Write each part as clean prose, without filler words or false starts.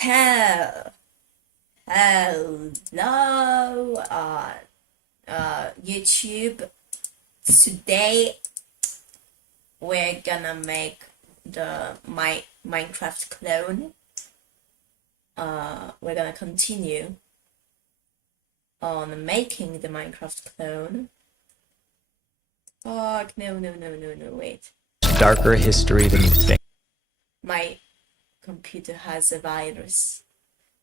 Hello, YouTube. Today we're gonna make my Minecraft clone. We're gonna continue on making the Minecraft clone. Fuck, no, wait. Darker history than you think. My computer has a virus.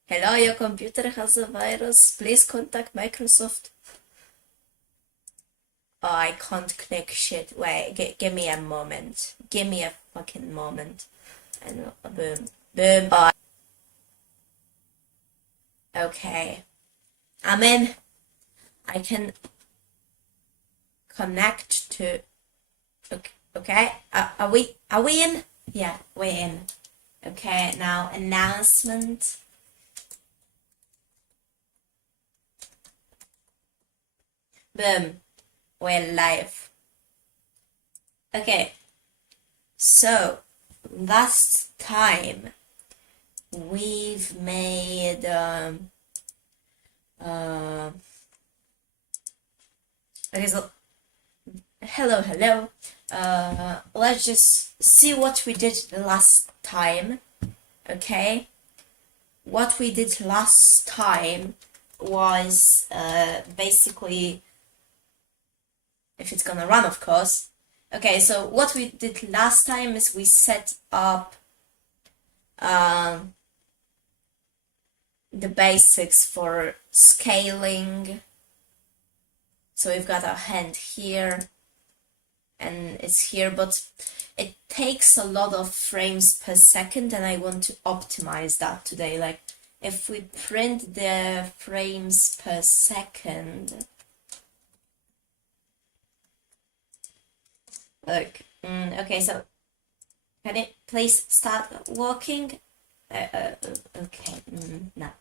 Hello, your computer has a virus. Please contact Microsoft. Oh, I can't click shit. Wait, give me a moment. Give me a fucking moment. And boom. Boom. Oh. Okay. I'm in. I can connect to... Okay. Are we in? Yeah, we're in. Okay, now announcement. Boom. We're live. Okay. So, last time we've made okay, so hello. Let's just see what we did the last time. Okay, what we did last time was basically, if it's gonna run, of course. Okay, so what we did last time is we set up the basics for scaling. So we've got our hand here and it's here, but it takes a lot of frames per second and I want to optimize that today. Like if we print the frames per second, look, okay, so can it please start working? Okay, no.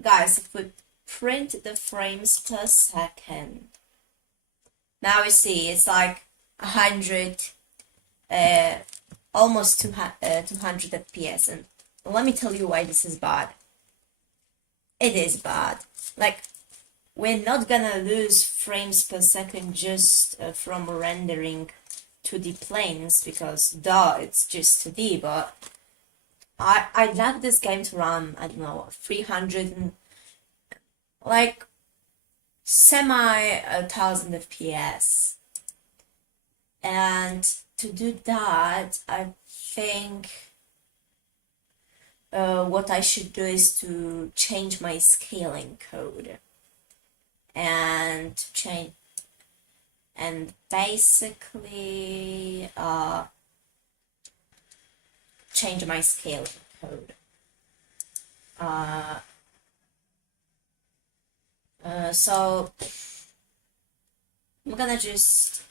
Guys, if we print the frames per second, now we see it's like 100, almost 200 FPS, and let me tell you why this is bad. It is bad. Like, we're not gonna lose frames per second just from rendering 2D planes, because duh, it's just 2D, but I'd like this game to run, I don't know, 300 and like semi 1000 FPS. And to do that, I think what I should do is to change my scaling code and change and basically change my scaling code. So I'm gonna just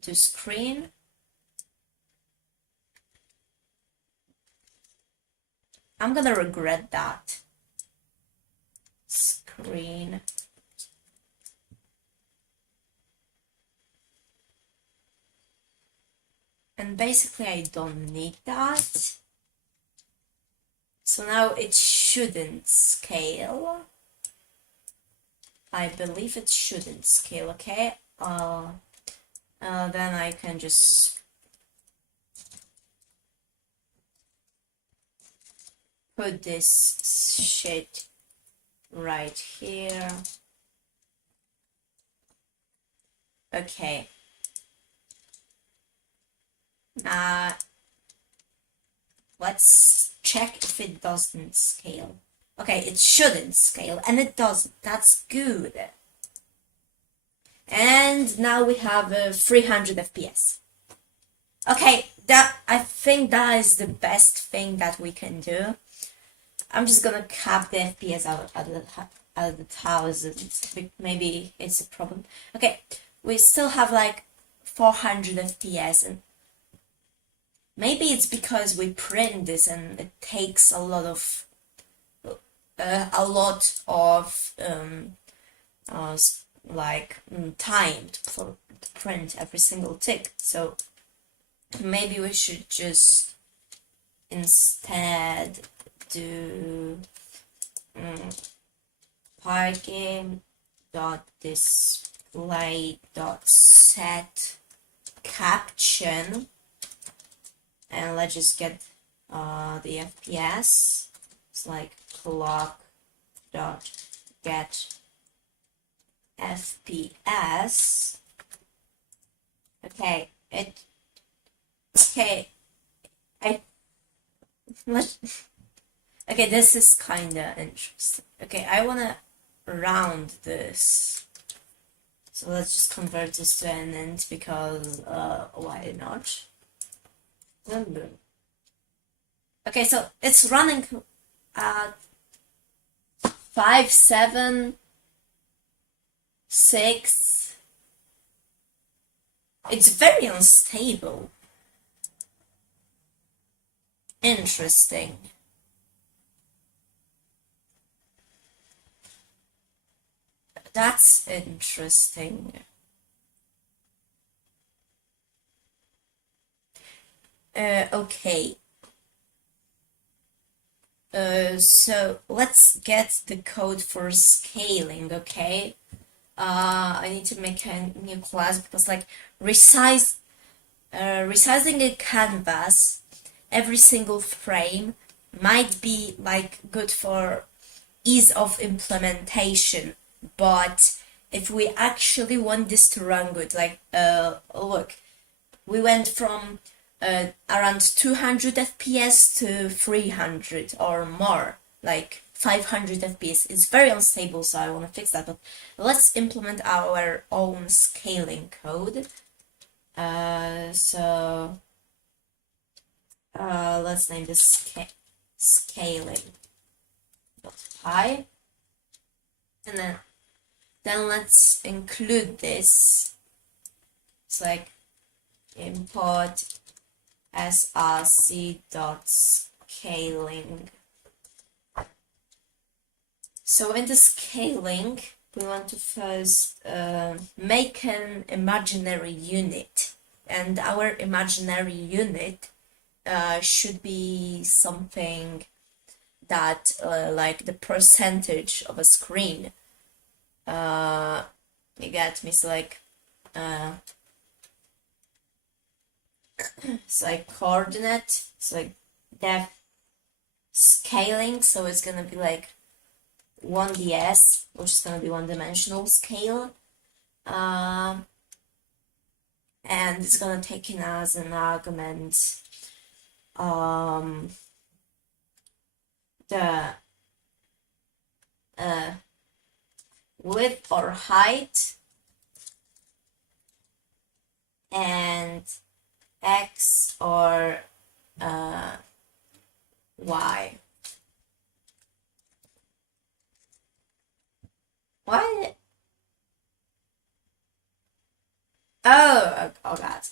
do screen. I'm gonna regret that. Screen. And basically I don't need that. So now it shouldn't scale. I believe it shouldn't scale, okay? Then I can just put this shit right here. Okay. Let's check if it doesn't scale. Okay, it shouldn't scale, and it doesn't. That's good. And now we have 300 FPS. Okay, I think that is the best thing that we can do. I'm just gonna cap the FPS out of the thousands. Maybe it's a problem. Okay, we still have like 400 FPS, and maybe it's because we print this and it takes a lot of time to print every single tick. So maybe we should just instead do pygame dot display dot set caption, and let's just get the FPS. It's like clock dot get FPS. Okay, okay, this is kinda interesting. Okay, I wanna round this. So let's just convert this to an int because why not? Boom, boom. Okay, so it's running at 5, 7, 6. It's very unstable. Interesting. That's interesting. Okay. So let's get the code for scaling, okay? I need to make a new class because like resizing a canvas every single frame might be like good for ease of implementation, but if we actually want this to run good, like look, we went from around 200 FPS to 300 or more, like 500 FPS. It's very unstable, so I want to fix that. But let's implement our own scaling code. So let's name this scaling.py, and then let's include this. It's like import src.scaling. So in the scaling, we want to first make an imaginary unit, and our imaginary unit should be something that like the percentage of a screen. You get me? So like it's like coordinate, it's like depth scaling, so it's gonna be like 1ds, which is gonna be one-dimensional scale, and it's gonna take in as an argument the width or height and x or y. What? Oh god.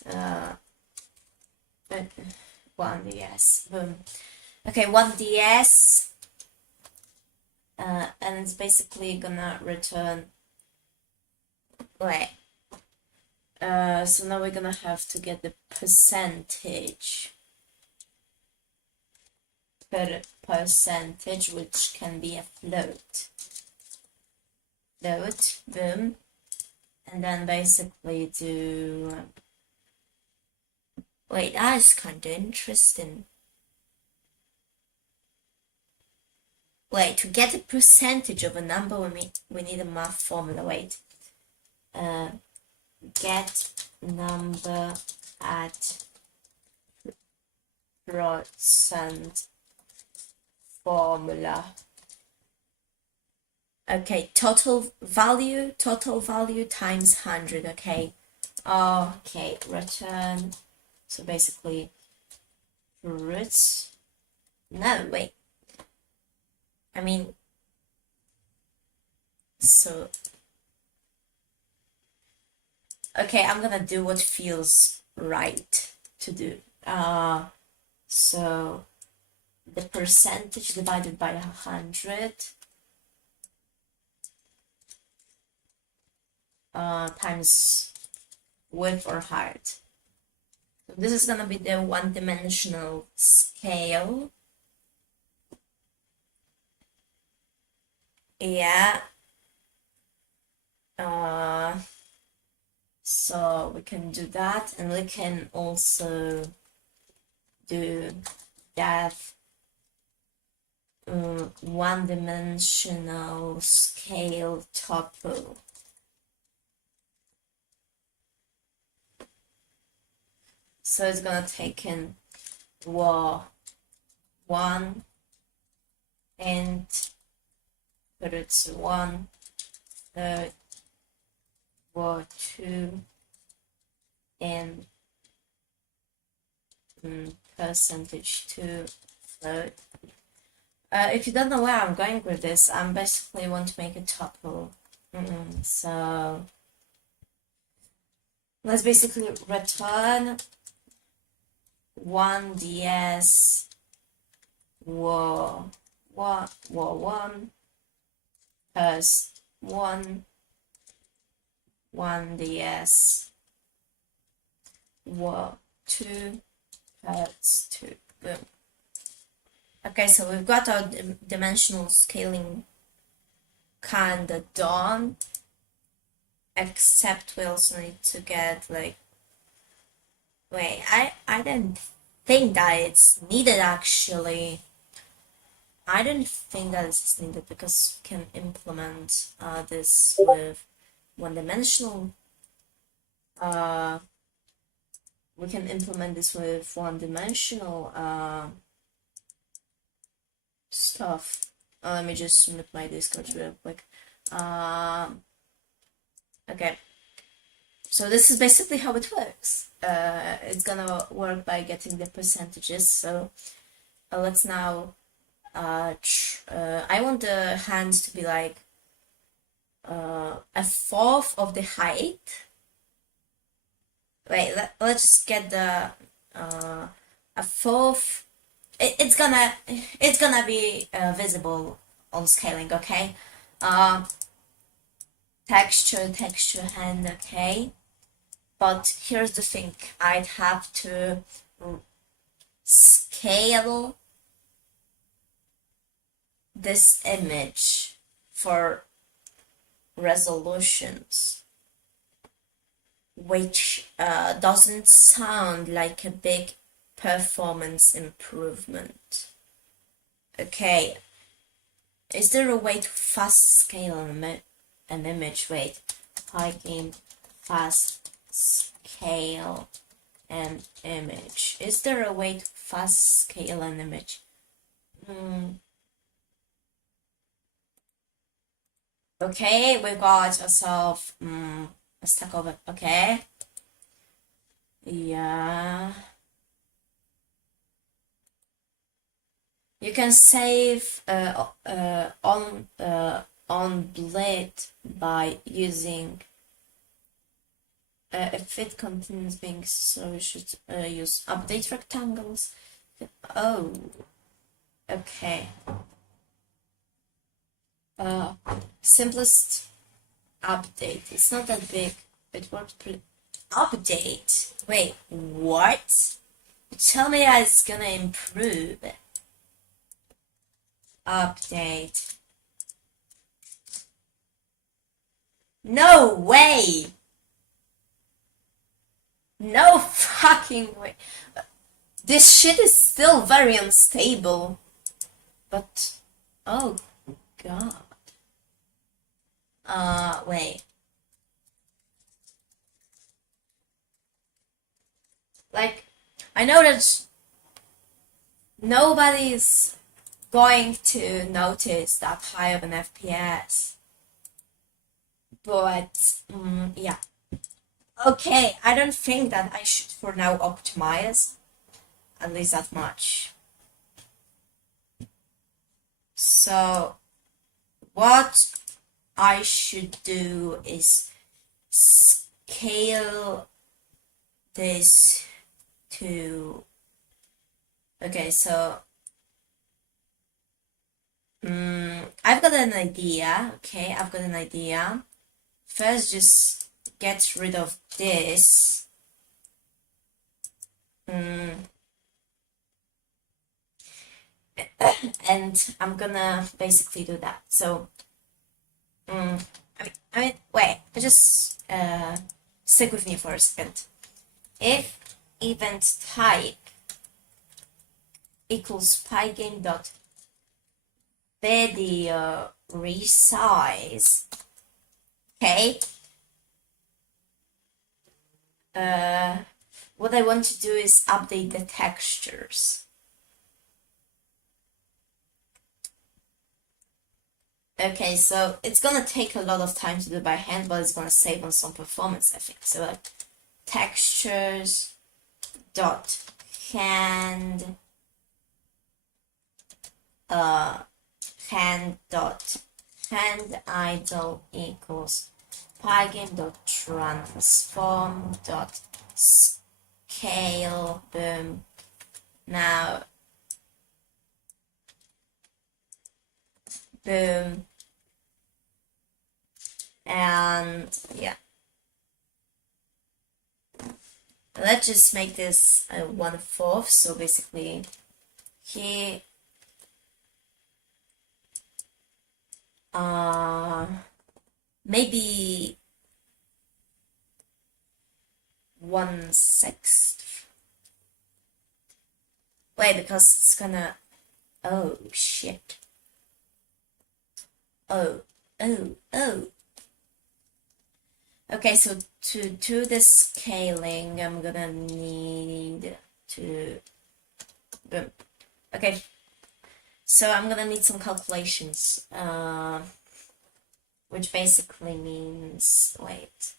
1ds. Boom. Okay, 1ds. And it's basically gonna return. Wait. So now we're gonna have to get the percentage. Percentage, which can be a float. Float, boom. And then basically do. Wait, that is kind of interesting. Wait, to get a percentage of a number, we need a math formula. Wait. Get number at percent formula. Okay, total value times 100. Okay, return. So basically, roots. No, wait. I mean, so. Okay, I'm gonna do what feels right to do. So the percentage divided by 100 times width or height. So this is gonna be the one-dimensional scale. Yeah. So we can do that, and we can also do that one-dimensional scale topo. So it's gonna take in one and put it to 1/3, 2 and percentage 2/3. If you don't know where I'm going with this, I basically want to make a tuple. So let's basically return 1ds 1 plus 1ds 2 plus 2. Boom. Okay, so we've got our dimensional scaling kinda done, except we also need to get like, wait, I didn't think that it's needed actually. I don't think that this is needed because we can implement this with one-dimensional. We can implement this with one-dimensional stuff. Let me just submit my Discord real quick. Okay. So this is basically how it works. It's gonna work by getting the percentages. So let's now. I want the hand to be like 1/4 of the height. Wait, let's just get the 1/4. It's gonna be visible on scaling, okay? Texture hand, okay? But here's the thing, I'd have to scale this image for resolutions, which doesn't sound like a big performance improvement. Okay, is there a way to fast scale an image? Wait, type in fast scale an image. Is there a way to fast scale an image? Okay, we got ourselves a stack of it. Okay. Yeah. You can save on Blade by using if it continues being so, we should use update rectangles. Oh, okay. Simplest update. It's not that big. It works pretty. Update. Wait, what? Tell me that it's gonna improve. Update. No way! No fucking way. This shit is still very unstable. But, oh god. Wait. Like, I know that nobody's going to notice that high of an FPS. But, yeah. Okay, I don't think that I should for now optimize. At least that much. So, what I should do is scale this to, okay, so I've got an idea. Okay, I've got an idea. First, just get rid of this. And I'm gonna basically do that. So, wait, just stick with me for a second. If event type equals pygame dot video resize, okay, what I want to do is update the textures. Okay, so it's gonna take a lot of time to do by hand, but it's gonna save on some performance, I think. So like textures dot hand hand idle equals pygame dot transform dot scale. Boom. Now boom. And yeah, let's just make this 1/4. So basically here maybe 1/6. Wait, because it's gonna, oh shit. Oh. Okay, so to do the scaling, I'm gonna need to, boom. Okay, so I'm gonna need some calculations, which basically means, wait,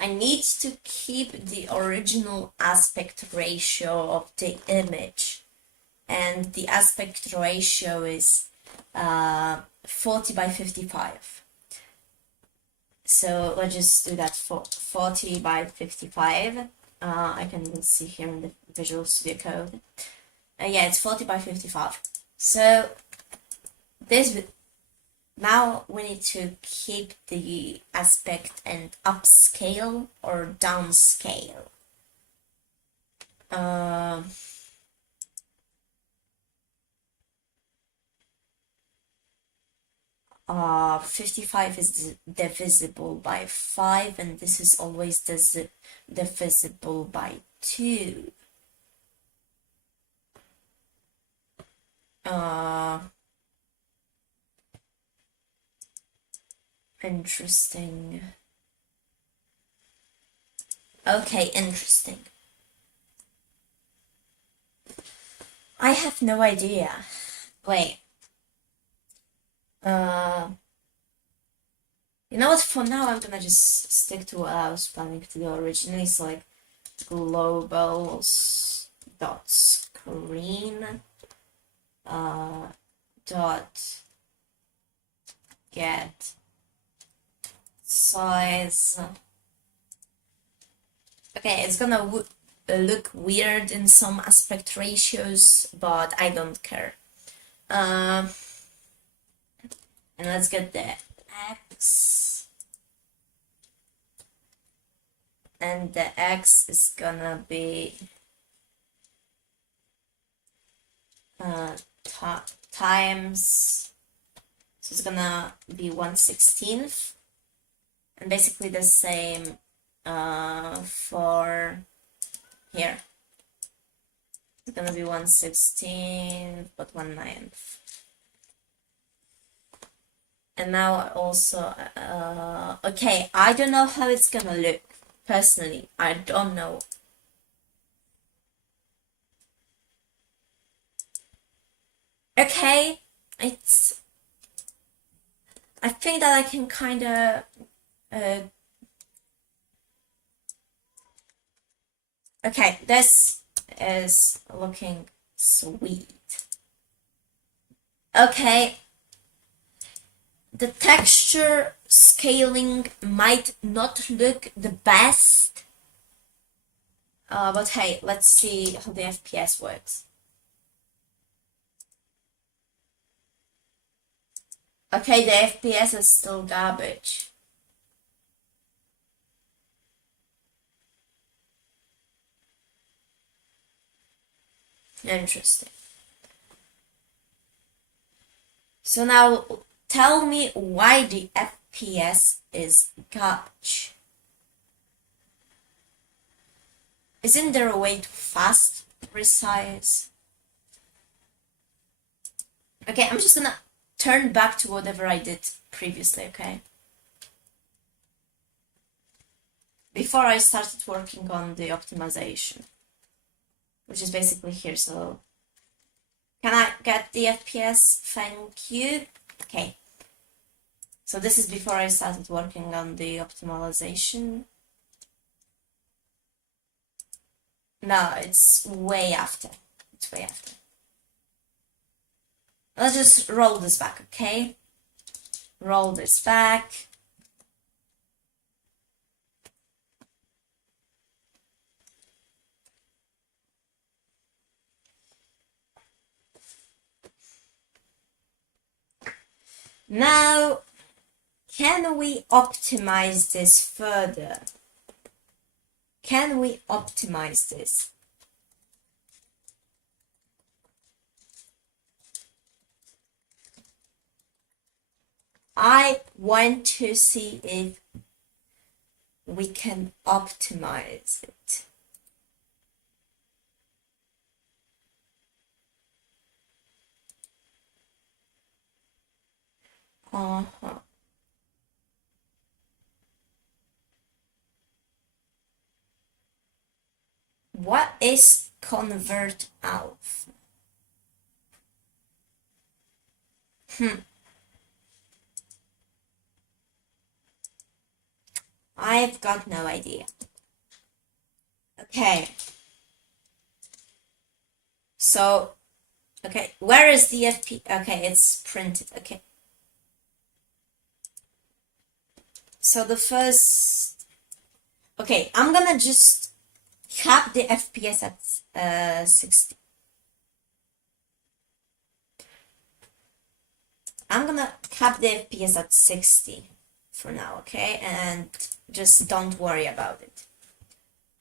I need to keep the original aspect ratio of the image, and the aspect ratio is 40 by 55. So let's just do that for 40 by 55. I can even see here in the Visual Studio Code. Yeah, it's 40 by 55. So this, now we need to keep the aspect and upscale or downscale. 55 is divisible by 5, and this is always divisible by 2. Interesting. Okay, interesting. I have no idea. Wait. You know what? For now, I'm gonna just stick to what I was planning to do originally. So like global dot screen dot get size. Okay, it's gonna look weird in some aspect ratios, but I don't care. And let's get the X, and the X is gonna be times, so it's gonna be 1/16, and basically the same for here. It's gonna be 1/16 but 1/9. And now I also, okay, I don't know how it's gonna look. Personally, I don't know. Okay, it's, I think that I can kind of, okay, this is looking sweet. Okay, the texture scaling might not look the best, but hey, let's see how the FPS works. Okay, the FPS is still garbage. Interesting. So now tell me why the FPS is garbage. Isn't there a way to fast resize? Okay, I'm just gonna turn back to whatever I did previously, okay? Before I started working on the optimization, which is basically here, so can I get the FPS? Thank you. Okay. So this is before I started working on the optimization. No, it's way after. It's way after. Let's just roll this back, okay? Roll this back. Now, can we optimize this further? Can we optimize this? I want to see if we can optimize it. Uh-huh. What is convert alpha? I've got no idea. Okay. So, okay, where is the FP? Okay, it's printed. Okay. So the first, okay, I'm gonna just cap the FPS at 60. I'm gonna cap the FPS at 60 for now, okay? And just don't worry about it.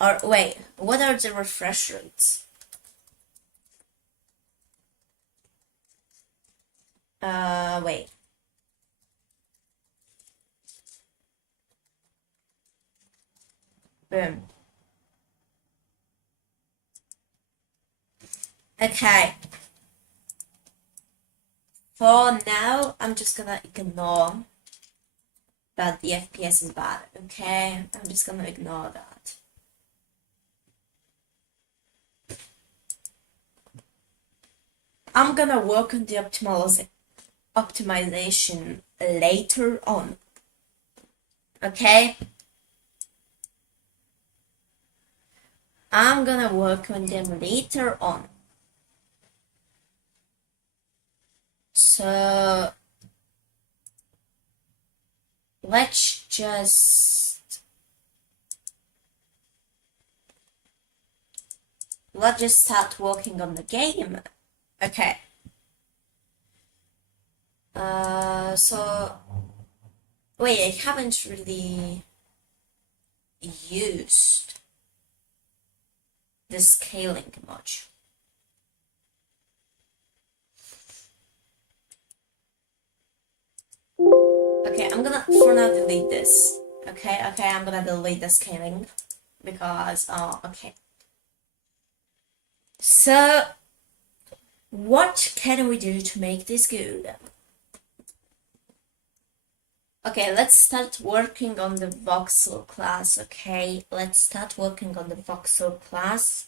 Or wait, what are the refresh rates? Wait. Boom. Okay. For now, I'm just gonna ignore that the FPS is bad, okay? I'm just gonna ignore that. I'm gonna work on the optimization later on, okay? I'm gonna work on them later on. So let's just start working on the game. Okay. So wait, I haven't really used the scaling much. Okay, I'm gonna for now delete this. Okay, I'm gonna delete the scaling because okay. So what can we do to make this good? Okay, let's start working on the voxel class, okay? Let's start working on the voxel class.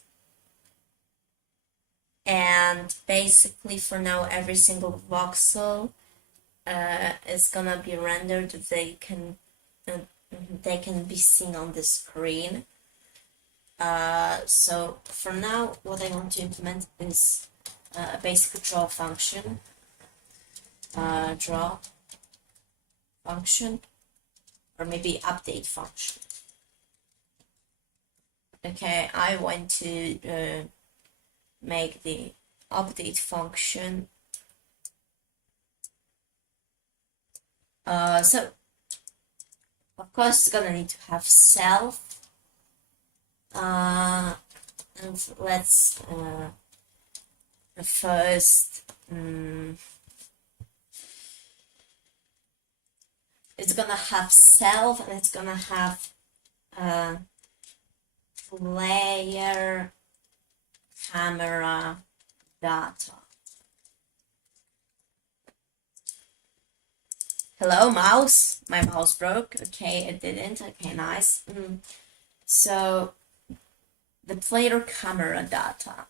And basically for now, every single voxel is gonna be rendered. They can be seen on the screen. So for now, what I want to implement is a basic draw function. Draw function, or maybe update function. Okay, I want to make the update function So of course it's gonna need to have self. And let's first it's gonna have self, and it's gonna have player camera data. Hello, mouse. My mouse broke. Okay, it didn't. Okay, nice. So the player camera data.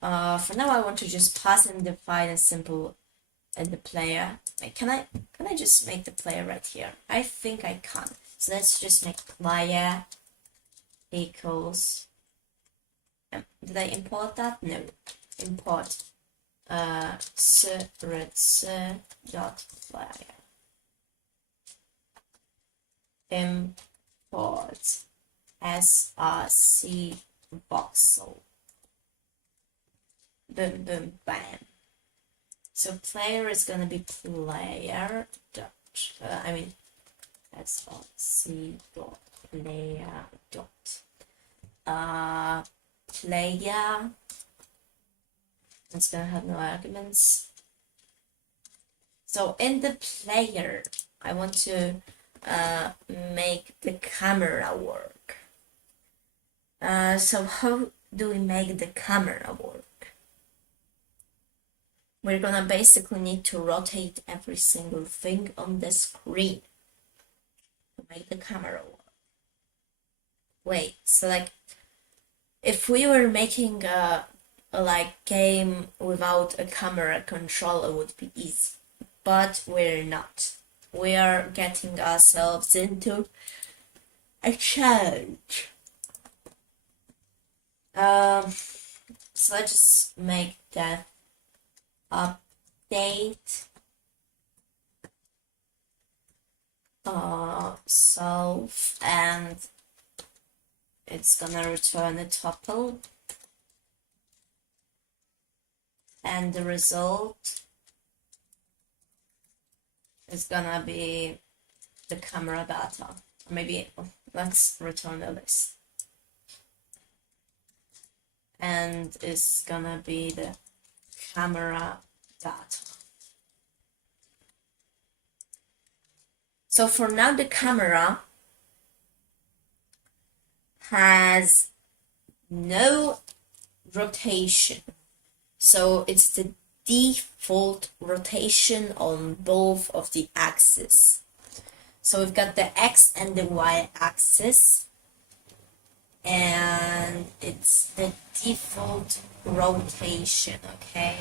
For now, I want to just pass and define a simple the player. Wait, can I just make the player right here? I think I can. So let's just make player equals. Did I import that? No. Import dot player. Import src voxel. Boom, boom, bam. So player is gonna be player dot. src dot player dot. Player. It's gonna have no arguments. So in the player, I want to make the camera work. So how do we make the camera work? We're gonna basically need to rotate every single thing on the screen to make the camera work. Wait, so like if we were making a game without a camera control, it would be easy, but we're not. We are getting ourselves into a challenge. So let's just make that update self, and it's gonna return a tuple, and the result is gonna be the camera data. Or maybe let's return the list, and it's gonna be the camera data. So for now, the camera has no rotation, so it's the default rotation on both of the axes. So we've got the X and the Y axis, and it's the default rotation. Okay,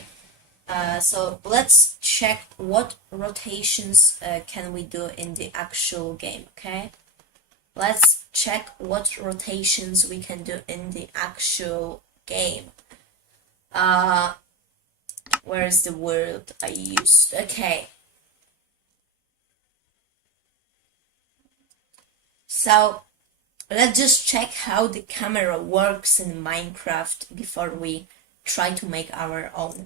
so let's check what rotations can we do in the actual game. Okay, let's check what rotations we can do in the actual game. Where's the word I used? Okay. So let's just check how the camera works in Minecraft before we try to make our own.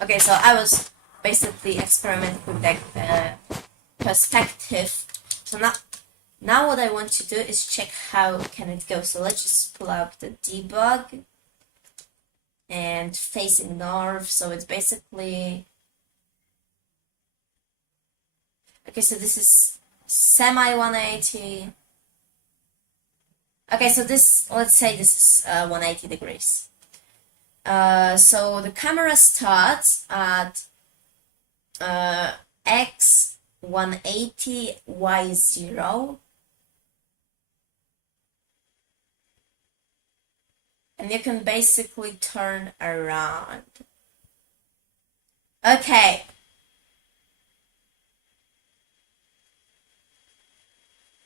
Okay, so I was basically experimenting with the perspective. So now what I want to do is check how can it go. So let's just pull out the debug and facing north. So it's basically, okay, so this is semi 180. Okay, so this, let's say this is 180 degrees. So the camera starts at X 180, Y 0. And you can basically turn around. Okay.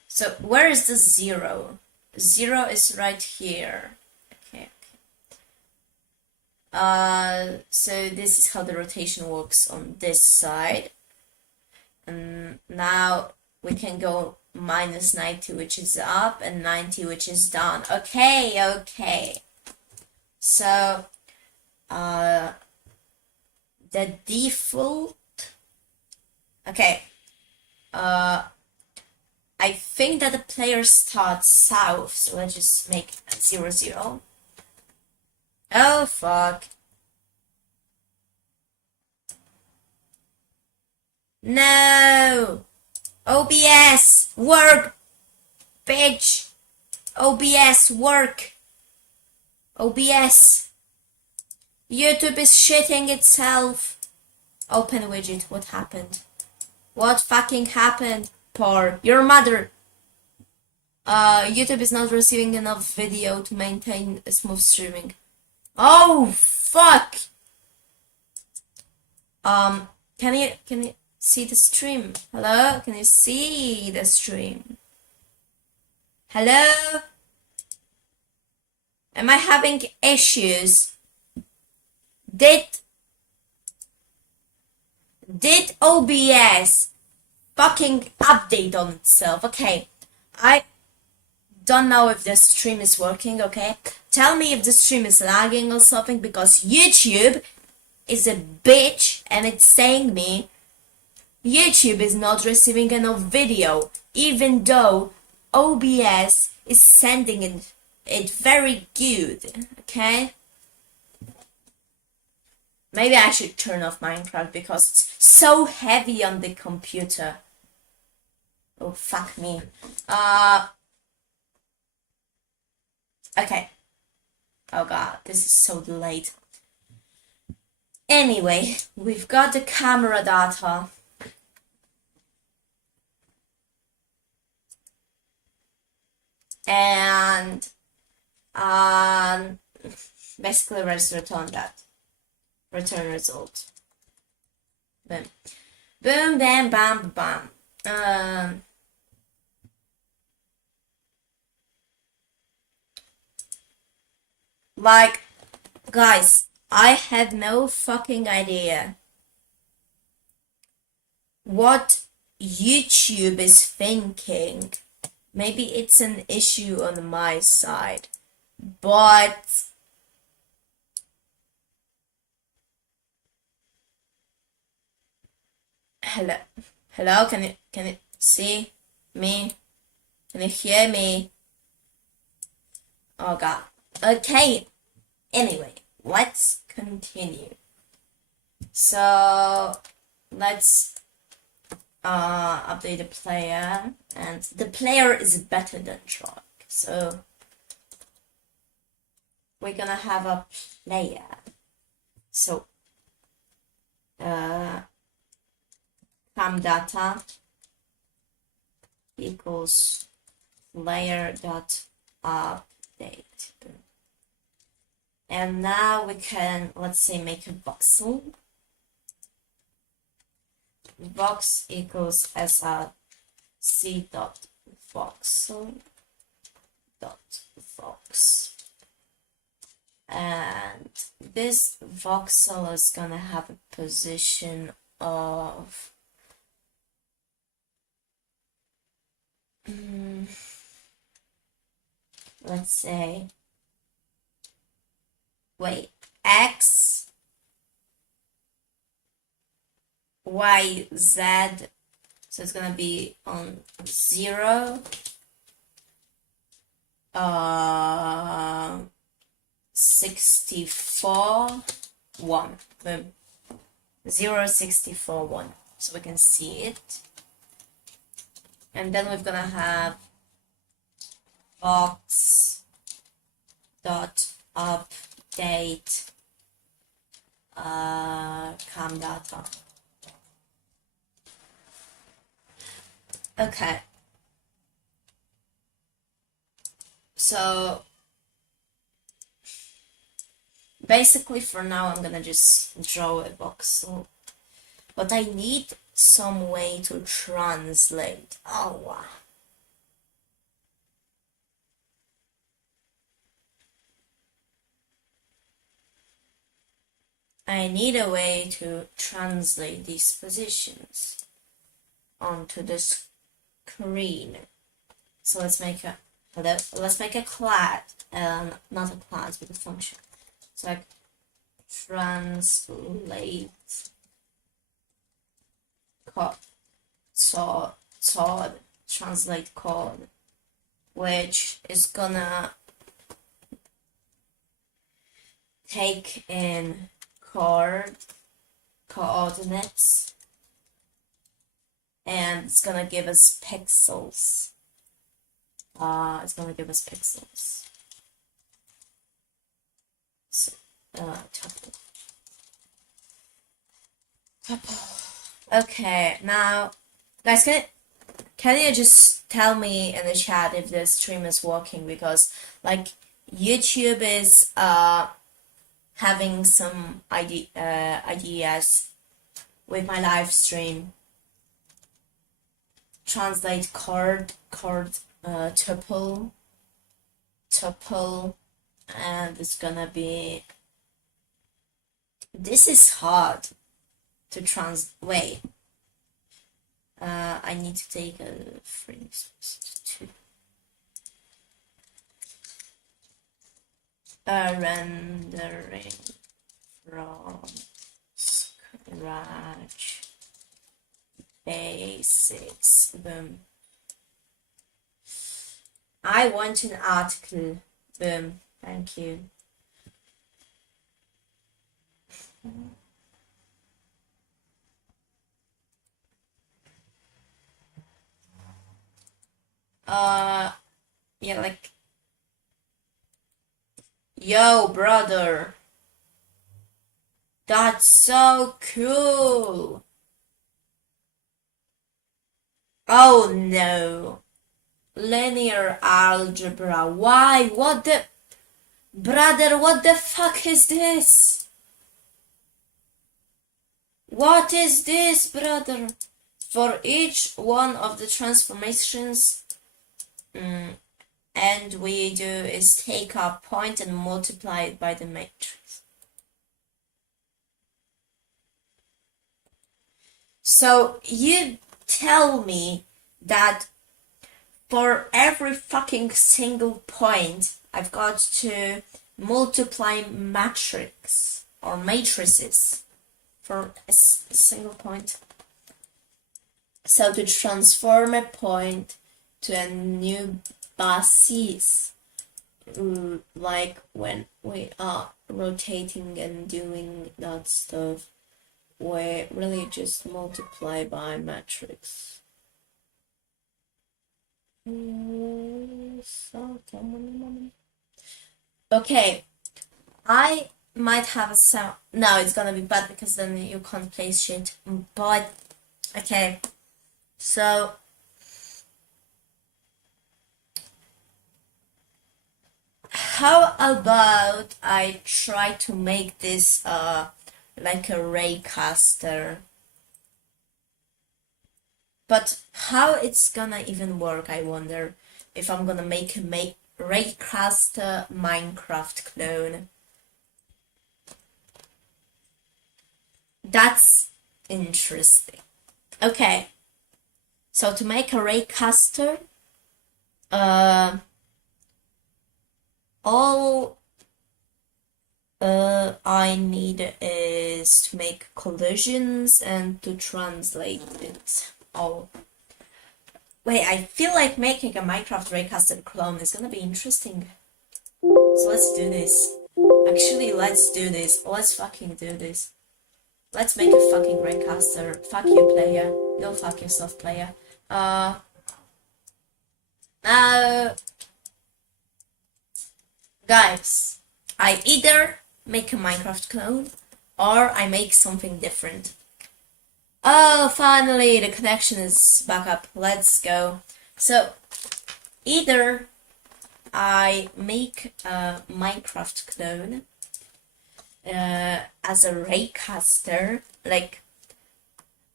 So where is the 0? 0 is right here. Okay. So this is how the rotation works on this side. And now we can go minus 90, which is up, and 90, which is down. Okay. So the default Okay. I think that the player starts south, so let's just make 0, 0. Oh, fuck. No! OBS! Work! Bitch! OBS, work! OBS! YouTube is shitting itself! Open widget, what happened? What fucking happened? Poor. Your mother! YouTube is not receiving enough video to maintain a smooth streaming. Oh, fuck! Can you see the stream? Hello? Can you see the stream? Hello? Am I having issues? Did OBS fucking update on itself? Okay, I don't know if the stream is working, okay? Tell me if the stream is lagging or something, because YouTube is a bitch and it's saying me YouTube is not receiving enough video, even though OBS is sending it very good, okay? Maybe I should turn off Minecraft because it's so heavy on the computer. Oh, fuck me. Okay. Oh god, this is so delayed. Anyway, we've got the camera data. And basically let's return that. Return result. Boom. Boom, bam, bam, bam. Like, guys, I have no fucking idea what YouTube is thinking. Maybe it's an issue on my side, but hello, can you see me? Can you hear me? Oh god. Okay. Anyway, let's continue. So let's update the player, and the player is better than Truck. So we're gonna have a player. So cam data equals player dot update. And now we can, let's say, make a voxel. Vox equals src dot voxel dot vox, and this voxel is gonna have a position of let's say, wait, x, y, z, so it's gonna be on 0, 64, 1, boom, 0, 64, 1, so we can see it. And then we're gonna have box dot update cam data. Okay, so basically for now I'm gonna just draw a voxel, but I need some way to translate. Oh wow. I need a way to translate these positions onto the screen. So let's make a class, not a class, but a function. So like translate Todd translate code, which is gonna take in coordinates, and it's gonna give us pixels. It's gonna give us pixels. So, tuple. Okay, now, guys, can you just tell me in the chat if the stream is working? Because like YouTube is having some ideas with my live stream. Translate tuple, and it's gonna be. This is hard to wait. I need to take a phrase to rendering from scratch basics. Boom. I want an article. Boom. Thank you. Yeah, like, yo, brother, that's so cool. Oh no, linear algebra. Why? What the, brother? What the fuck is this? What is this, brother? For each one of the transformations, and we do is take a point and multiply it by the matrix. So you tell me that for every fucking single point, I've got to multiply matrix or matrices for a single point. So to transform a point to a new basis, like when we are rotating and doing that stuff, we really just multiply by matrix. Okay, I might have a sound. No, it's gonna be bad because then you can't place shit. But okay, so how about I try to make this like a raycaster? But how it's gonna even work, I wonder, if I'm gonna make a raycaster Minecraft clone. That's interesting. Okay, so to make a raycaster, all I need is to make collisions and to translate it. Oh, wait, I feel like making a Minecraft raycaster clone is gonna be interesting. So let's do this. Actually, let's do this. Let's fucking do this. Let's make a fucking raycaster. Fuck you, player. Go fuck yourself, player. Guys, I either make a Minecraft clone or I make something different. Oh, finally, the connection is back up. Let's go. So, either I make a Minecraft clone as a raycaster. Like,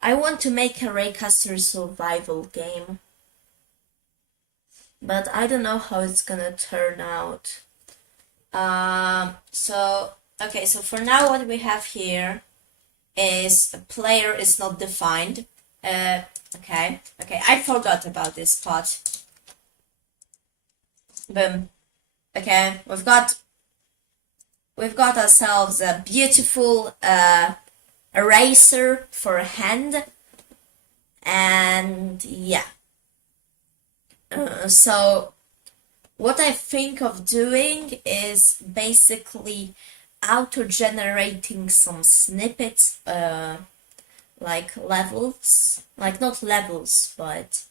I want to make a raycaster survival game, but I don't know how it's gonna turn out. So for now what we have here is a player is not defined. Okay, I forgot about this part. Boom. Okay, we've got ourselves a beautiful eraser for a hand, And yeah, so what I think of doing is basically auto-generating some snippets, like levels, like not levels, but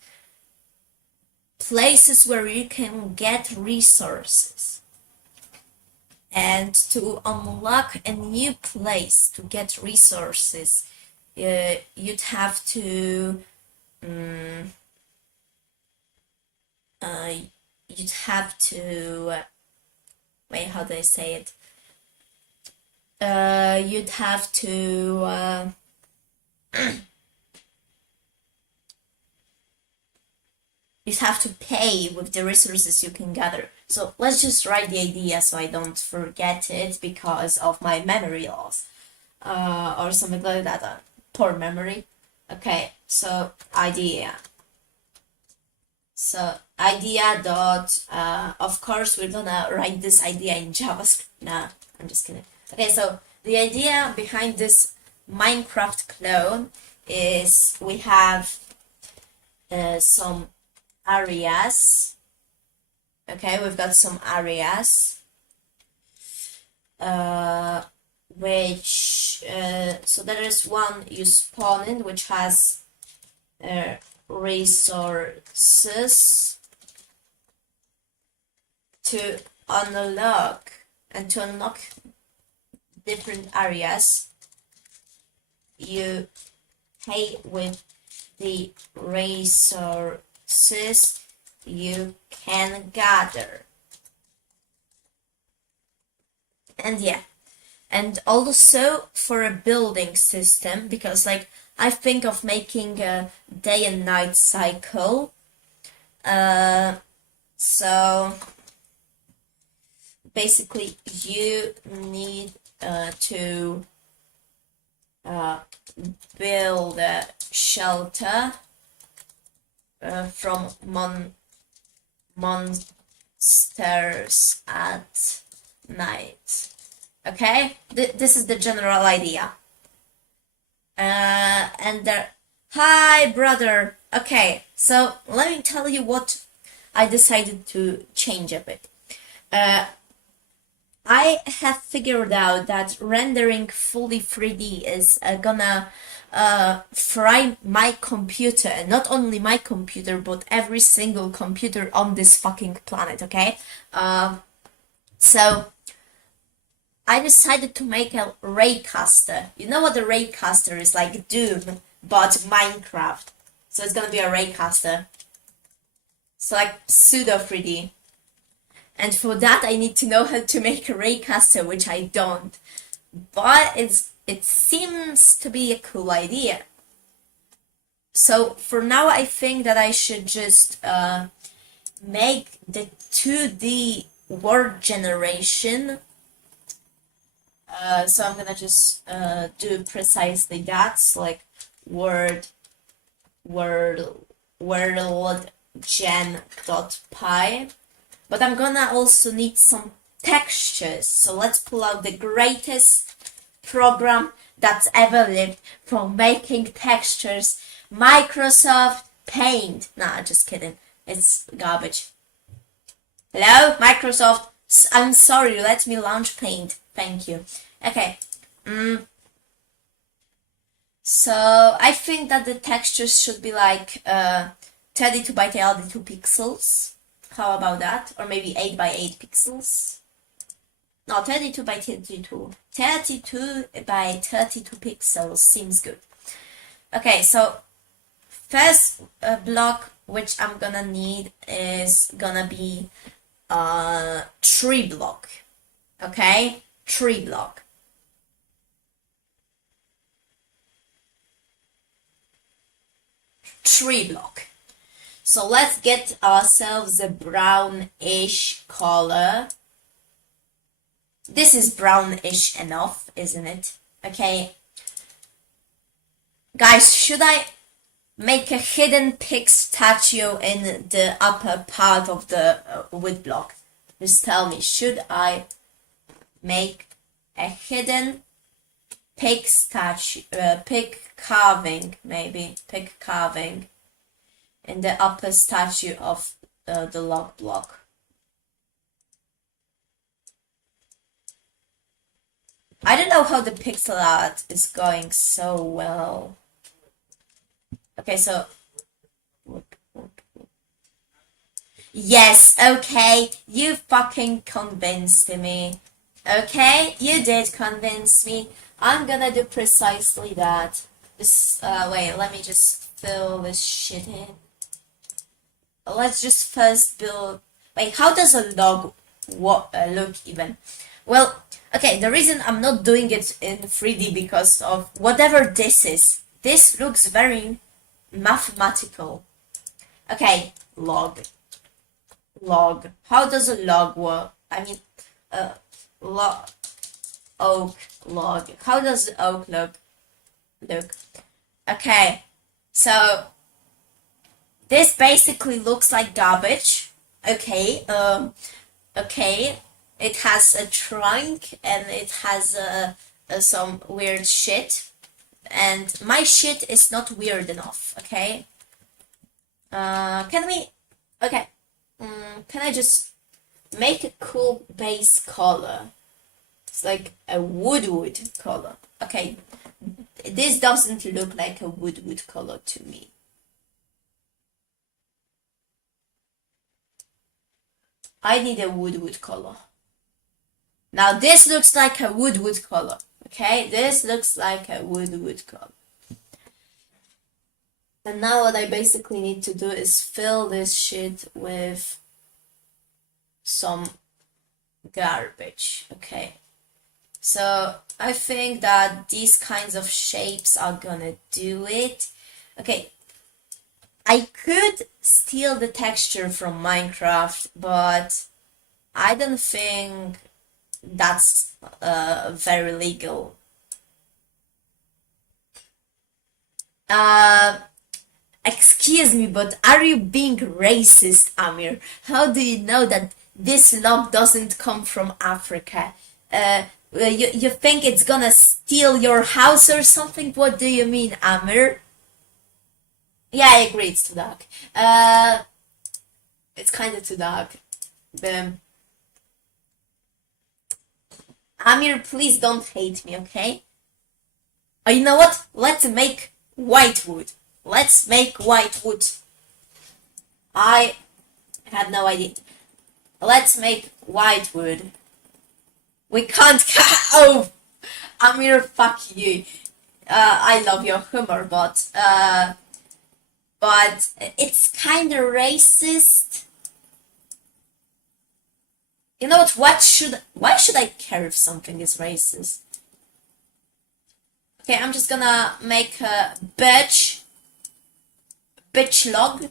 places where you can get resources. And to unlock a new place to get resources, you'd have to uh, you'd have to wait, how do I say it? You'd have to you'd have to pay with the resources you can gather. So let's just write the idea so I don't forget it because of my memory loss, or something like that. Poor memory. Okay, so idea. So idea dot, of course we're gonna write this idea in JavaScript. Nah, I'm just kidding. Okay, so the idea behind this Minecraft clone is we have some areas. Okay, we've got some areas, which, so there is one you spawn in, which has resources to unlock, and to unlock different areas, you pay with the resources you can gather. And yeah, and also for a building system, because like I think of making a day and night cycle. So basically you need to build a shelter from monsters at night. Okay, this is the general idea. And there, hi brother. Okay, so let me tell you what I decided to change a bit. I have figured out that rendering fully 3D is gonna fry my computer, and not only my computer, but every single computer on this fucking planet, okay? So I decided to make a raycaster. You know what a raycaster is? Like Doom, but Minecraft. So it's gonna be a raycaster. So like pseudo 3D. And for that I need to know how to make a raycaster, which I don't. But it seems to be a cool idea. So for now I think that I should just make the 2D word generation. So I'm gonna just do precisely that. So like word gen.py. But I'm gonna also need some textures. So let's pull out the greatest program that's ever lived for making textures, Microsoft Paint. Nah, just kidding. It's garbage. Hello, Microsoft. I'm sorry, let me launch Paint. Thank you. Okay. So I think that the textures should be like 32 by 32 pixels. How about that? Or maybe 8 by 8 pixels. No, 32 by 32. 32 by 32 pixels seems good. Okay, so first block which I'm gonna need is gonna be tree block. Okay, tree block. Tree block. So let's get ourselves a brownish color. This is brownish enough, isn't it? Okay. Guys, should I make a hidden pig statue in the upper part of the wood block? Just tell me, should I make a hidden pig statue, pig carving, maybe pig carving in the upper statue of the log block. I don't know how the pixel art is going so well. Okay, so yes, okay, you fucking convinced me. Okay, you did convince me. I'm gonna do precisely that. This, wait, let me just fill this shit in. Let's just first build. Wait, how does a log look even? Well, okay, the reason I'm not doing it in 3D because of whatever this is. This looks very mathematical. Okay, log. How does a log work? I mean, oak log. How does the oak look? Okay, so this basically looks like garbage. Okay, okay. It has a trunk and it has some weird shit. And my shit is not weird enough, okay? Can we... Okay. Can I just make a cool base color? It's like a wood color. Okay. This doesn't look like a wood color to me. I need a wood color. Now this looks like a wood color. Okay, this looks like a wood color. And now what I basically need to do is fill this shit with some garbage. Okay, so I think that these kinds of shapes are gonna do it. Okay, I could steal the texture from Minecraft, but I don't think that's very legal. Excuse me, but are you being racist, Amir? How do you know that this log doesn't come from Africa? You think it's gonna steal your house or something? What do you mean, Amir? Yeah, I agree, it's too dark. It's kinda too dark. Amir, please don't hate me, okay? Oh, you know what? Let's make white wood. Let's make white wood. I had no idea. Let's make white wood. We can't oh! Amir, fuck you. I love your humor, but it's kinda racist. You know what? Why should I care if something is racist? Okay, I'm just gonna make a bitch log.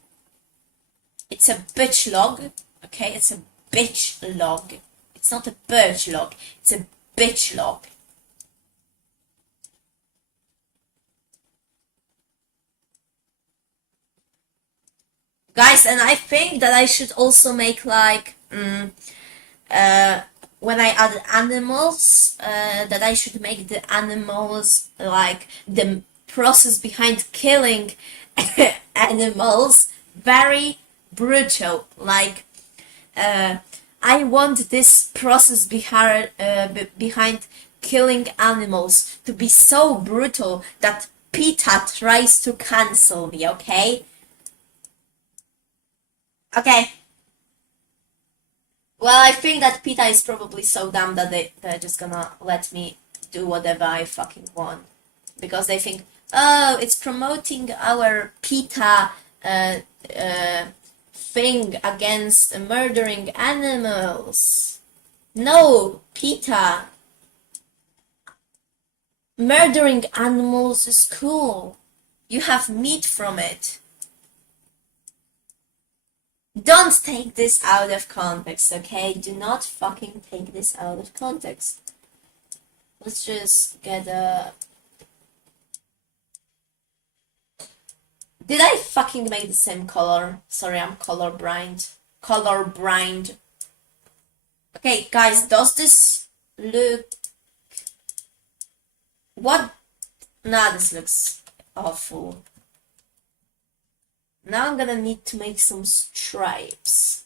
It's a bitch log. Okay, it's a bitch log. It's not a birch log. It's a bitch log. Guys, and I think that I should also make like when I add animals, that I should make the animals like the process behind killing animals very brutal. Like, I want this process behind killing animals to be so brutal that PETA tries to cancel me, okay? Okay. Well, I think that PETA is probably so dumb that they're just gonna let me do whatever I fucking want. Because they think, oh, it's promoting our PETA thing against murdering animals. No, PETA. Murdering animals is cool. You have meat from it. Don't take this out of context, okay? Do not fucking take this out of context. Let's just get a... Did I fucking make the same color? Sorry, I'm colorblind. Colorblind. Okay, guys, does this look What? Nah, this looks awful. Now I'm gonna need to make some stripes.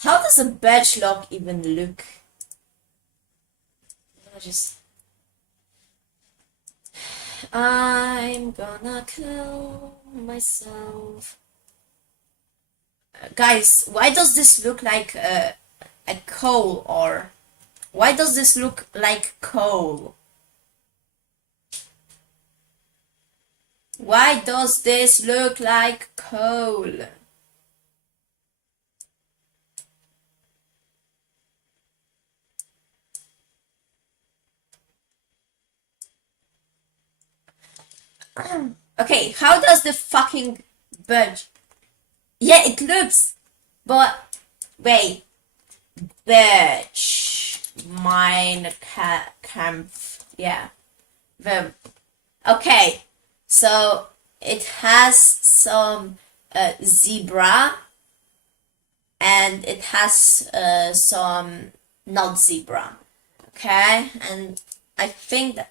How does a badge lock even look? I'm gonna kill myself. Guys, why does this look like a coal ore? Why does this look like coal? Why does this look like coal? Okay, how does the fucking budge? Yeah, it looks, but wait, budge, mine camp, yeah, okay, so it has some zebra, and it has some not zebra, okay, and I think that.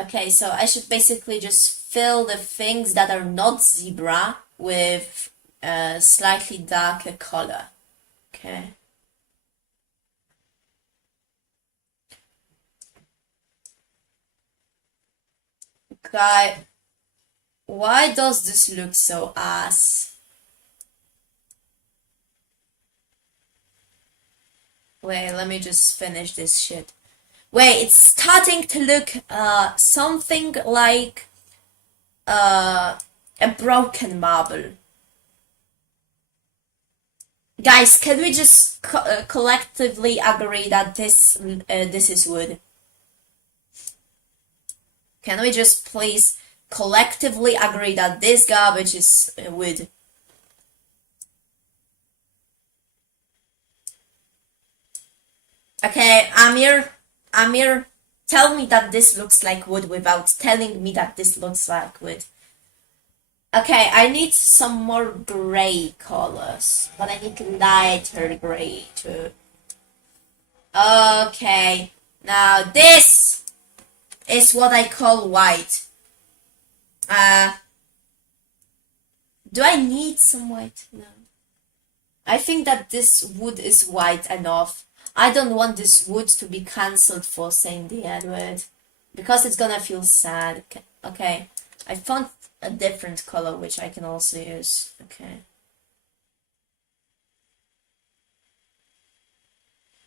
Okay, so I should basically just fill the things that are not zebra with a slightly darker color. Okay. Guy, why does this look so ass? Wait, let me just finish this shit. Wait, it's starting to look something like a broken marble. Guys, can we just collectively agree that this is wood? Can we just please collectively agree that this garbage is wood? Okay, Amir, tell me that this looks like wood without telling me that this looks like wood. Okay, I need some more gray colors, but I need lighter gray too. Okay, now this is what I call white. Do I need some white? No. I think that this wood is white enough. I don't want this wood to be cancelled for saying the N-word, because it's gonna feel sad. Okay, I found a different color which I can also use. Okay.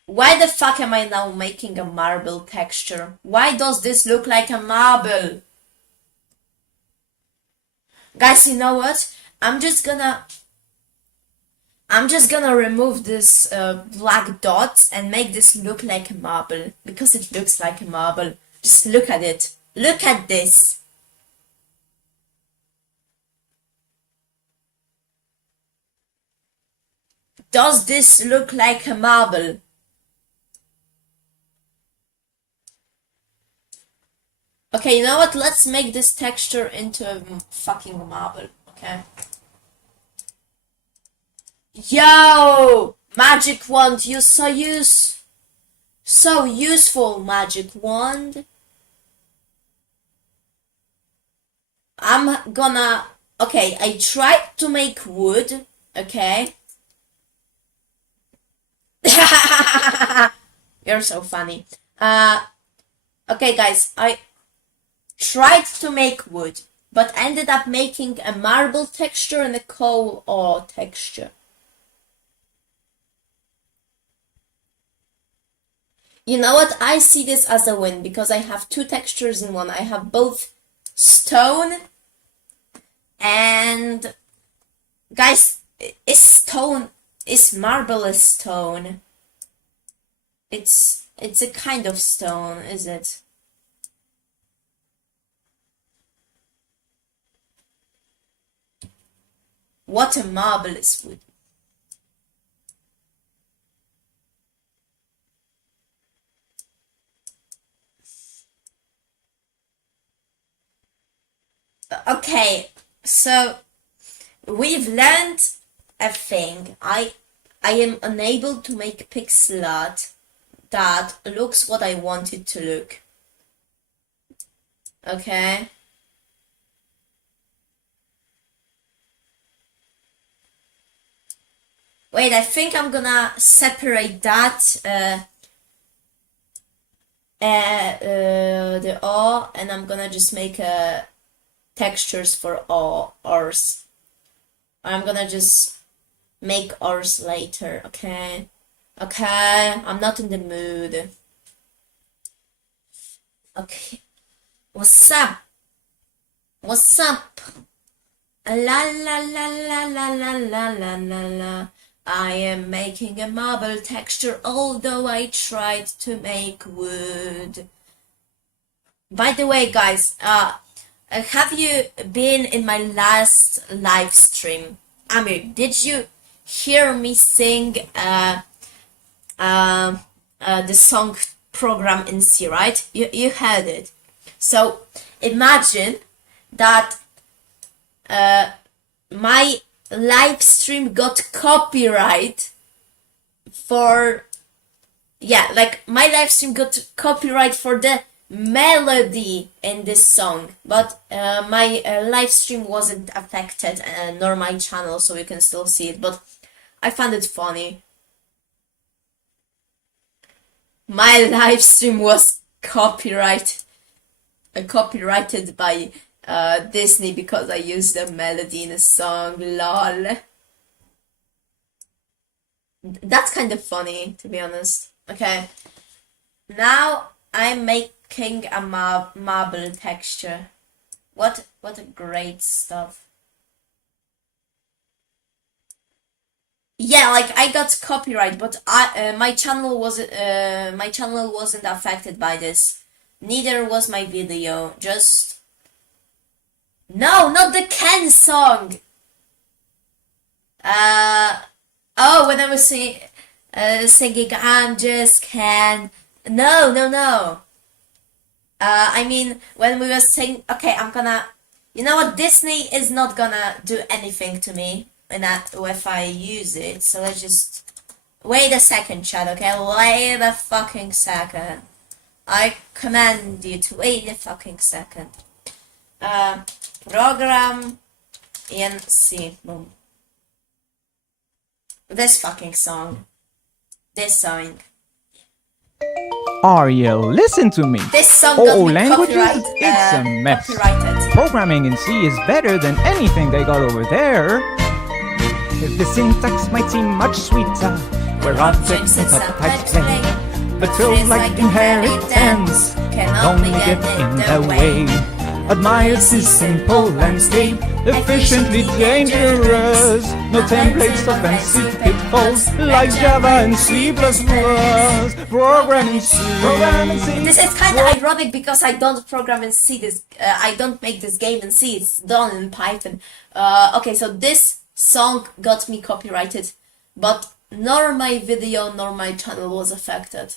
Why the fuck am I now making a marble texture? Why does this look like a marble? Guys, you know what? I'm just gonna remove this black dot and make this look like a marble, because it looks like a marble. Just look at it. Look at this. Does this look like a marble? Okay, you know what? Let's make this texture into a fucking marble, okay? Yo! Magic wand, you so useful, magic wand. I'm gonna... Okay, I tried to make wood, okay? You're so funny. Okay, guys, I tried to make wood, but ended up making a marble texture and a coal ore texture. You know what? I see this as a win because I have two textures in one. I have both stone and... Guys, is marble a stone? It's a kind of stone, is it? What a marble is wood. Okay, so we've learned a thing. I am unable to make pixel art that looks what I want it to look. Okay. Wait, I think I'm gonna separate that the O, and I'm gonna just make textures for ors. I'm gonna just make ors later, okay? Okay, I'm not in the mood. Okay. What's up? What's up? La la la la la la la la la la. I am making a marble texture, although I tried to make wood. By the way, guys, have you been in my last live stream? Amir, did you hear me sing the song Program in C, right? You heard it. So imagine that my live stream got copyright for, yeah, like my live stream got copyright for the melody in this song, but my live stream wasn't affected, nor my channel, so you can still see it, but I found it funny. My live stream was copyrighted by Disney because I used the melody in a song, lol. That's kind of funny, to be honest. Okay, now I'm making a marble texture. What a great stuff. Yeah, like I got copyright, but my channel wasn't affected by this. Neither was my video. Just no, not the Ken song. Oh, when I was singing, I'm just Ken. No. I mean, when we were saying, okay, I'm gonna, you know what, Disney is not gonna do anything to me if I use it, so let's just, wait a second, chat, okay, wait a fucking second. I command you to wait a fucking second. Program in C, boom. This fucking song. This song. Ariel, listen to me. This song got me languages? copyright, It's a mess. copyrighted. Programming in C is better than anything they got over there. The syntax might seem much sweeter, where objects and subtypes play, but feels like inheritance can only get in the way. Admire this simple landscape, efficiently dangerous. No templates, offensive pitfalls like Java and C++. Program in C. This is kind of ironic because I don't program in C. I don't make this game in C. It's done in Python. Okay, so this song got me copyrighted, but nor my video nor my channel was affected.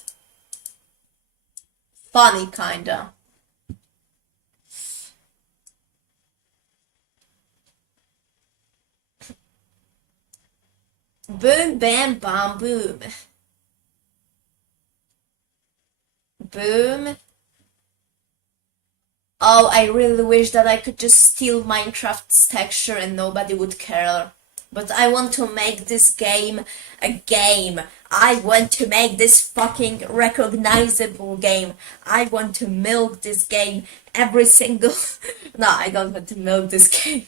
Funny, kinda. Boom, bam, bam, boom. Boom. Oh, I really wish that I could just steal Minecraft's texture and nobody would care. But I want to make this game a game. I want to make this fucking recognizable game. I want to milk this game every single... No, I don't want to milk this game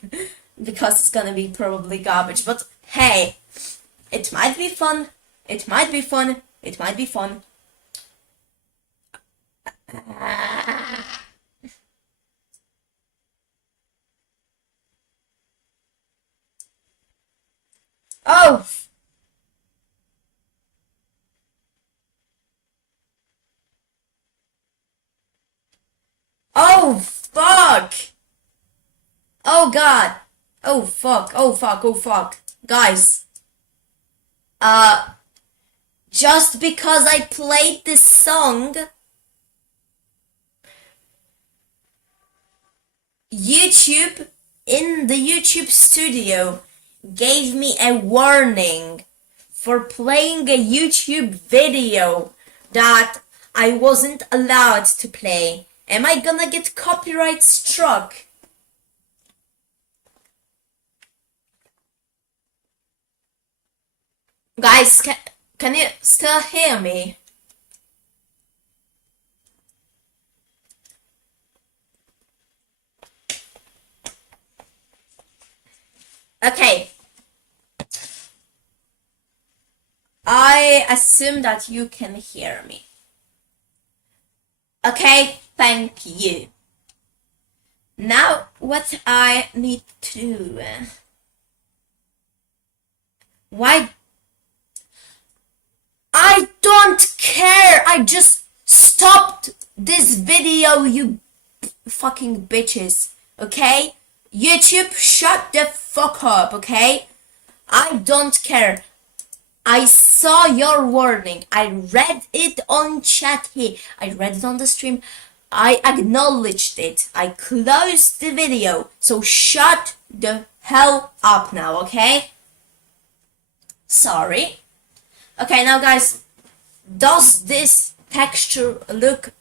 because it's gonna be probably garbage. But hey, it might be fun. It might be fun. It might be fun. Oh! Oh, fuck! Oh, God! Oh, fuck! Oh, fuck! Oh, fuck! Guys! Just because I played this song, YouTube, in the YouTube studio, gave me a warning for playing a YouTube video that I wasn't allowed to play. Am I gonna get copyright struck? Guys, can you still hear me? Okay. I assume that you can hear me. Okay, thank you. Now, what I need to do... Why? I don't care! I just stopped this video, you fucking bitches, okay? YouTube, shut the fuck up, okay? I don't care. I saw your warning. I read it on chat here. I read it on the stream. I acknowledged it. I closed the video. So shut the hell up now, okay? Sorry. Okay, now guys, does this texture look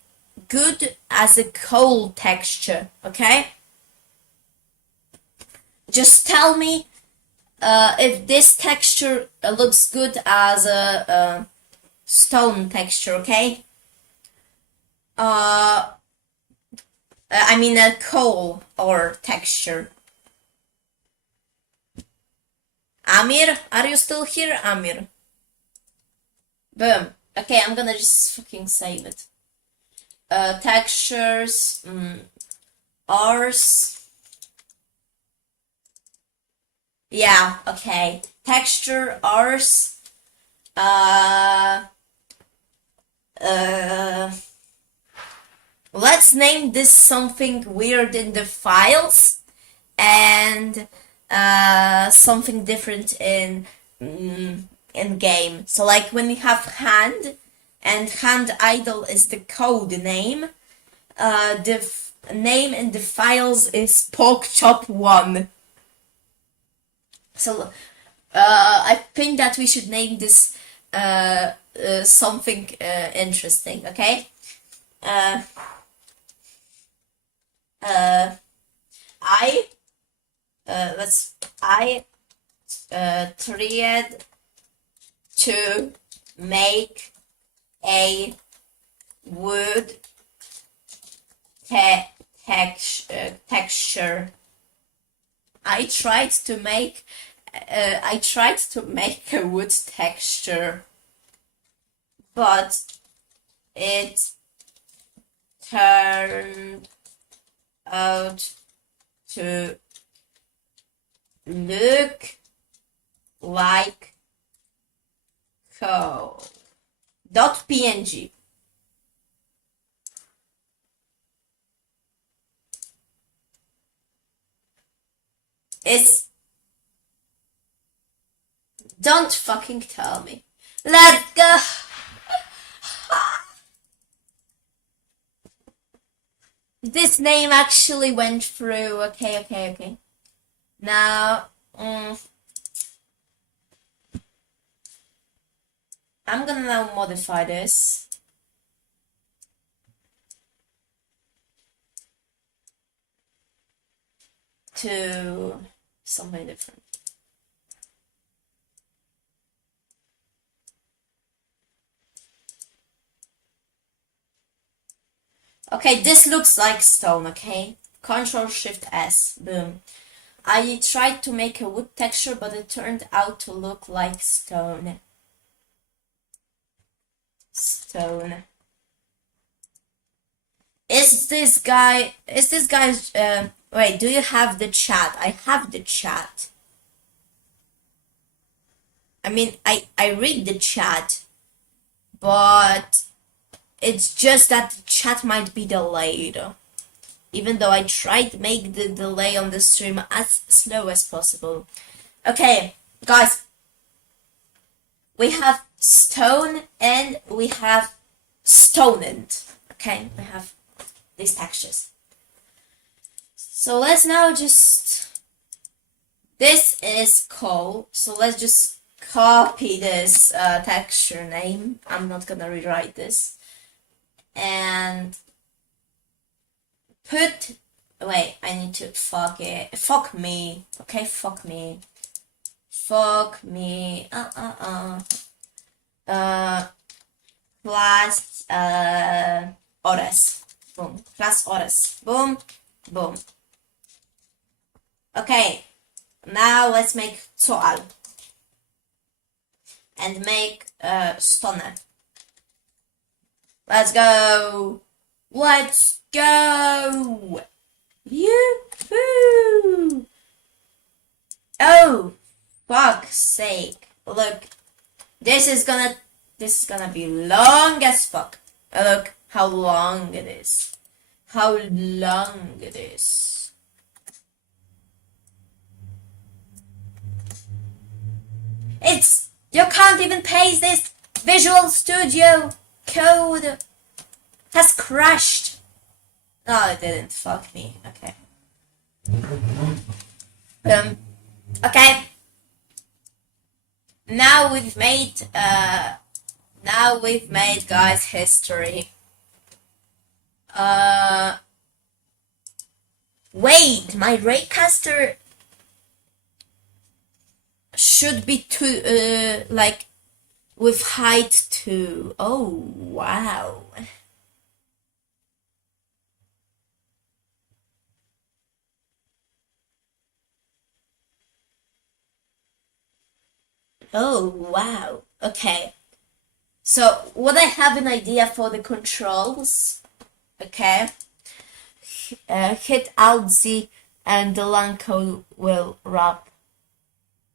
good as a coal texture, okay? Just tell me if this texture looks good as a stone texture, okay? I mean a coal or texture. Amir, are you still here, Amir? Boom. Okay, I'm gonna just fucking save it. Textures, Rs. Yeah, okay. Texture, Rs. Let's name this something weird in the files and something different in game. So like when we have hand and hand idle is the code name, the name in the files is porkchop1. So I think that we should name this something interesting, okay? Tried to make a wood texture. I tried to make a wood texture, but it turned out to look like coal. .png. Don't fucking tell me. Let's go. This name actually went through. Okay. Now, I'm gonna now modify this. To something different. Okay, this looks like stone, okay? Ctrl-Shift-S, boom. I tried to make a wood texture, but it turned out to look like stone. Is this guy's, wait, do you have the chat? I have the chat. I mean, I read the chat, but it's just that the chat might be delayed. Even though I tried to make the delay on the stream as slow as possible. Okay, guys. We have stone and we have stoned. Okay, we have these textures. So let's now just... This is coal. So let's just copy this texture name. I'm not gonna rewrite this. And wait, I need to fuck it. Fuck me. Okay, fuck me. Fuck me. Class horas. Boom. Class horas. Boom. Boom. Okay. Now let's make Zoal. And make Stonne. Let's go. Let's go. Yoo-hoo. Oh, fuck's sake. Look. This is gonna be long as fuck. Look how long it is. How long it is. You can't even paste this. Visual Studio Code has crashed. No, it didn't. Fuck me. Okay. Okay. Now we've made guys history. Wait, my Raycaster should be like with height 2. Oh wow. Oh wow. Okay. So what I have an idea for the controls. Okay. Hit Alt Z and the line code will wrap.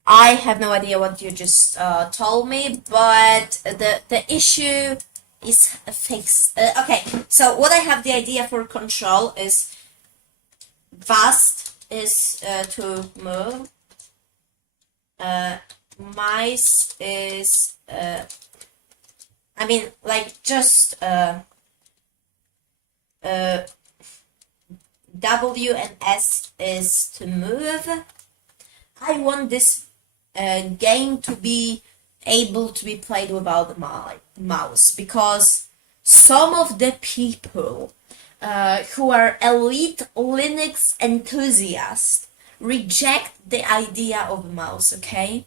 I have no idea what you just told me, but the issue is fixed. Okay, so what I have the idea for control is fast is to move. Mice is I mean like just W and S is to move. I want this game to be able to be played without the mouse, because some of the people who are elite Linux enthusiasts reject the idea of a mouse, okay?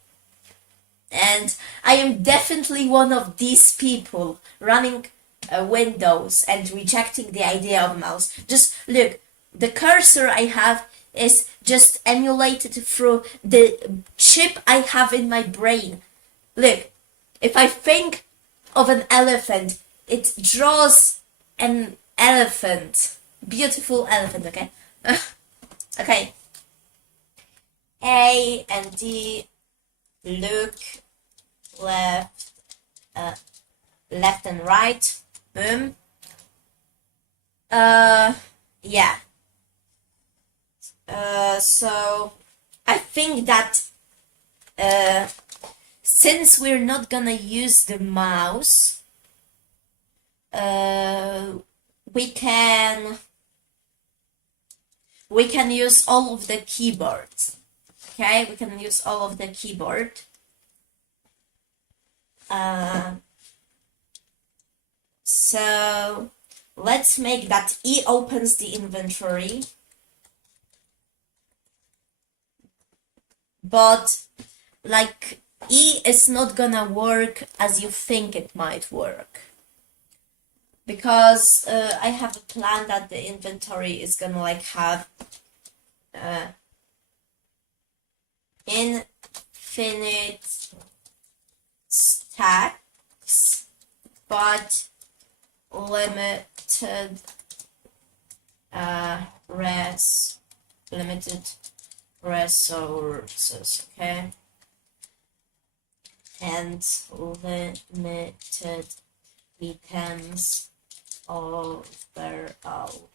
And I am definitely one of these people running Windows and rejecting the idea of a mouse. Just look, the cursor I have is just emulated through the chip I have in my brain. Look, if I think of an elephant, it draws an elephant. Beautiful elephant, okay? Okay. A and D, look, left, left and right, boom. Yeah. So I think that since we're not gonna use the mouse, we can use all of the keyboards. Okay, we can use all of the keyboard. So let's make that E opens the inventory. But like E is not gonna work as you think it might work, because I have a plan that the inventory is gonna like have infinite stacks but limited limited resources, okay, and limited items overall.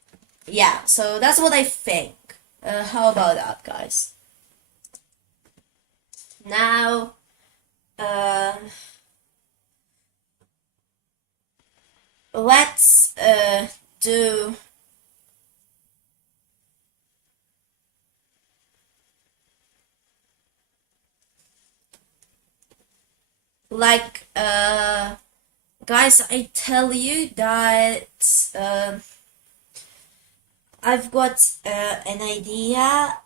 Yeah, so that's what I think. How about that, guys? Now, let's do like guys, I tell you that I've got an idea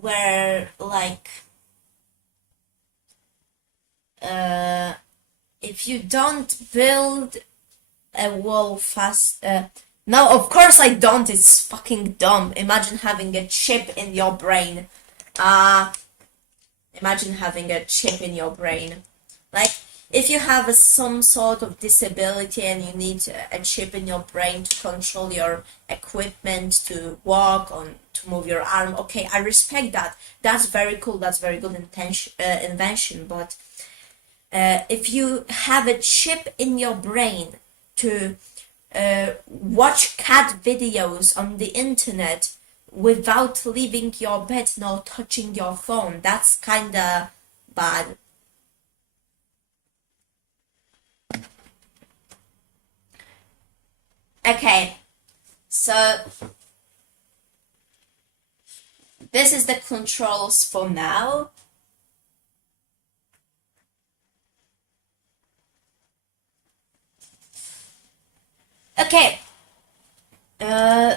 where like if you don't build a wall fast, no, of course I don't. It's fucking dumb. Imagine having a chip in your brain. Imagine having a chip in your brain. Like, if you have some sort of disability and you need a chip in your brain to control your equipment, to walk, on to move your arm, okay, I respect that. That's very cool. That's very good invention. But if you have a chip in your brain to watch cat videos on the internet without leaving your bed nor touching your phone, that's kinda bad. Okay, so this is the controls for now. Okay,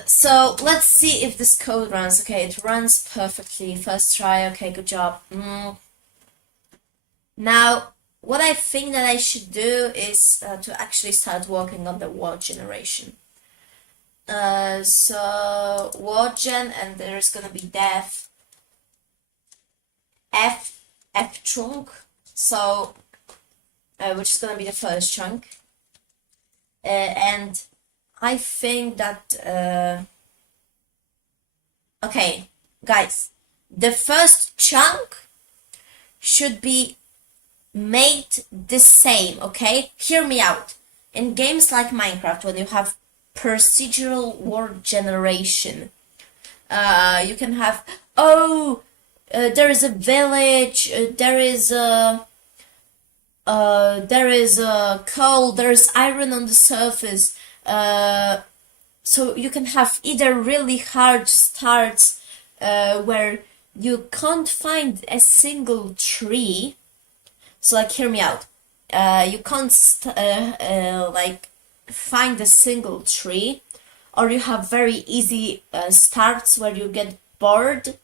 so let's see if this code runs. Okay, it runs perfectly. First try. Okay, good job. Now, what I think that I should do is to actually start working on the word generation. So word gen, and there's gonna be def f chunk. So which is gonna be the first chunk, and I think that okay, guys, the first chunk should be made the same. Okay, hear me out. In games like Minecraft, when you have procedural word generation, you can have, there is a village, there is a coal, there's iron on the surface. So you can have either really hard starts where you can't find a single tree. So like, hear me out. You can't like find a single tree, or you have very easy starts where you get bored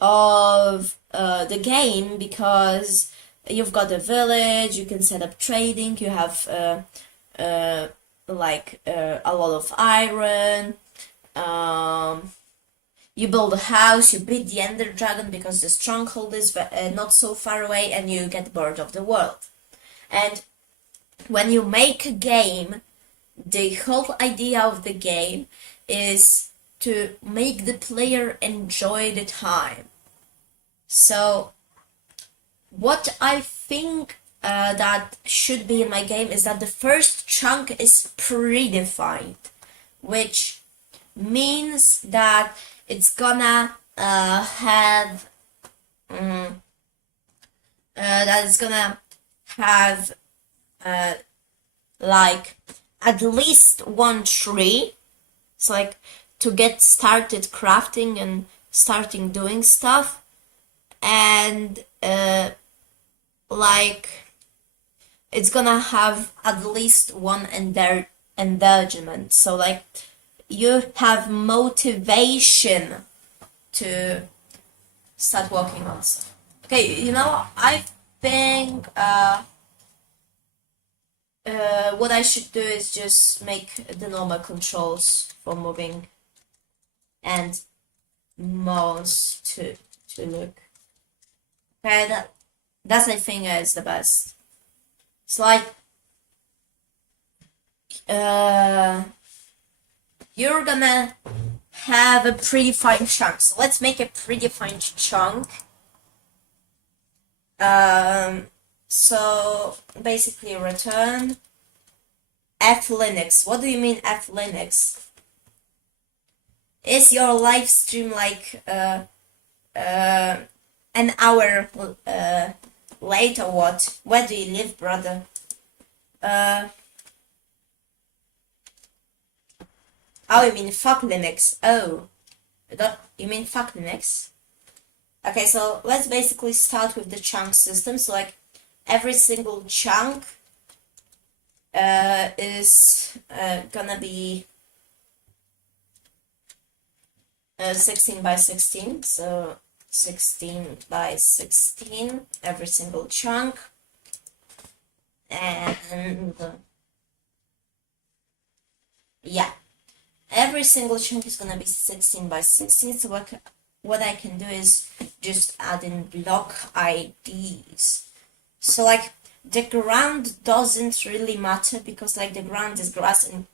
of the game because you've got a village, you can set up trading, you have like a lot of iron, you build a house, you beat the ender dragon because the stronghold is not so far away, and you get bored of the world. And when you make a game, the whole idea of the game is to make the player enjoy the time. So what I think that should be in my game is that the first chunk is predefined, which means that it's gonna have like at least one tree. It's like to get started crafting and starting doing stuff, and like it's gonna have at least one enlargement. So like you have motivation to start working on stuff. Okay, you know, I think what I should do is just make the normal controls for moving and mouse to look. Okay, that's I think is the best. It's like you're gonna have a predefined chunk. So let's make a predefined chunk. So basically return F Linux. What do you mean F Linux? Is your live stream like an hour late or what? Where do you live, brother? Oh, you mean fuck Linux? Oh, you mean fuck Linux? Okay, so let's basically start with the chunk system. So like every single chunk is gonna be 16 by 16, so 16 by 16 every single chunk, and yeah, every single chunk is gonna be 16 by 16. So what I can do is just add in block IDs. So like the ground doesn't really matter, because like the ground is grass, and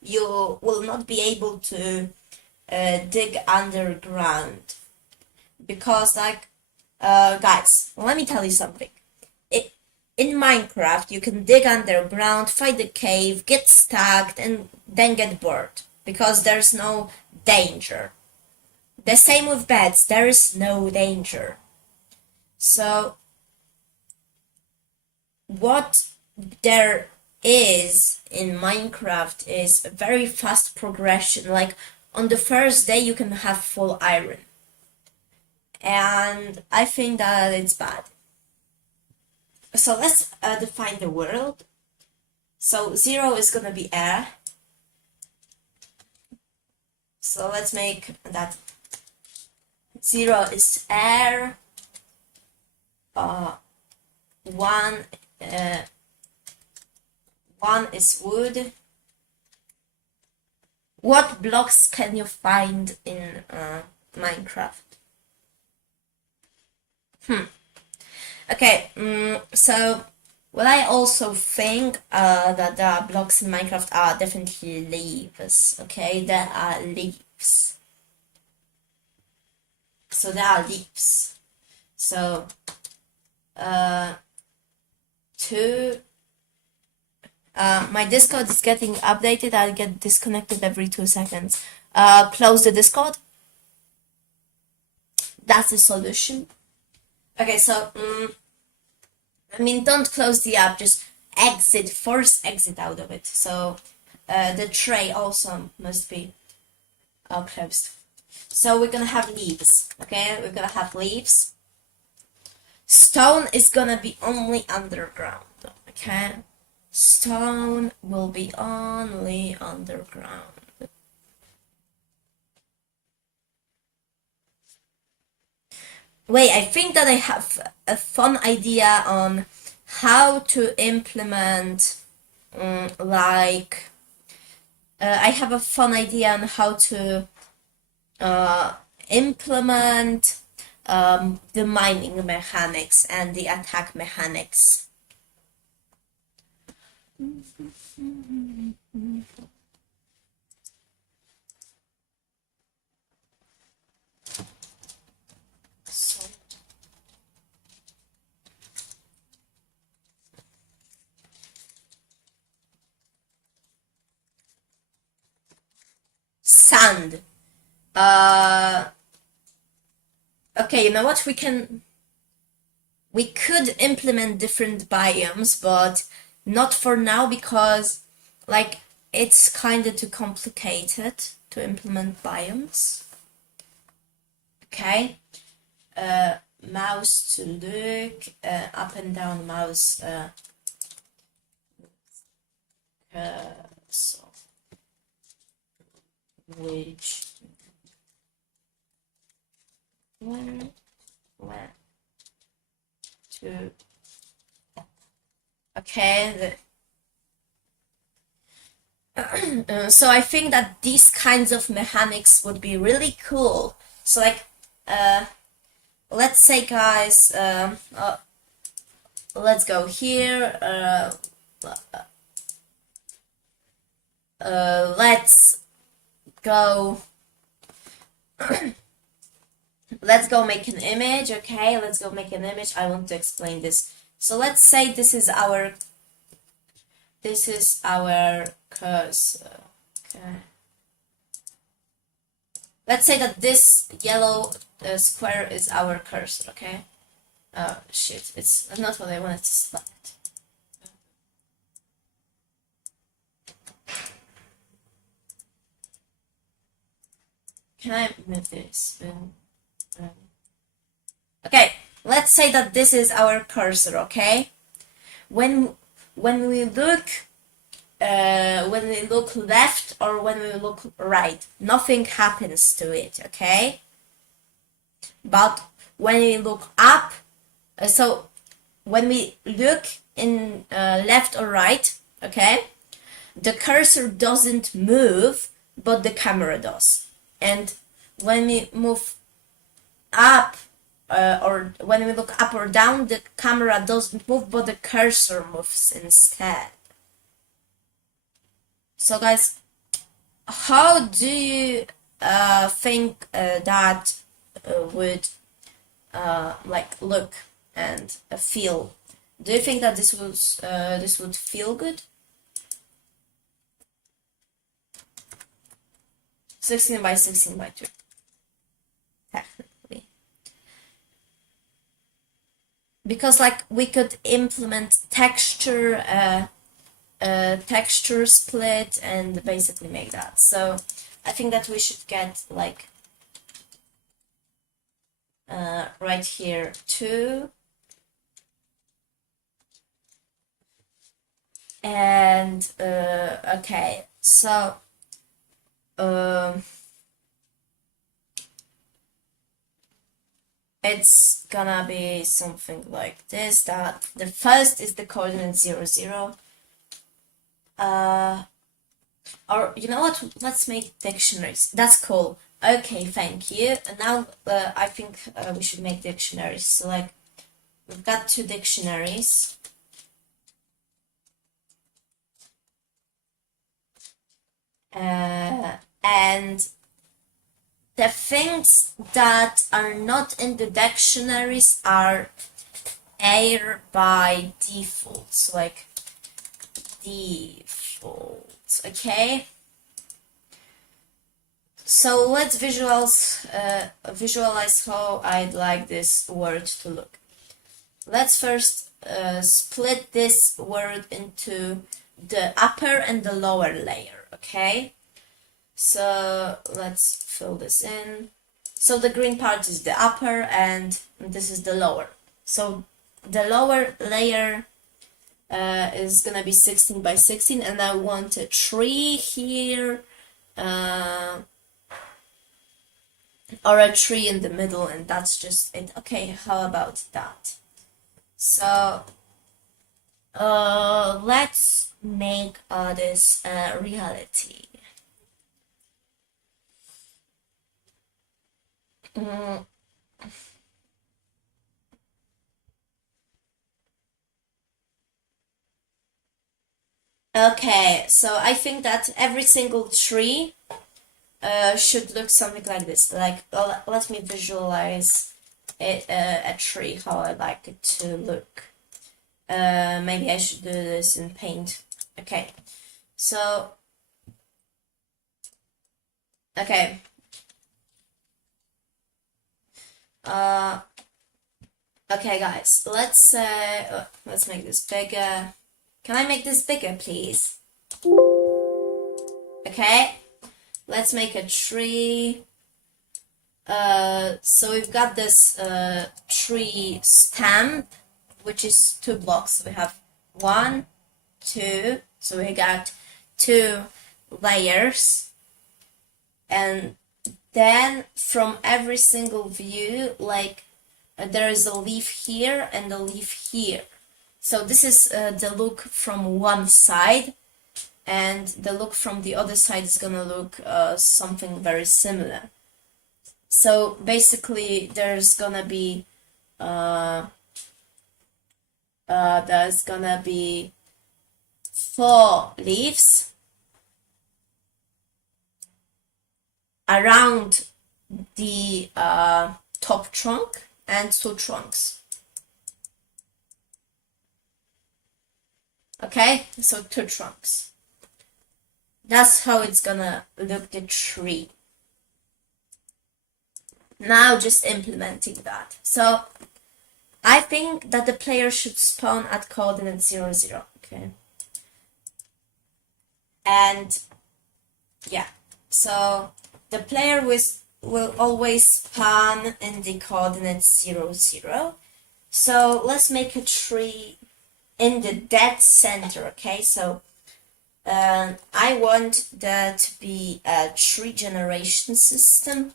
you will not be able to dig underground, because like guys, let me tell you something. In Minecraft, you can dig underground, find a cave, get stuck, and then get bored, because there's no danger. The same with beds, there is no danger. So what there is in Minecraft is a very fast progression. Like on the first day you can have full iron, and I think that it's bad. So let's define the world. So 0 is gonna be air. So let's make that 0 is air. 1 is wood. What blocks can you find in Minecraft? Okay, so what I also think that the blocks in Minecraft are definitely leaves. Okay, there are leaves. So there are leaves. So my Discord is getting updated. I'll get disconnected every 2 seconds. Close the Discord. That's the solution. Okay, so I mean, don't close the app, just exit, force exit out of it. So the tray also must be closed. So we're gonna have leaves, okay? We're gonna have leaves. Stone is gonna be only underground, okay? Stone will be only underground. Wait, I think that I have a fun idea on how to implement, like, I have a fun idea on how to implement the mining mechanics and the attack mechanics. Sand. Okay, you know what? We could implement different biomes, but not for now, because like it's kind of too complicated to implement biomes. Okay. Mouse to look, up and down mouse. So which one two. Okay, so I think that these kinds of mechanics would be really cool. So like let's say, guys, let's go here, let's go let's go make an image. Okay, let's go make an image. I want to explain this. So let's say this is our cursor. Okay, let's say that this yellow square is our cursor. Okay, oh shit, it's not what I wanted to select. Can I move this? Okay, let's say that this is our cursor, okay? When we look when we look left or when we look right, nothing happens to it, okay? But when we look up, so when we look in left or right, okay, the cursor doesn't move, but the camera does. And when we move up, or when we look up or down, the camera doesn't move, but the cursor moves instead. So guys, how do you think that would like look and feel? Do you think that this would feel good? 16 by 16 by 2, technically. Because like we could implement texture split and basically make that. So I think that we should get like right here 2, and okay, so it's gonna be something like this, that the first is the coordinate 0, 0. Or you know what, let's make dictionaries. That's cool. Okay, thank you. And now I think we should make dictionaries. So like we've got 2 dictionaries. And the things that are not in the dictionaries are there by default. So like default, okay? So let's visualize how I'd like this word to look. Let's first split this word into the upper and the lower layer, okay? So let's fill this in. So the green part is the upper and this is the lower. So the lower layer is gonna be 16 by 16, and I want a tree here, or a tree in the middle, and that's just it. Okay, how about that? So let's make this a reality. Okay, so I think that every single tree should look something like this. Like, let me visualize it, a tree, how I like it to look. Maybe I should do this in paint. Okay, so okay. Okay, guys, let's make this bigger. Can I make this bigger, please? Okay, let's make a tree. So we've got this tree stem, which is 2 blocks. We have 1, 2, so we got 2 layers, and then from every single view, like there is a leaf here and a leaf here. So this is the look from one side, and the look from the other side is gonna look something very similar. So basically there's gonna be 4 leaves around the top trunk and 2 trunks. Okay, so 2 trunks. That's how it's gonna look, the tree. Now just implementing that. So I think that the player should spawn at coordinate 0, 0. Okay. And yeah, so the player will always spawn in the coordinate 0, 0. So let's make a tree in the dead center. Okay, so I want that to be a tree generation system,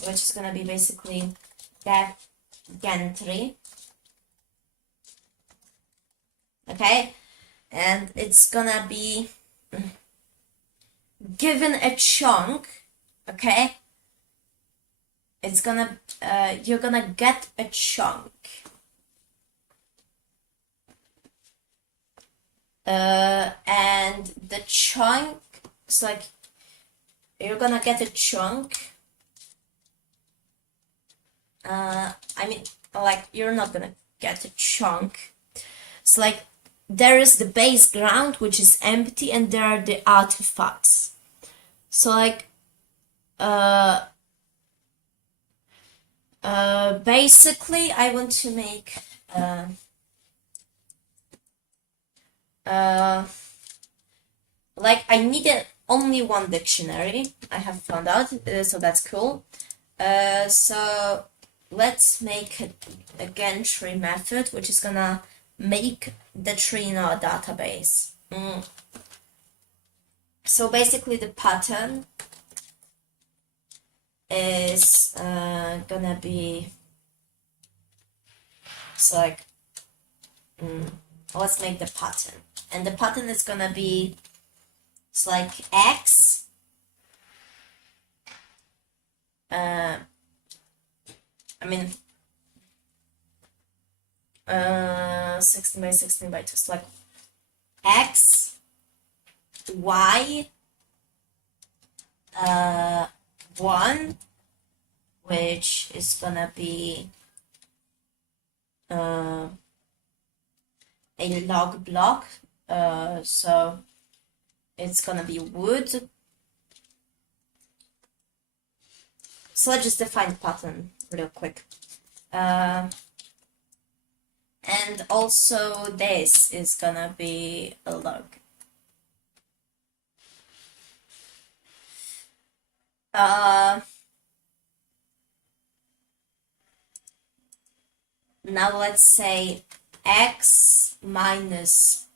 which is gonna be basically that gantry. Okay, and it's gonna be given a chunk. Okay, it's gonna you're gonna get a chunk. And the chunk is like you're gonna get a chunk. I mean, like you're not gonna get a chunk. It's like there is the base ground which is empty, and there are the artifacts. So like, basically, I want to make like I needed only one dictionary. I have found out, so that's cool. So let's make a gantry method, which is gonna make the tree in our database. So basically, the pattern is gonna be so like let's make the pattern, and the pattern is gonna be it's like X I mean 16 by 16 by 2, it's like X Y 1, which is gonna be a log block, so it's gonna be wood. So let's just define the pattern real quick. And also this is gonna be a log. Now let's say X minus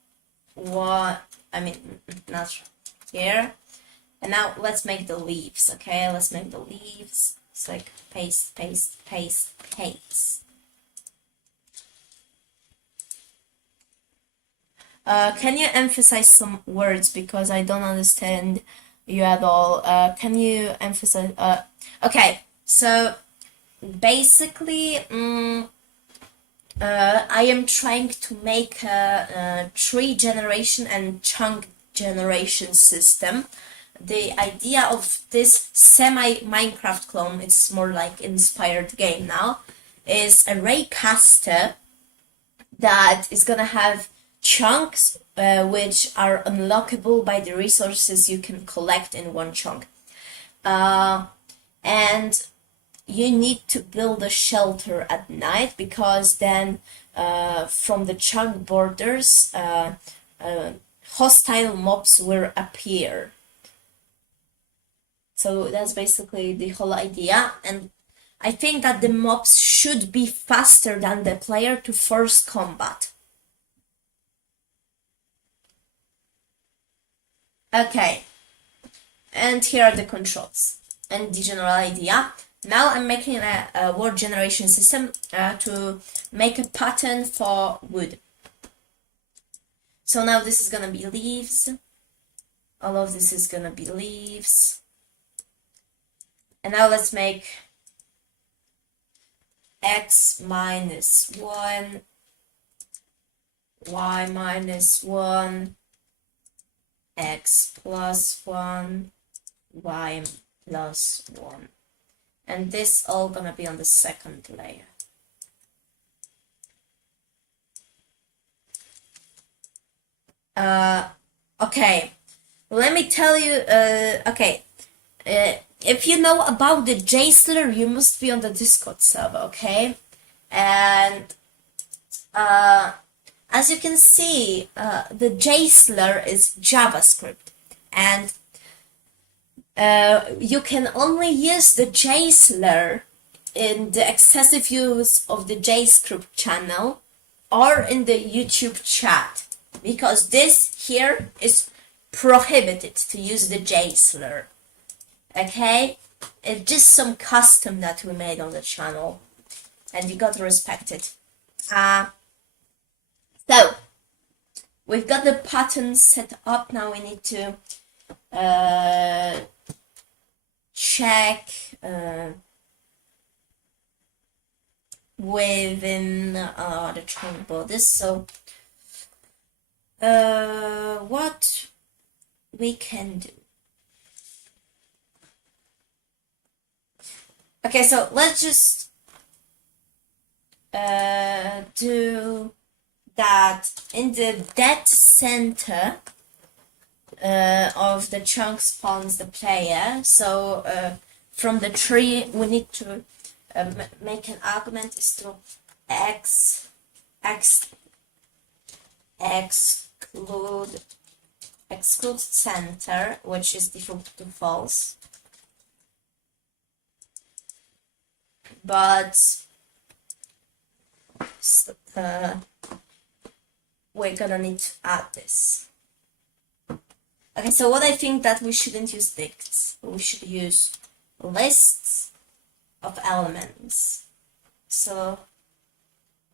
1, I mean, not here. And now let's make the leaves, okay? Let's make the leaves. It's like paste, paste, paste, paste. Can you emphasize some words, because I don't understand you at all? Can you emphasize? Okay, so basically, I am trying to make a tree generation and chunk generation system. The idea of this semi-Minecraft clone, it's more like inspired game now, is a raycaster that is gonna have chunks which are unlockable by the resources you can collect in one chunk. And you need to build a shelter at night, because then from the chunk borders hostile mobs will appear. So that's basically the whole idea, and I think that the mobs should be faster than the player to force combat. Okay, and here are the controls and the general idea. Now I'm making a word generation system to make a pattern for wood. So now this is gonna be leaves. All of this is gonna be leaves. And now let's make X minus 1, Y minus 1, X plus 1, Y plus 1. And this all gonna be on the second layer. Okay, let me tell you, okay, if you know about the JSLR, you must be on the Discord server, okay? And as you can see, the JSLR is JavaScript, and you can only use the JSLR in the excessive use of the JScript channel or in the YouTube chat, because this here is prohibited to use the J slur. Okay? It's just some custom that we made on the channel, and you gotta respect it. So we've got the pattern set up. Now we need to check within the chunk borders. So what we can do. Okay, so let's just do that in the dead center of the chunk spawns the player. So from the tree we need to make an argument is to exclude center, which is default to false. But we're gonna need to add this. Okay, so what I think that we shouldn't use dicts, we should use lists of elements. So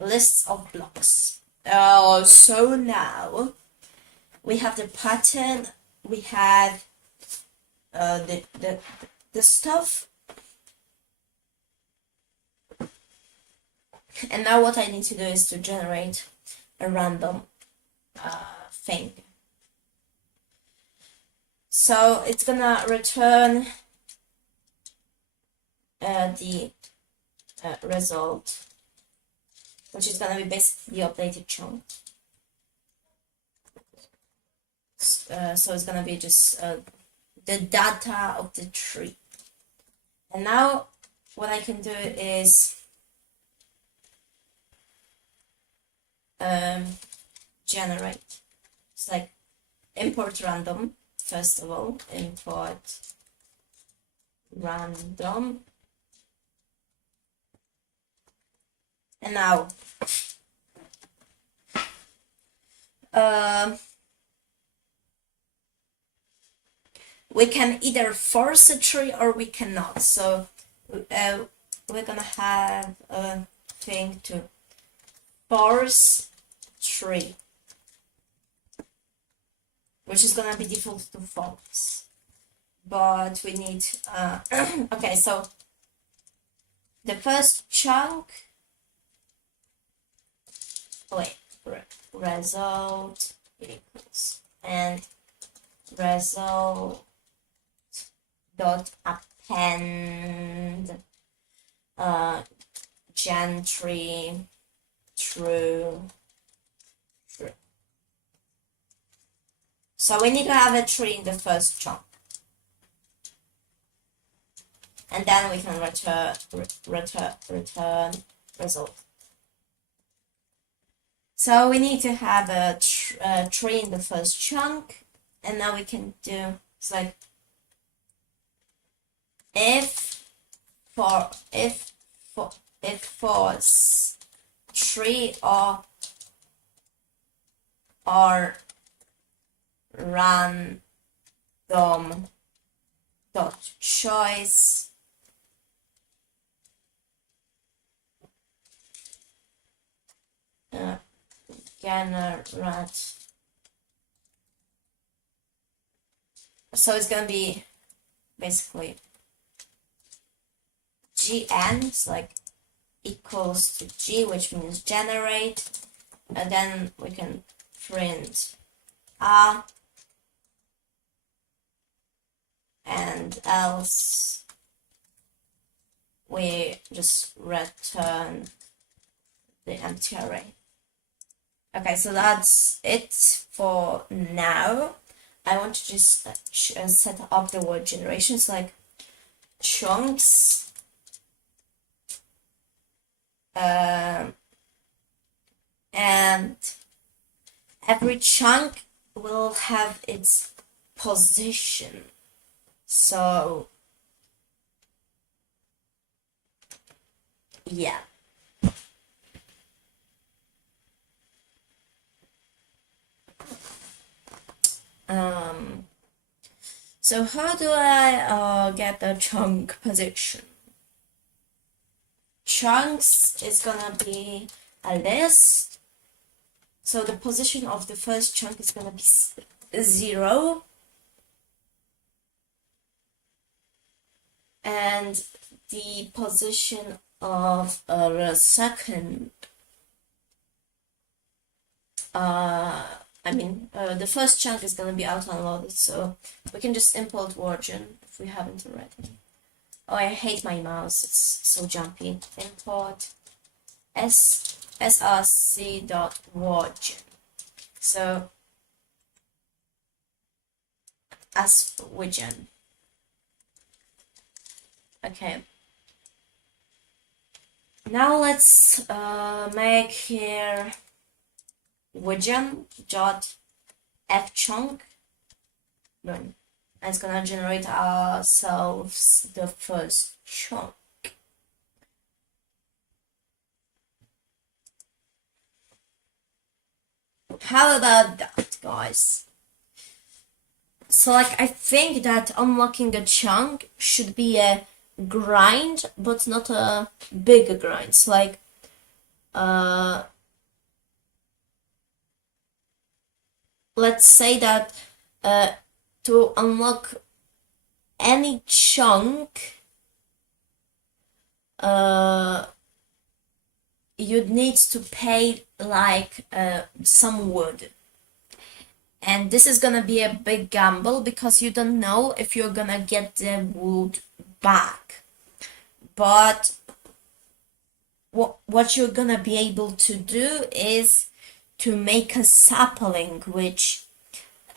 lists of blocks. So now we have the pattern, we have the stuff. And now what I need to do is to generate a random thing. So it's gonna return the result, which is gonna be basically the updated chunk. So it's gonna be just the data of the tree. And now what I can do is generate. It's like import random. First of all, import random. And now we can either force a tree or we cannot. So we're gonna have a thing to force tree, which is gonna be default to false. But we need okay, so the first chunk, result equals and result dot append gentry true. So we need to have a tree in the first chunk, and then we can return result. So we need to have a tree in the first chunk, and now we can do, it's like if false tree or random dot choice generate. So it's gonna be basically gn, it's like equals to g, which means generate, and then we can print a, and else we just return the empty array. Okay, so that's it for now. I want to just set up the word generations, like chunks, and every chunk will have its position. So yeah. So how do I get the chunk position? Chunks is gonna be a list. So the position of the first chunk is gonna be 0. And the position of the second, the first chunk is gonna be auto-unloaded, so we can just import Wargen if we haven't already. Oh, I hate my mouse, it's so jumpy. Import src.wargen. So as Wargen. Okay. Now let's make here Wargen.fchunk. Run. And it's gonna generate ourselves the first chunk. How about that, guys? So like I think that unlocking a chunk should be a grind, but not a big grind. So like let's say that to unlock any chunk you'd need to pay like some wood. And this is gonna be a big gamble because you don't know if you're gonna get the wood back. But what you're gonna be able to do is to make a sapling, which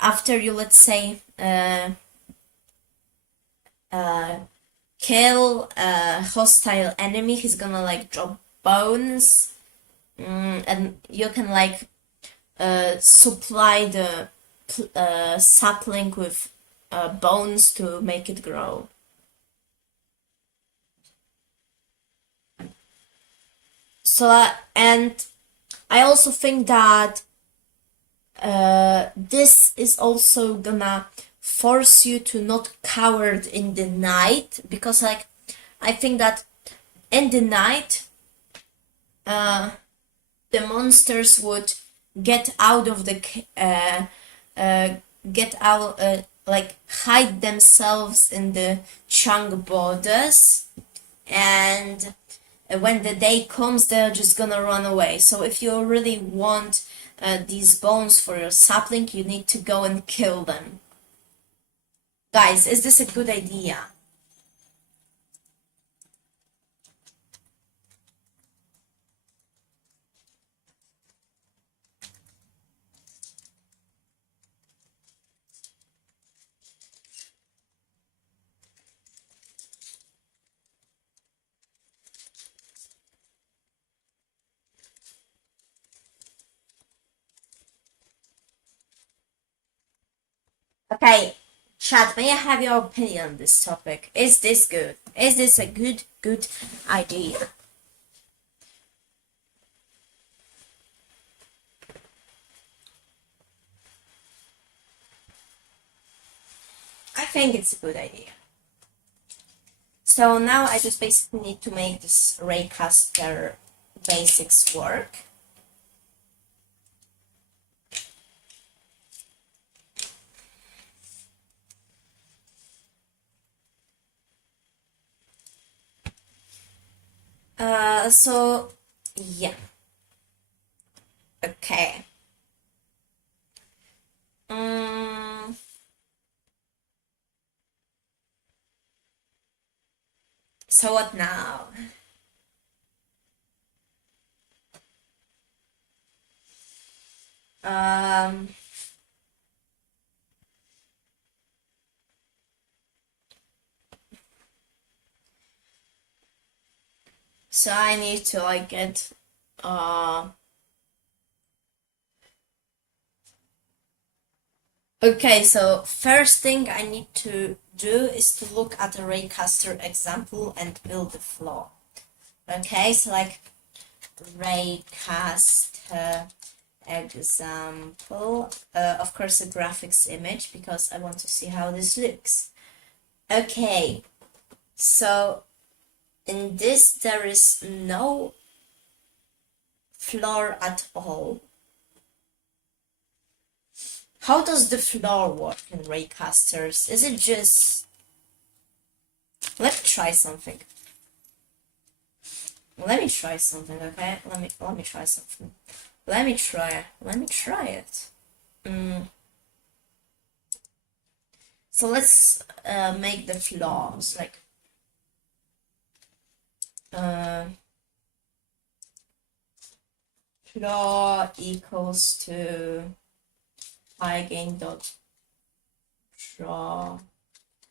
after you, let's say, kill a hostile enemy, he's gonna like drop bones, and you can like supply the sapling with bones to make it grow. So and I also think that this is also gonna force you to not coward in the night, because like I think that in the night the monsters would get out of the like hide themselves in the chunk borders, and when the day comes they're just gonna run away. So if you really want these bones for your sapling, you need to go and kill them. Guys, is this a good idea? Okay, chat, may I have your opinion on this topic? Is this good? Is this a good idea? I think it's a good idea. So now I just basically need to make this raycaster basics work. So yeah. Okay. So what now? So I need to like get okay, so first thing I need to do is to look at a raycaster example and build the flow. Okay, so like raycaster example. Of course, a graphics image because I want to see how this looks. Okay, so in this there is no floor at all. How does the floor work in Raycasters? Is it just... Let's try something. Let me try something, okay? Let me try something. Let me try it. So let's make the floors like floor equals to height dot draw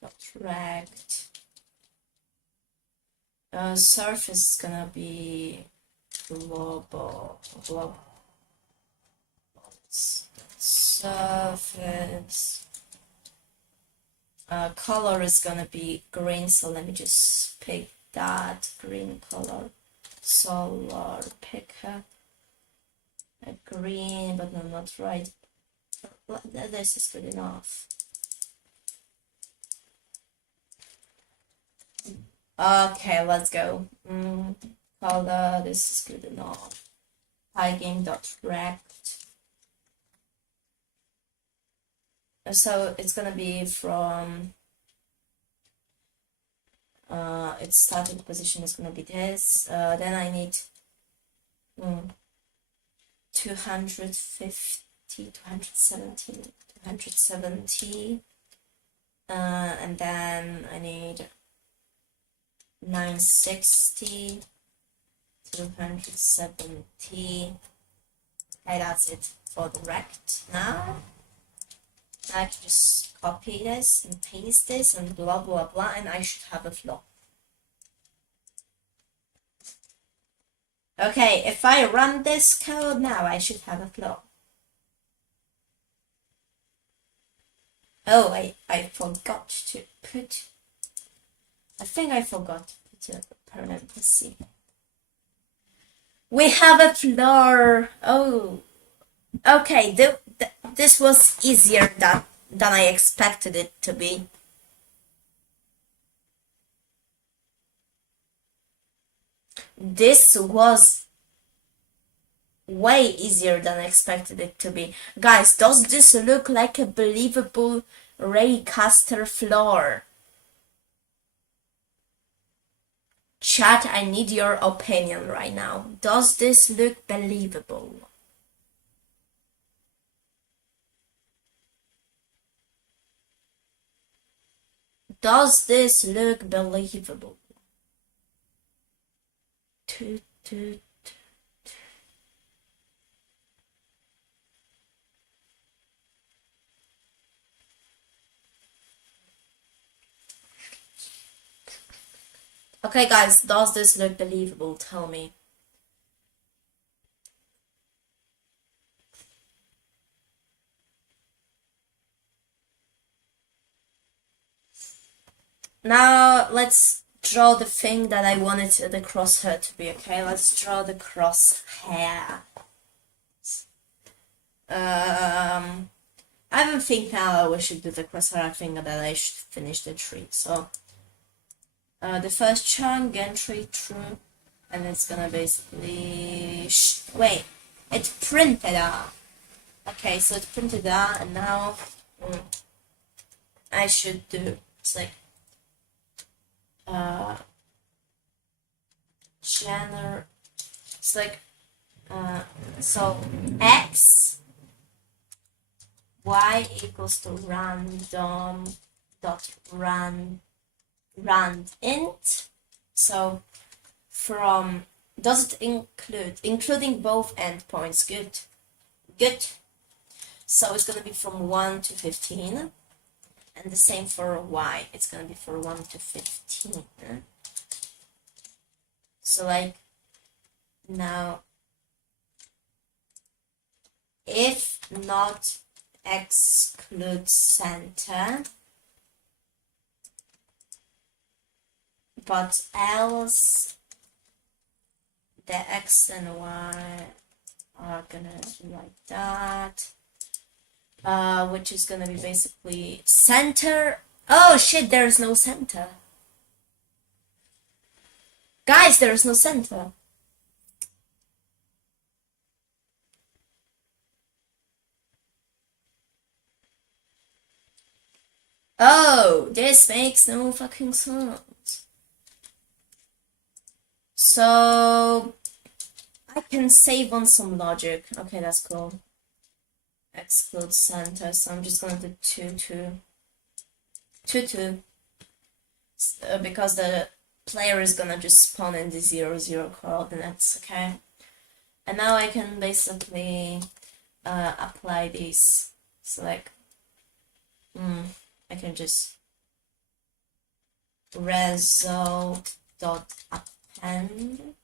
dot rect. Surface is gonna be global surface. Color is gonna be green, so let me just pick that green color. Solar picker. A green, but no, not right. This is good enough. Okay, let's go. Color, this is good enough. Height.rect. So it's gonna be from its starting position is gonna be this. Then I need 250, 270, and then I need 960, 270. Okay, that's it for the rect. Now I can just copy this and paste this and blah blah blah, and I should have a floor. Okay, if I run this code now, I should have a floor. Oh, I forgot to put... I think I forgot to put a parenthesis. We have a floor! Oh, okay, this was easier than I expected it to be. This was way easier than I expected it to be. Guys, does this look like a believable Raycaster floor? Chat, I need your opinion right now. Does this look believable? Does this look believable? Okay, guys, does this look believable? Tell me. Now, let's draw the thing that I wanted the crosshair to be, okay? Let's draw the crosshair. I don't think now we should do the crosshair. I think that I should finish the tree. So, the first chunk, entry true, and it's gonna basically... wait, it printed out. Okay, so it printed out, and now I should do... It's like... it's like so x y equals to random dot rand int. So from, does it include, including both endpoints? Good. So it's gonna be from 1 to 15. And the same for y, it's gonna be for 1 to 15. So like, now, if not exclude center, but else the x and y are gonna be like that. Which is gonna be basically center. Oh shit, there's no center. Guys, there's no center. Oh, this makes no fucking sense. So I can save on some logic. Okay, that's cool. Exclude center, so I'm just gonna do 2, 2. 2, 2. Because the player is gonna just spawn in the 0, 0 coordinates, okay? And now I can basically apply these. So like, I can just result dot append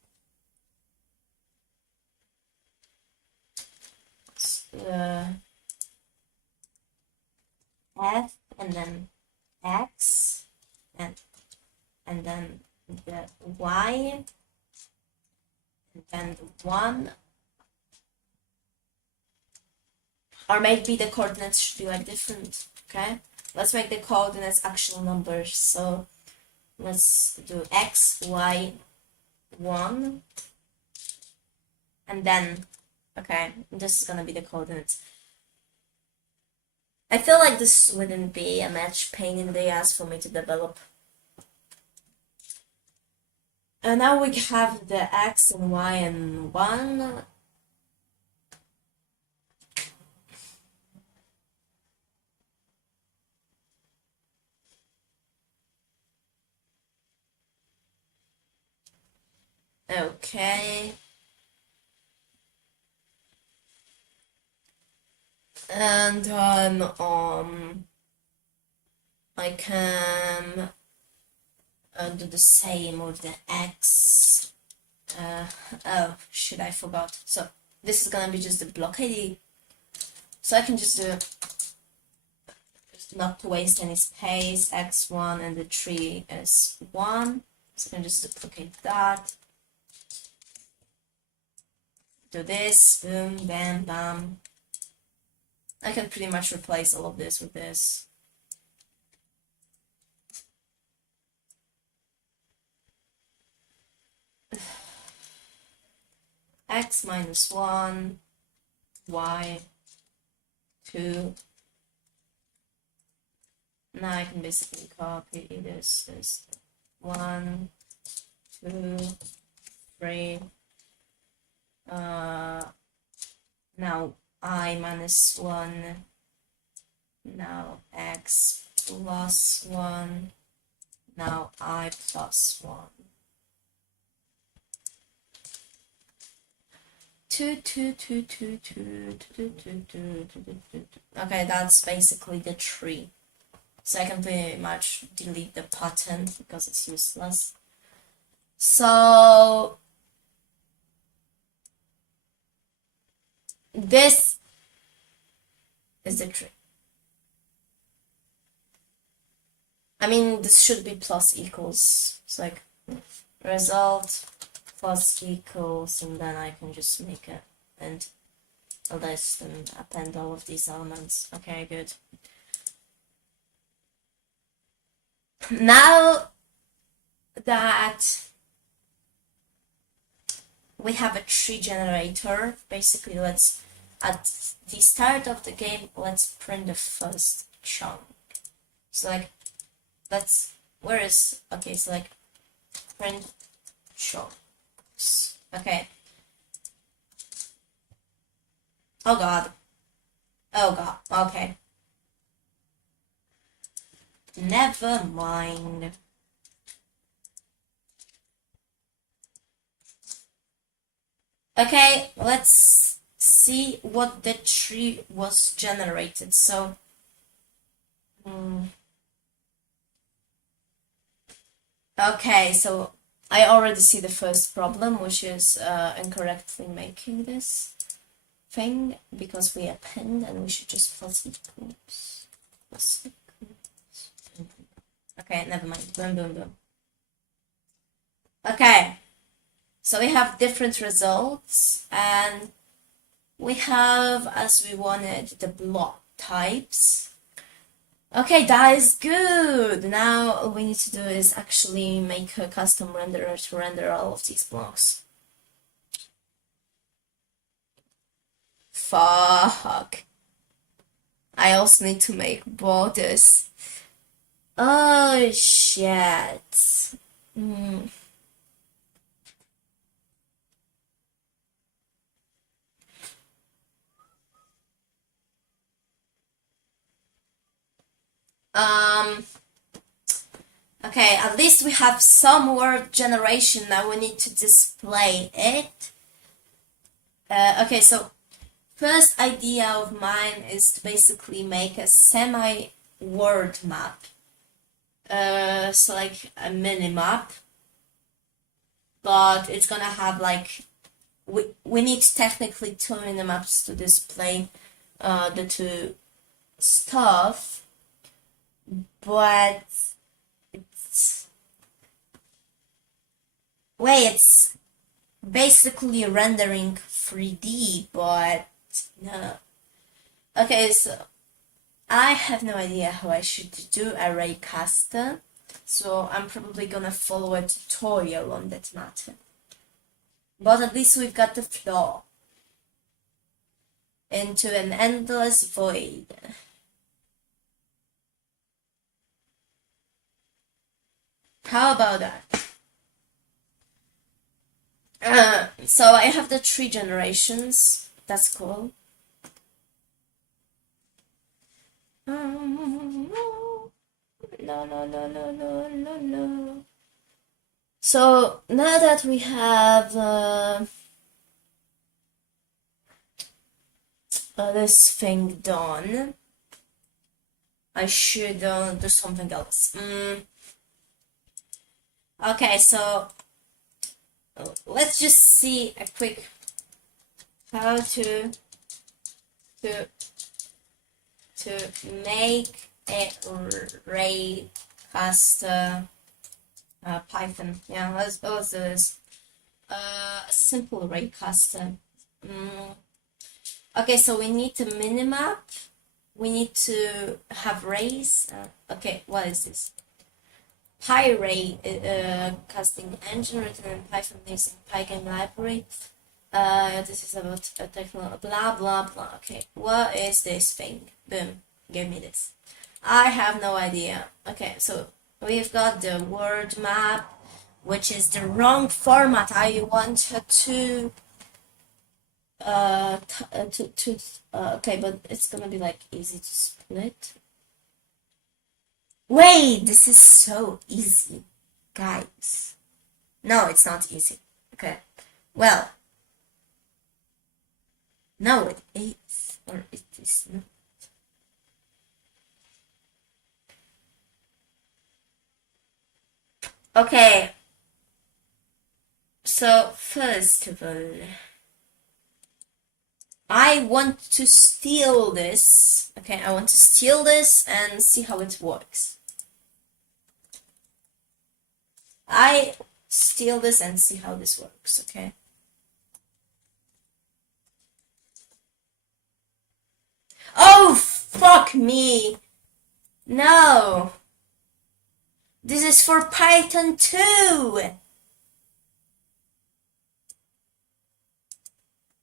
f and then x and then the y and then the 1, or maybe the coordinates should be like different. Okay, let's make the coordinates actual numbers. So let's do x, y, 1, and then, okay, this is gonna be the coordinates. I feel like this wouldn't be a much pain in the ass for me to develop. And now we have the x and y and 1. Okay. And then I can do the same with the x. Oh shit, I forgot. So this is gonna be just the blockade. So I can just do, not to waste any space, x1 and the 3 is 1. So I can just duplicate that. Do this, boom, bam, bam. I can pretty much replace all of this with this. X minus 1, y, 2. Now I can basically copy this 1, 2, 3. Now I minus 1. Now x plus 1. Now I plus 1. 2, 2, 2, 2, 2, 2, 2, 2, 2. Okay, that's basically the tree. So I can pretty much delete the pattern because it's useless. So this is the tree. I mean, this should be plus equals. It's like result plus equals, and then I can just make it and a list and append all of these elements. Okay, good. Now that we have a tree generator, basically let's, at the start of the game, let's print the first chunk. So like, let's, where is, okay, so like, print chunks. Okay. Oh god. Oh god, okay. Never mind. Okay, let's see what the tree was generated. So, okay, so I already see the first problem, which is incorrectly making this thing because we append and we should just plus equals. Plus equals. Okay, never mind. Boom, boom, boom. Okay, so we have different results, and we have, as we wanted, the block types. Okay, that is good. Now all we need to do is actually make a custom renderer to render all of these blocks. Fuck. I also need to make borders. Oh shit. Hmm. Okay, at least we have some word generation. Now we need to display it. Okay, so first idea of mine is to basically make a semi-word map. So like a mini map, but it's gonna have like we need technically two mini maps to display the two stuff, but it's basically rendering 3D, but no. Okay, so I have no idea how I should do array custom, so I'm probably gonna follow a tutorial on that matter. But at least we've got the flow into an endless void. How about that? So I have the 3 generations. That's cool. No. So now that we have this thing done, I should do something else. Okay, so let's just see a quick how to make a array custom Python. Yeah, let's do this. A simple array custom. Okay, so we need to minimap. We need to have arrays. Okay, what is this? PyArray casting engine written in Python using Pygame library. This is about technical blah blah blah. Okay, what is this thing? Boom, give me this. I have no idea. Okay, so we've got the word map, which is the wrong format. I want to okay, but it's gonna be like easy to split. Wait, this is so easy, guys. No, it's not easy. Okay, well, no, it is, or it is not. Okay, so first of all, I want to steal this. Okay, I want to steal this and see how it works. I steal this and see how this works, okay? Oh, fuck me! No! This is for Python 2!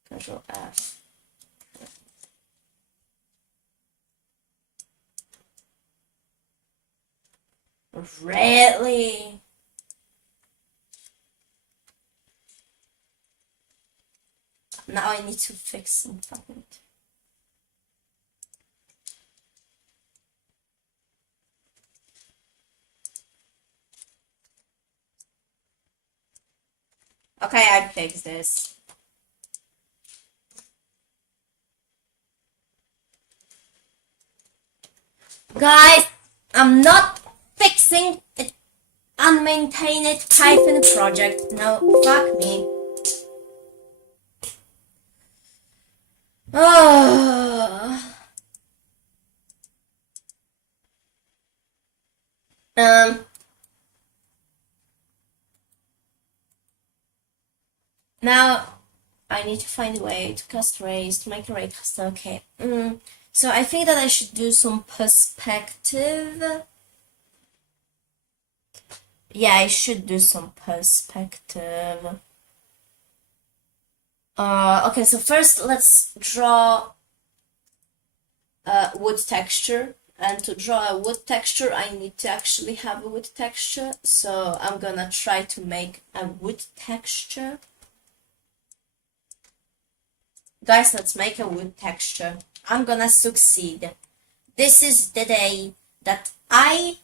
Control F. Really? Now I need to fix something. Okay, I fixed this. Guys, I'm not fixing it unmaintained Python project. No, fuck me. Oh. Now I need to find a way to cast rays, to make a ray caster. Okay. So I think that I should do some perspective. Yeah, I should do some perspective. Okay, so first let's draw a wood texture. And to draw a wood texture, I need to actually have a wood texture. So I'm gonna try to make a wood texture. Guys, let's make a wood texture. I'm gonna succeed. This is the day that I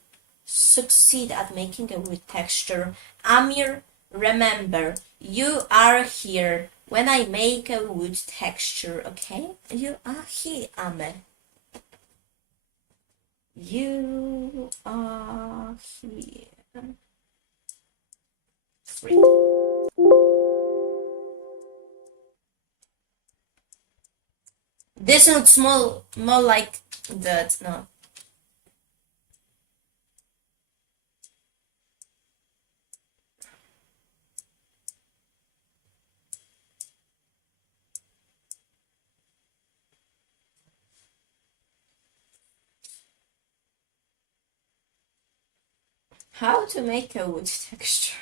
succeed at making a wood texture. Amir, remember, you are here when I make a wood texture, okay? You are here, Amir. You are here. Free. This looks more like that, no. How to make a wood texture?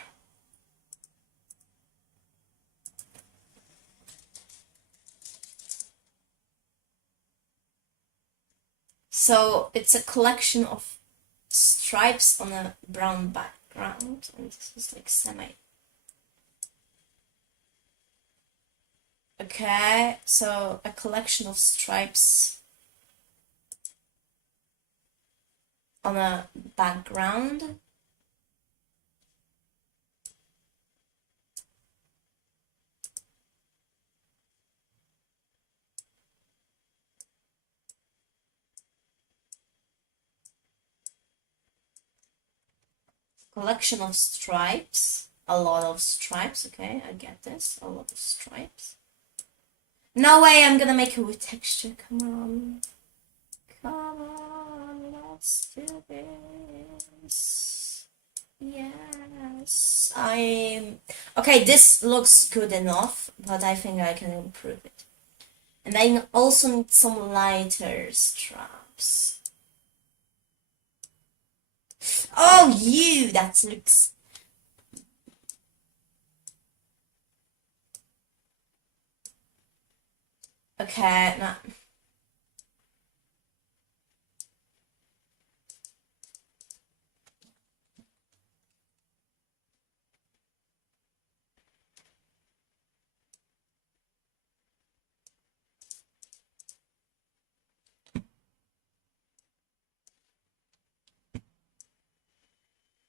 So it's a collection of stripes on a brown background, and this is like semi. Okay, so a collection of stripes on a background. Collection of stripes, a lot of stripes. Okay, I get this, a lot of stripes. No way I'm gonna make a wood texture, come on. Come on, let's do this. Yes, okay, this looks good enough, but I think I can improve it. And I also need some lighter straps. Oh, that looks... Okay, no.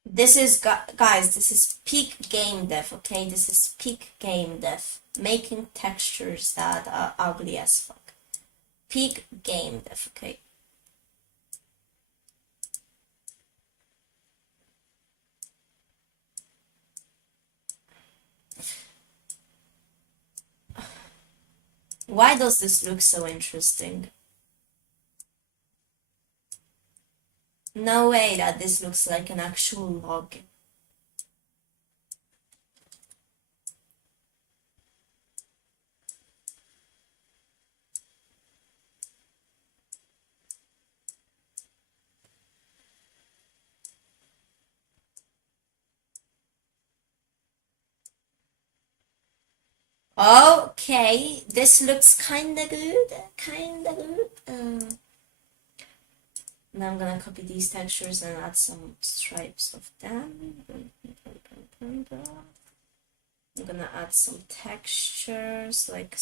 This is, guys, this is peak game dev, okay? This is peak game dev. Making textures that are ugly as fuck. Peak game dev, okay? Why does this look so interesting? No way that this looks like an actual log. Okay, this looks kinda good, Now I'm gonna copy these textures and add some stripes of them. I'm gonna add some textures, like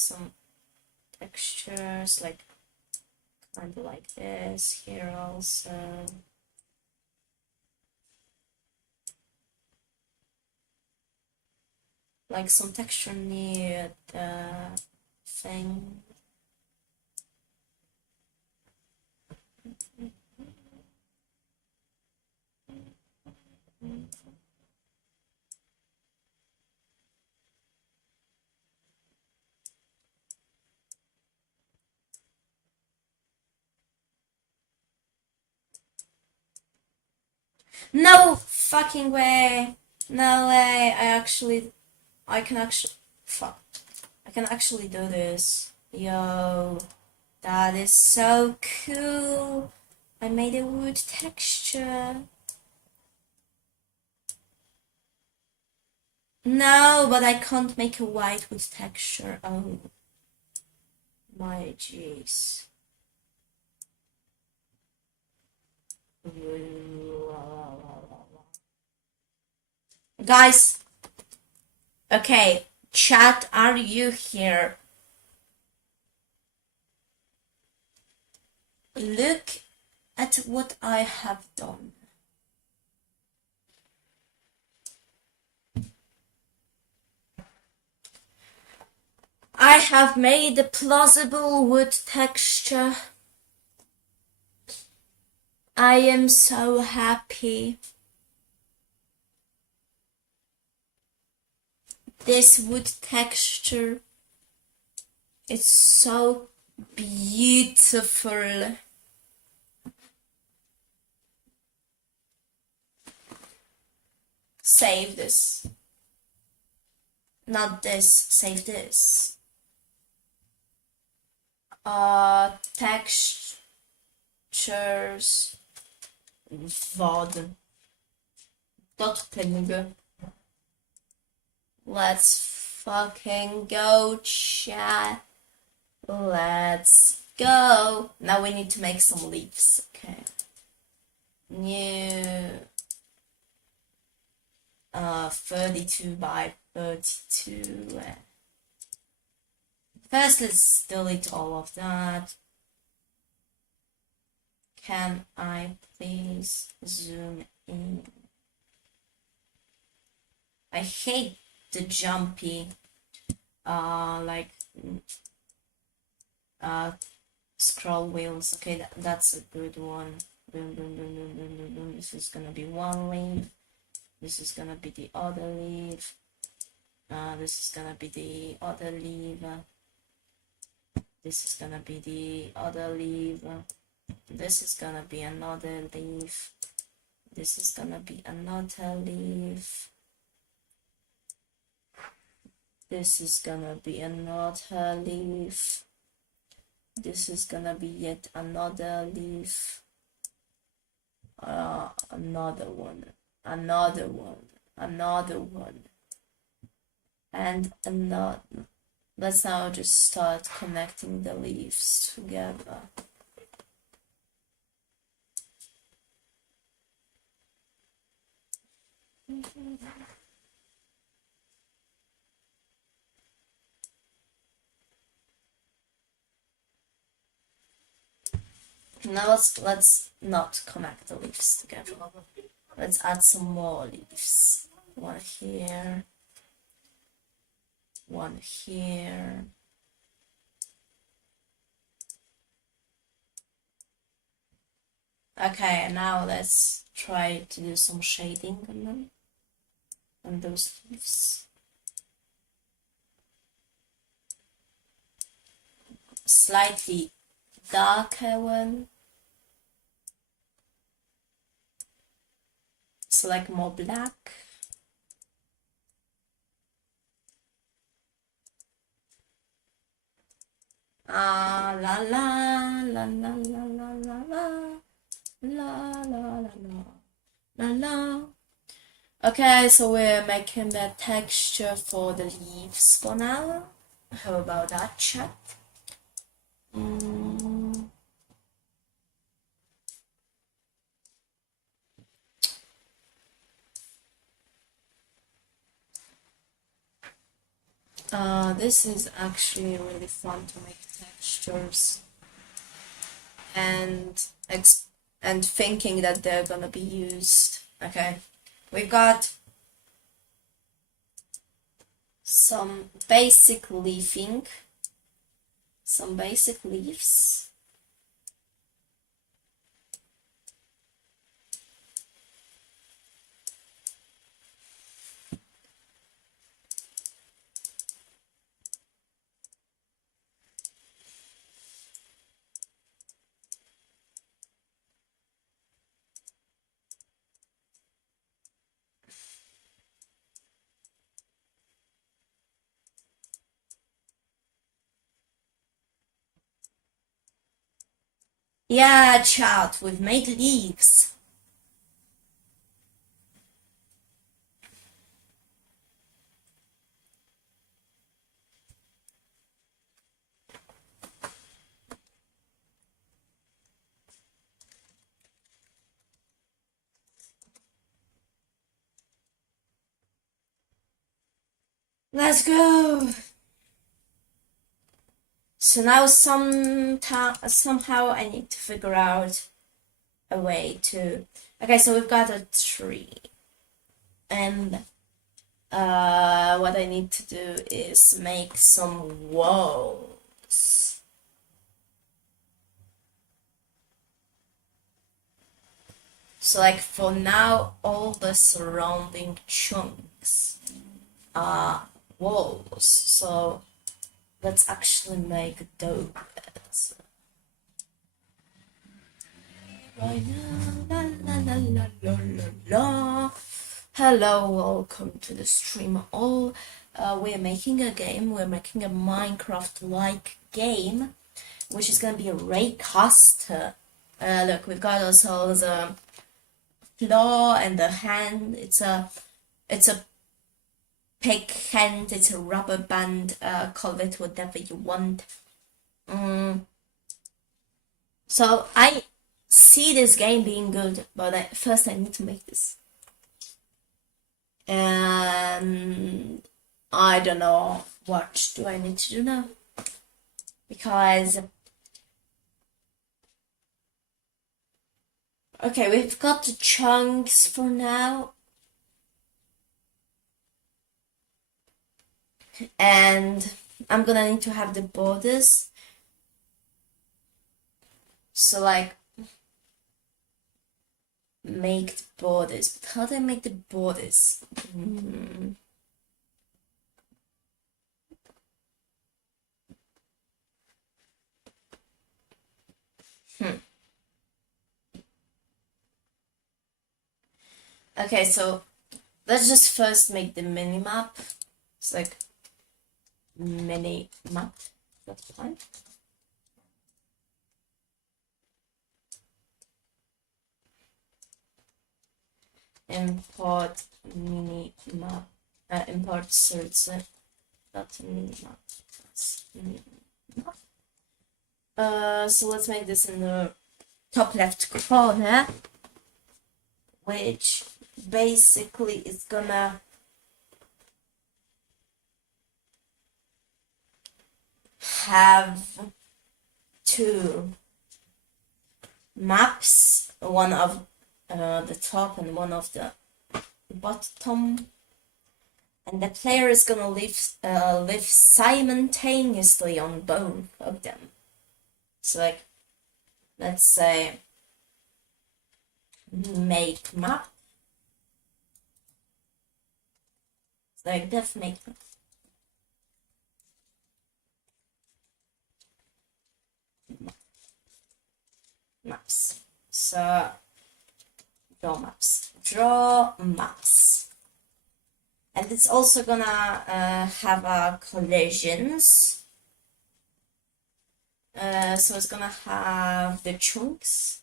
kinda like this here also. Like some texture near the thing. No fucking way! No way! I can actually can actually do this. Yo, that is so cool. I made a wood texture. No, but I can't make a white wood texture. Oh my jeez. Guys, okay, chat, are you here? Look at what I have done. I have made a plausible wood texture. I am so happy. This wood texture is so beautiful. Save this. Not this, save this. Textures. VOD.png. Let's fucking go, chat. Let's go. Now we need to make some leaves. Okay. New 32 by 32. First, let's delete all of that. Can I please zoom in? I hate the jumpy, scroll wheels. Okay, that's a good one. Boom, boom, boom, boom, boom, boom, boom. This is gonna be one leaf. This is gonna be the other leaf. This is gonna be the other leaf. This is gonna be the other leaf. This is gonna be another leaf. This is gonna be another leaf. This is gonna be another leaf. This is gonna be yet another leaf. Another one. Another one. Another one. And another. Let's now just start connecting the leaves together. Now let's not connect the leaves together. Let's add some more leaves. One here. One here. Okay, now let's try to do some shading on them, on those leaves. Slightly darker one. It's like more black. La la la la la la la la la la la la. Okay, so we're making the texture for the leaves for now. How about that, chat? This is actually really fun to make textures and thinking that they're gonna be used. Okay, we've got some basic leafing, some basic leaves. Yeah, chat, we've made leaves. Let's go. So now somehow I need to figure out a way to. Okay, so we've got a tree, and what I need to do is make some walls. So like for now, all the surrounding chunks are walls. So let's actually make those. Right now, la la la la la la. Hello, welcome to the stream all. We're making a game, we're making a Minecraft-like game, which is gonna be a raycaster. Look, we've got ourselves a claw and a hand. It's a pig hand, it's a rubber band, call it whatever you want. So I see this game being good, but first I need to make this. And I don't know what do I need to do now, because okay, we've got the chunks for now, and I'm gonna need to have the borders. So like make the borders, but how do I make the borders? Okay, so let's just first make the mini map. It's like mini map. That's fine. Import mini map. Import source. Not mini map. That's mini map. So let's make this in the top left corner, which basically is gonna have two maps, one of the top and one of the bottom, and the player is gonna live simultaneously on both of them. So like, let's say make map. Like def make maps. So draw maps. Draw maps. And it's also gonna have collisions. So it's gonna have the chunks.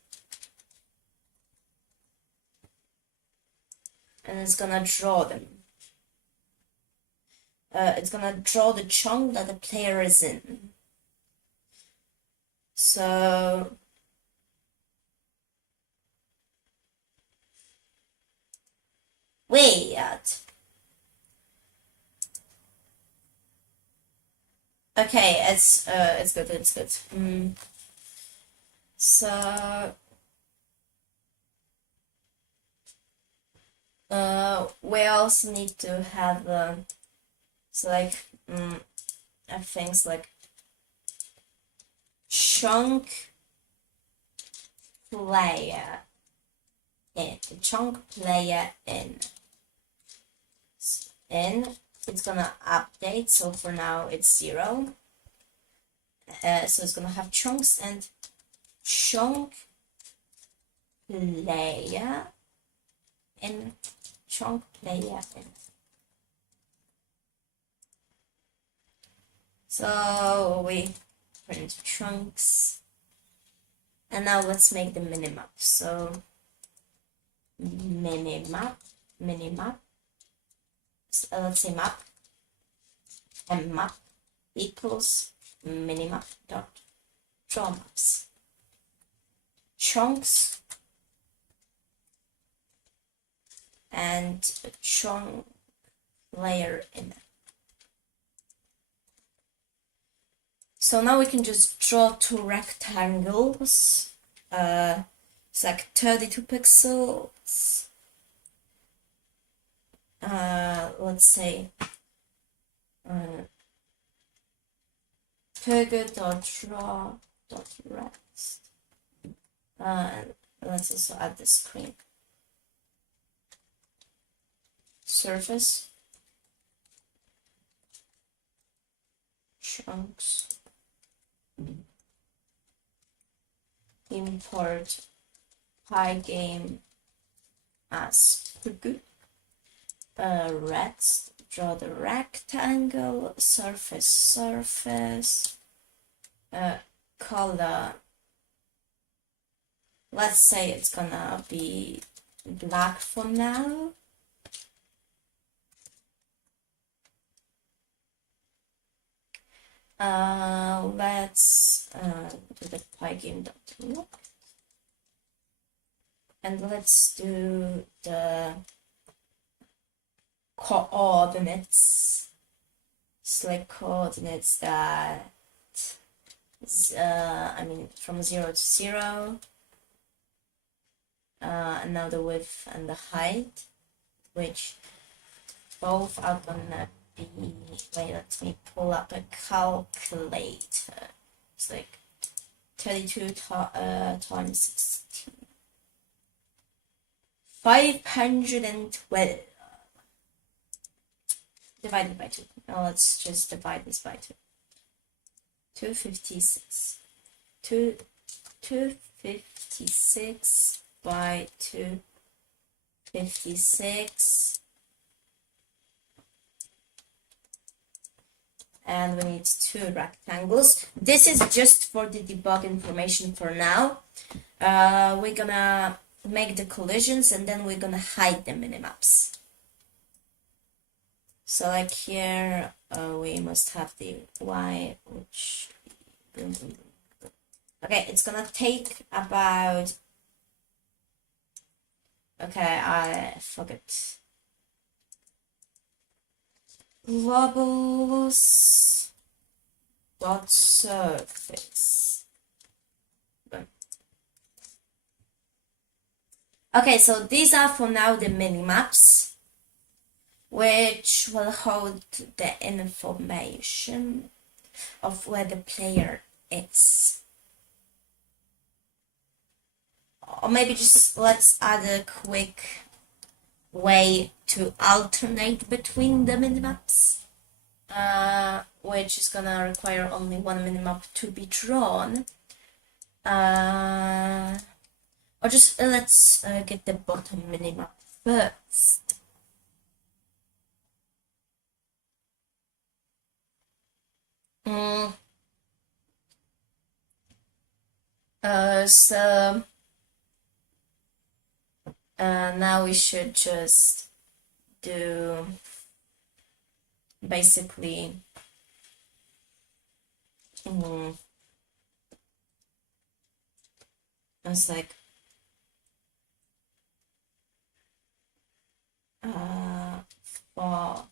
And it's gonna draw them. It's gonna draw the chunk that the player is in. So wait. Okay, it's good. It's good. So we also need to have so like things like chunk player in it's gonna update, so for now it's 0. So it's gonna have chunks and chunk player in chunk player in. So we print chunks And now let's make the minimap. So minimap, let's say map, and map equals minimap dot draw maps. Chunks and a chunk layer in. So now we can just draw two rectangles. It's like 32 pixels. Let's say figure.draw.rest. And let's also add the screen. Surface. Chunks. Import Pygame as figure. Rest. Draw the rectangle. Surface. Color. Let's say it's gonna be black for now. Let's do the pygame.look, and let's do the coordinates. It's like coordinates that from 0 to 0. And now the width and the height, which both are gonna be, wait, let me pull up a calculator. It's like 32 times 16. 512 divided by 2. Now let's just divide this by 2. 256. 256 by 256. And we need 2 rectangles. This is just for the debug information for now. We're gonna make the collisions and then we're gonna hide the minimaps. So like here, we must have the Y, which, okay, it's gonna take about, okay, I forget. Wobbles dot surface. Okay, so these are for now the minimaps, which will hold the information of where the player is. Or maybe just let's add a quick way to alternate between the minimaps, which is gonna require only one minimap to be drawn. Or just let's get the bottom minimap first. So now we should just do basically it's like for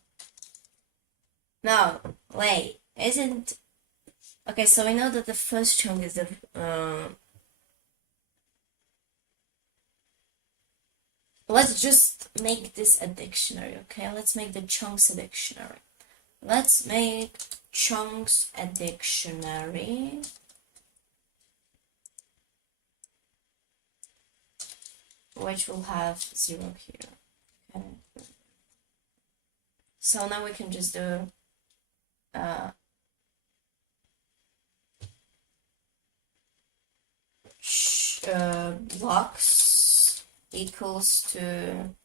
no wait isn't okay, so we know that the first chunk is the let's just make this a dictionary. Okay, let's make the chunks a dictionary. Let's make chunks a dictionary. Which will have 0 here. Okay. So now we can just do blocks equals to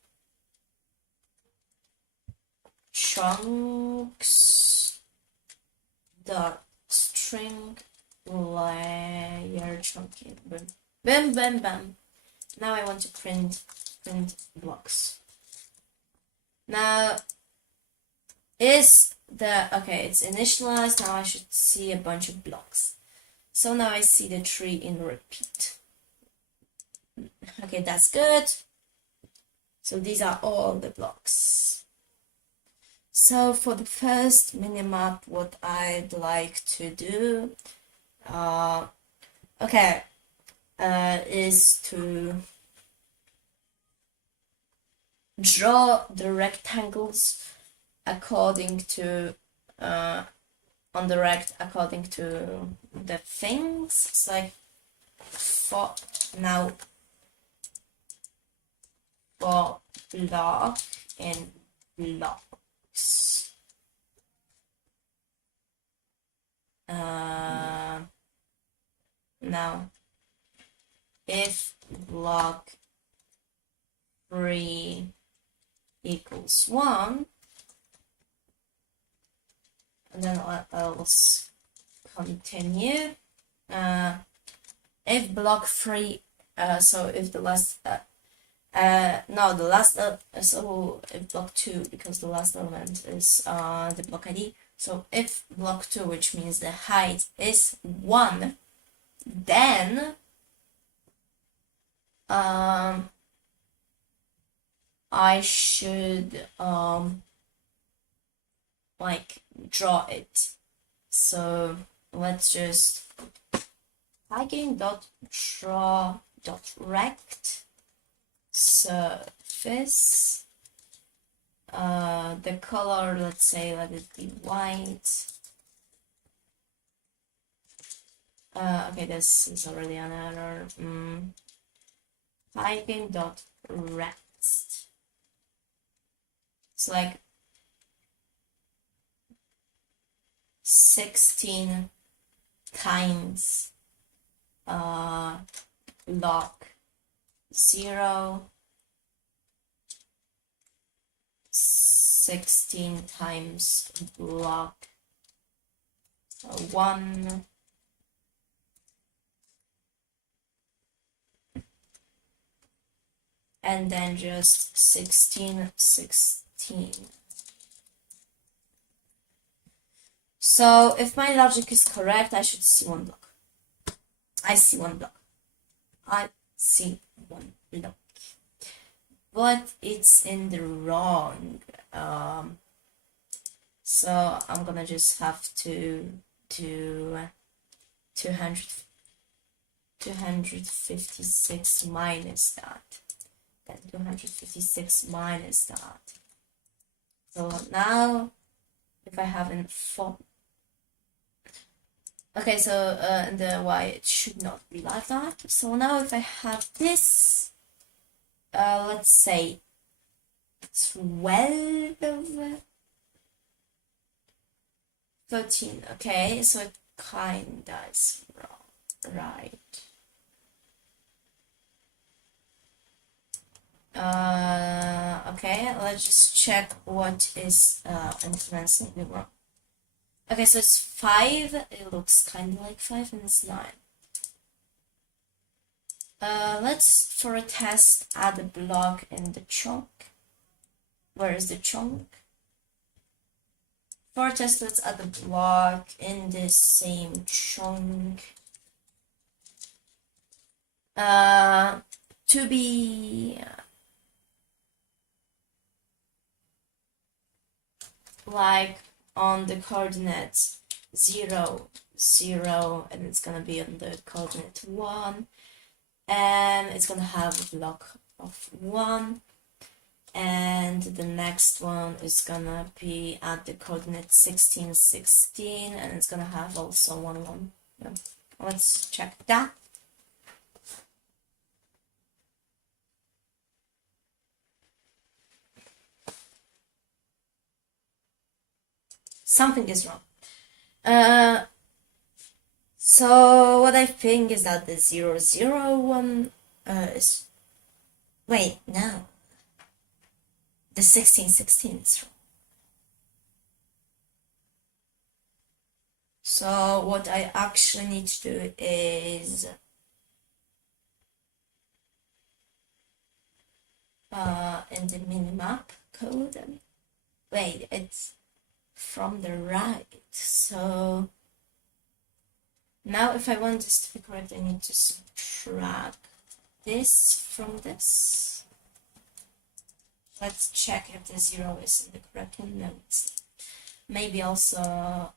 chunks dot string layer chunking. Bam, bam, bam. Now I want to print blocks. Now is the okay, it's initialized. Now I should see a bunch of blocks. So now I see the tree in repeat. Okay, that's good. So these are all the blocks. So for the first minimap, what I'd like to do, is to draw the rectangles according to on the rect according to the things. It's like for now for block and blocks. Now if block 3 equals 1, and then I'll continue. If block 3, so if the last, so if block 2, because the last element is the block ID. So if block 2, which means the height is 1, then I should like draw it. So let's just draw.rect surface. The color, let's say, let it be white. Okay, this is already an error. Rect. It's like 16 times block 0, 16 times block 1, and then just 16, 16. So if my logic is correct, I should see one block. I see one block. I see one block. But it's in the wrong. So I'm gonna just have to do 256 minus that. Then 256 minus that. So now, if I have in 4. Okay, so in the y it should not be like that. So now if I have this, let's say 12, 13. Okay, so it kinda is wrong, right? Okay, let's just check what is influencing the wrong. Okay, so it's 5. It looks kind of like 5, and it's 9. Let's, for a test, add a block in the chunk. Where is the chunk? For a test, let's add a block in this same chunk. To be like on the coordinates 0, 0, and it's gonna be on the coordinate 1, and it's gonna have a block of 1, and the next one is gonna be at the coordinate 16, 16, and it's gonna have also 1, 1. Yeah. Let's check that. Something is wrong. So what I think is that the 0, 0 one is, wait, no, the 16, 16 is wrong. So what I actually need to do is in the minimap code. Wait, it's from the right. So now if I want this to be correct, I need to subtract this from this. Let's check if the 0 is in the correct one. No, it's not. Maybe also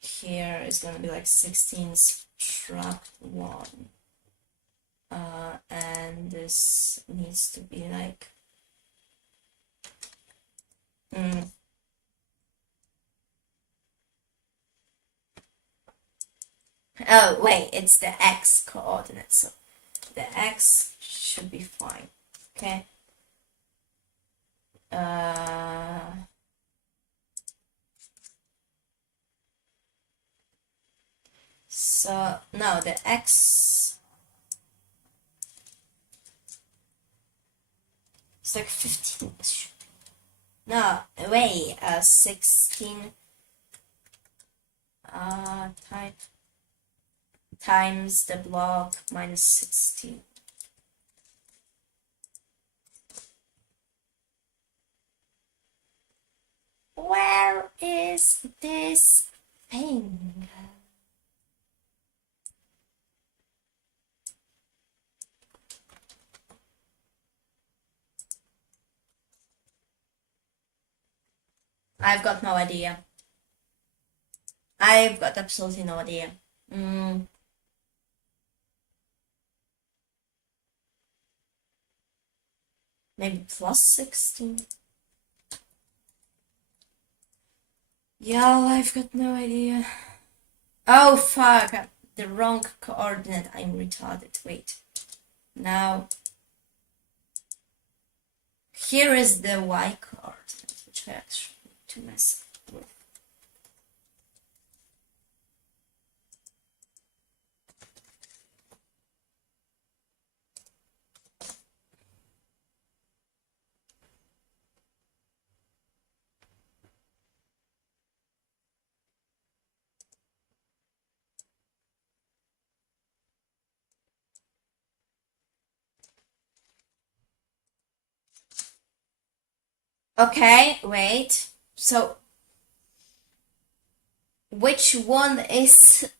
here is going to be like 16 subtract 1. And this needs to be like oh wait, it's the x coordinate, so the x should be fine. Okay. So no, the x it's like 15. No, wait, 16 times the block minus 16. Where is this thing? I've got no idea. I've got absolutely no idea. Maybe plus 16? Yo, I've got no idea. Oh, fuck. The wrong coordinate. I'm retarded. Wait. Now, here is the y coordinate, which I actually need to mess up with. Okay, wait. So, which one is...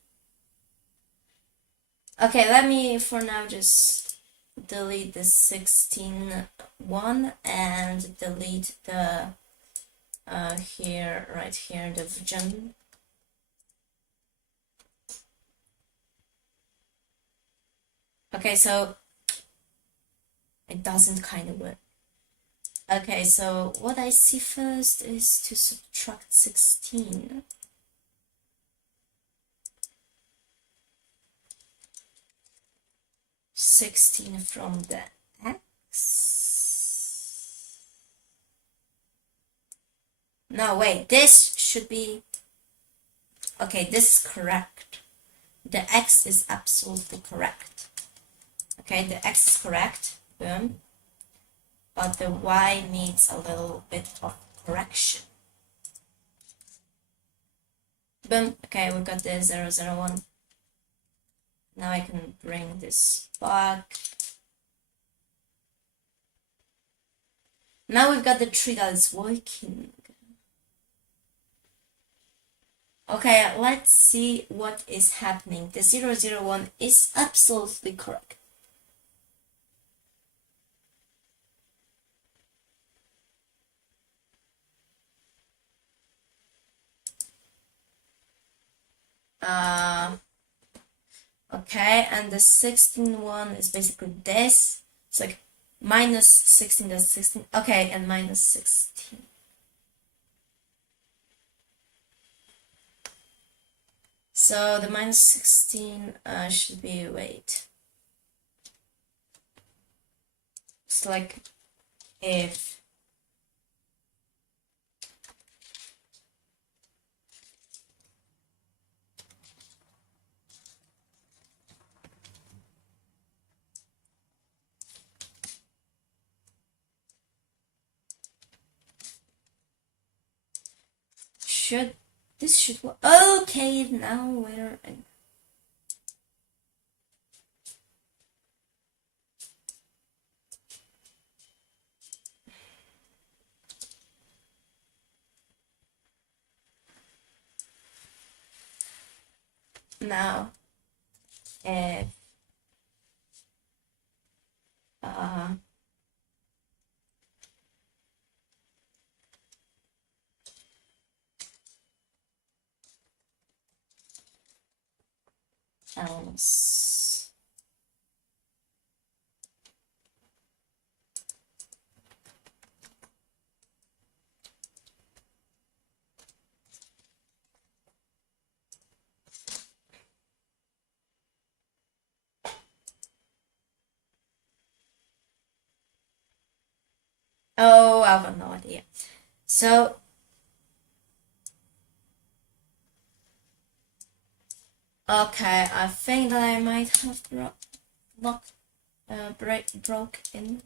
Okay, let me for now just delete the 16 one and delete the here, right here, the region. Okay, so it doesn't kind of work. Okay, so what I see first is to subtract 16. From the x. No, wait, this should be... Okay, this is correct. The x is absolutely correct. Okay, the x is correct. Boom. But the y needs a little bit of correction. Boom. Okay, we got the 0, 0, 1. Now I can bring this back. Now we've got the tree that is working. Okay, let's see what is happening. The 0, 0, 1 is absolutely correct. Okay, and the 16 one is basically this. It's like minus 16, that's 16. Okay, and minus 16. So the minus 16 should be, wait. It's like if this should work. Okay, now we're in. now if else oh, I've got no idea. So okay, I think that I might have broke in.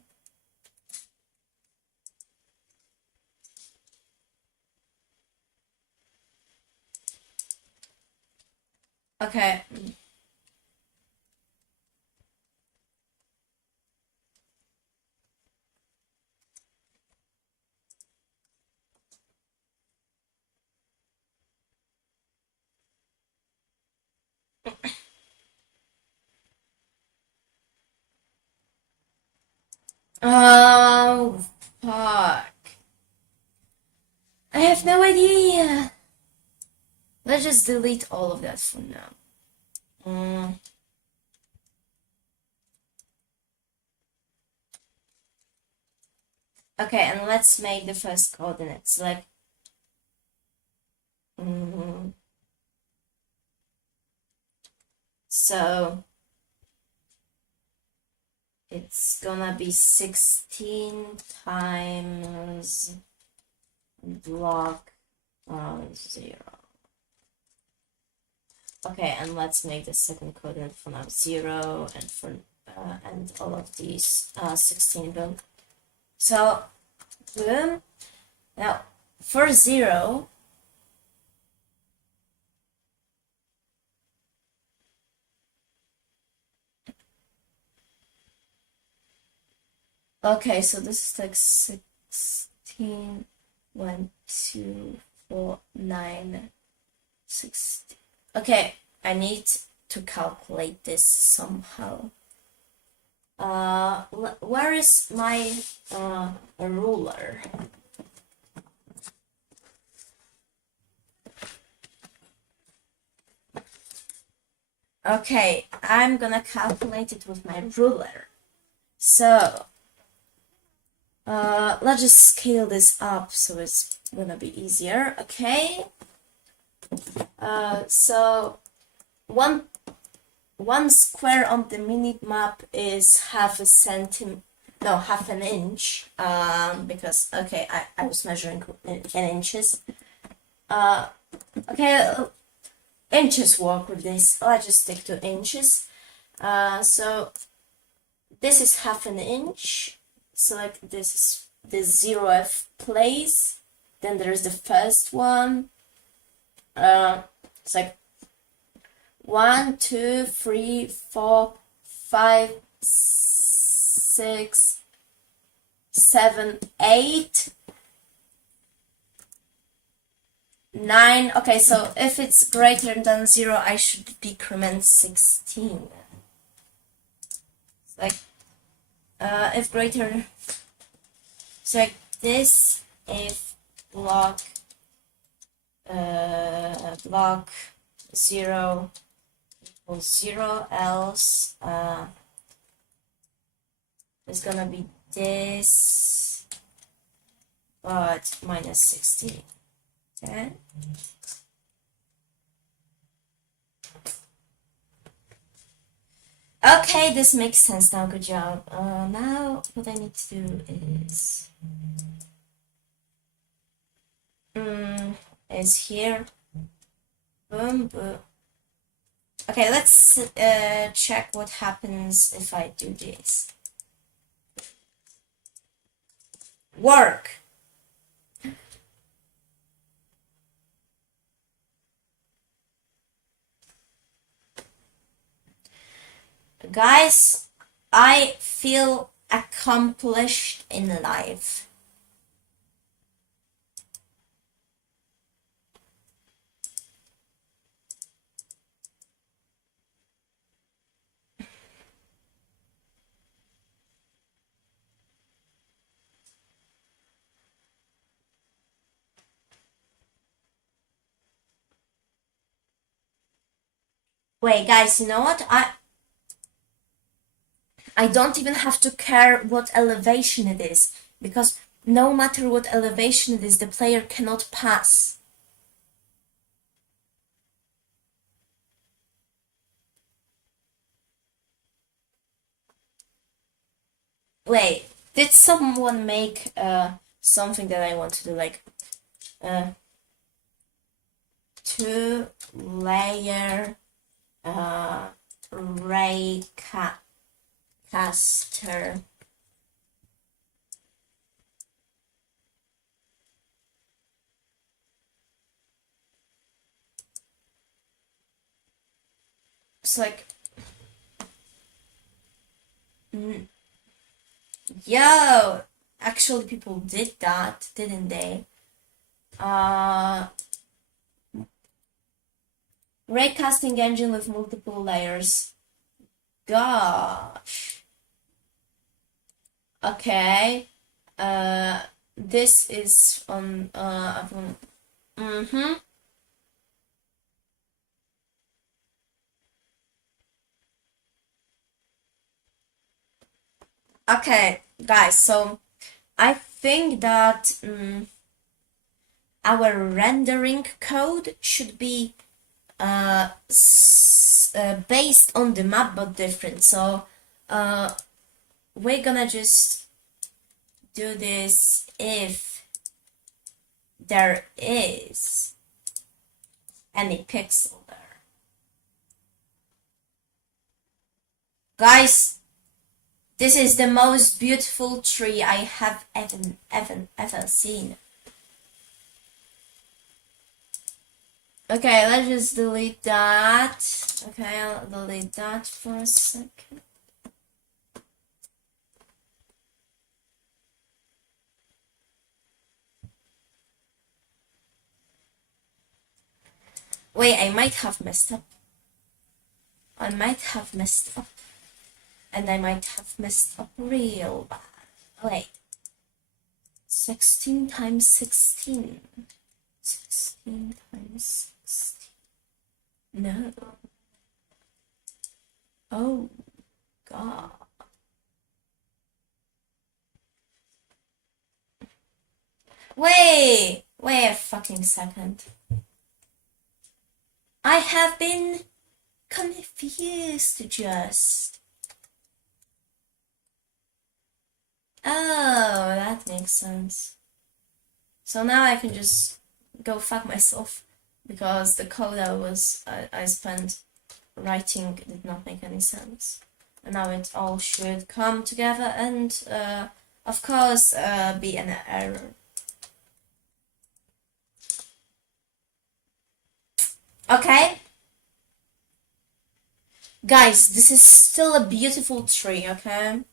Okay. Oh, fuck. I have no idea. Let's just delete all of that for now. Okay, and let's make the first coordinates like so it's gonna be 16 times block 0. Okay, and let's make the second coordinate for now 0 and for and all of these 16 boom. So boom. Now for 0, okay, so this is like 16, 1, 2, 4, 9, 16. Okay, I need to calculate this somehow. Where is my ruler? Okay, I'm gonna calculate it with my ruler. So let's just scale this up so it's gonna be easier. Okay. So one square on the minute map is half an inch. Because okay, I was measuring in inches. Okay, inches work with this. Let's just stick to inches. So this is half an inch. So like this is the 0th place. Then there's the first one. It's like 1, 2, 3, 4, 5, 6, 7, 8, 9. Okay, so if it's greater than 0, I should decrement 16. It's like if greater, so like this, if block 0 equals 0, else it's gonna be this, but minus 16. Okay. Okay, this makes sense now. Good job. Now what I need to do is here. Boom, boom. Okay, let's check what happens if I do this. Work. Guys, I feel accomplished in life. Wait, guys, you know what? I don't even have to care what elevation it is, because no matter what elevation it is, the player cannot pass. Wait, did someone make something that I want to do, like 2-layer raycaster? It's like, yo, actually people did that, didn't they? Raycasting engine with multiple layers. Gosh. Okay. This is on Okay, guys, so I think that our rendering code should be based on the map but different. So we're gonna just do this if there is any pixel there. Guys, this is the most beautiful tree I have ever seen. Okay, let's just delete that. Okay, I'll delete that for a second. Wait, I might have messed up. I might have messed up. And I might have messed up real bad. Wait. 16 times 16. 16 times 16. No. Oh, God. Wait a fucking second. I have been confused just. Oh, that makes sense. So now I can just go fuck myself, because the code I spent writing did not make any sense. And now it all should come together and of course be an error. Okay? Guys, this is still a beautiful tree, okay?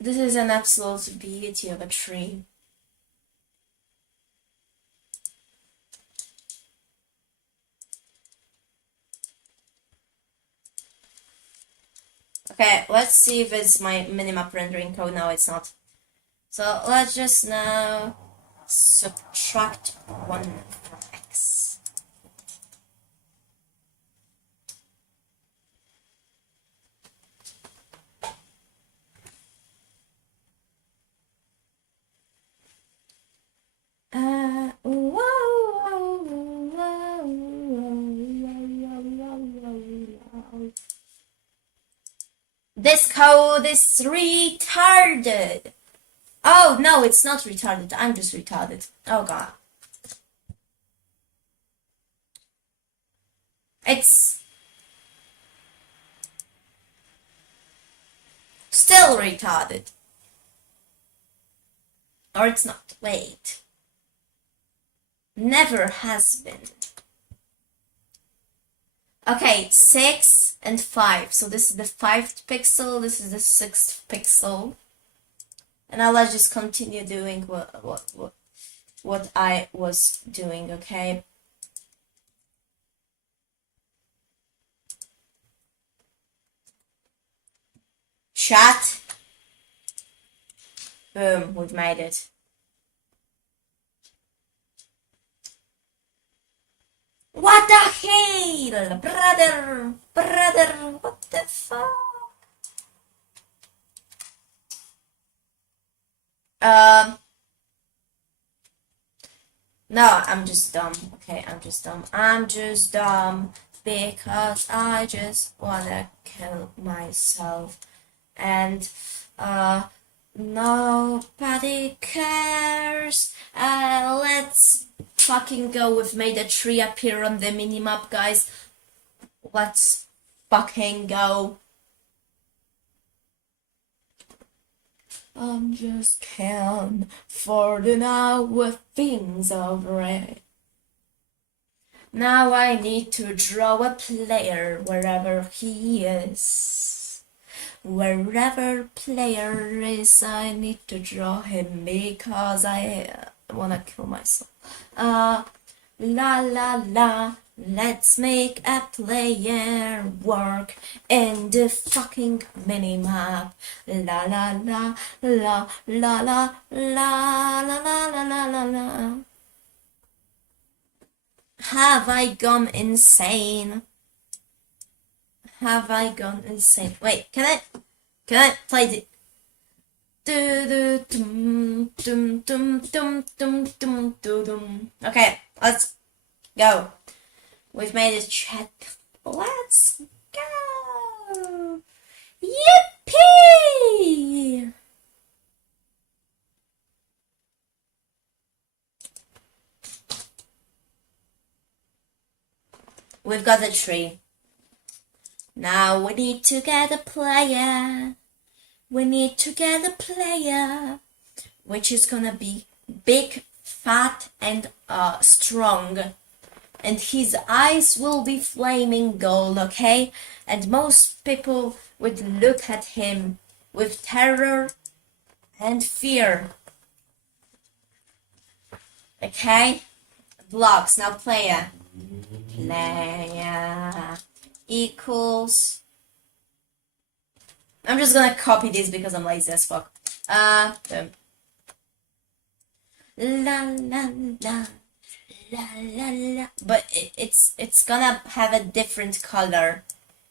This is an absolute beauty of a tree. Okay, let's see if it's my minimap rendering code. No, it's not. So let's just now subtract 1 from x. This code is retarded. Oh, no, it's not retarded. I'm just retarded. Oh, God. It's still retarded. Or it's not. Wait. Never has been. Okay, 6 and 5. So this is the 5th pixel, this is the 6th pixel. And now let's just continue doing what I was doing, okay? Chat. Boom, we've made it. What the hey? fail, brother, what the fuck? No, I'm just dumb. Okay, I'm just dumb. I'm just dumb because I just wanna kill myself. And, nobody cares. Let's fucking go. We've made a tree appear on the minimap, guys. Let's fucking go. I'm just can for the now with things alright. Now I need to draw a player wherever he is. Wherever player is, I need to draw him because I wanna kill myself. La la la. Let's make a player work in the fucking minimap. La la la la la la la la la la la la. Have I gone insane? Have I gone insane? Wait, can I play the Okay, let's go. We've made a chat. Let's go! Yippee! We've got a tree. Now we need to get a player. We need to get a player, which is gonna be big, fat, and strong. And his eyes will be flaming gold, okay? And most people would look at him with terror and fear. Okay? Blocks, now player. Player equals... I'm just gonna copy this because I'm lazy as fuck. Boom. La la la. La la la. But it's gonna have a different color.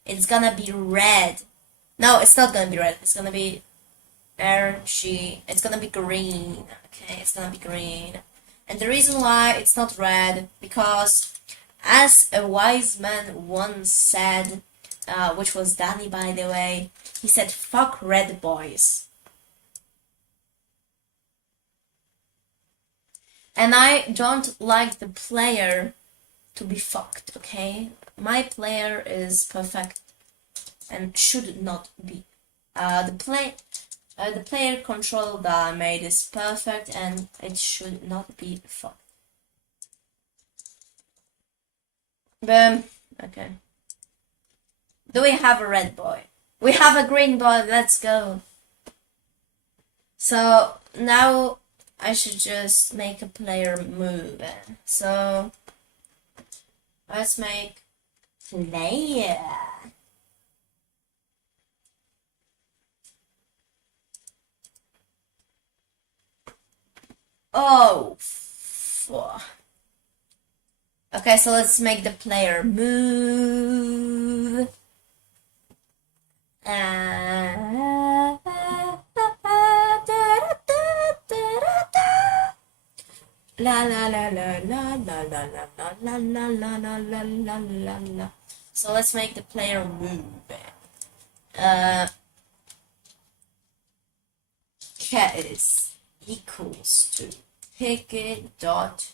It's gonna be red. No, it's not gonna be red. It's gonna be it's gonna be green. Okay, it's gonna be green. And the reason why it's not red, because as a wise man once said, which was Danny by the way, he said, fuck red boys. And I don't like the player to be fucked, okay? My player is perfect and should not be. The player control that I made is perfect and it should not be fucked. Boom. Okay. Do we have a red boy? We have a green boy, let's go. So now I should just make a player move. So let's make player. Oh, fuck. Okay, so let's make the player move. La la la la la la la la la la la la la la la la la. So let's make the player move. Cat is equals to piggy dot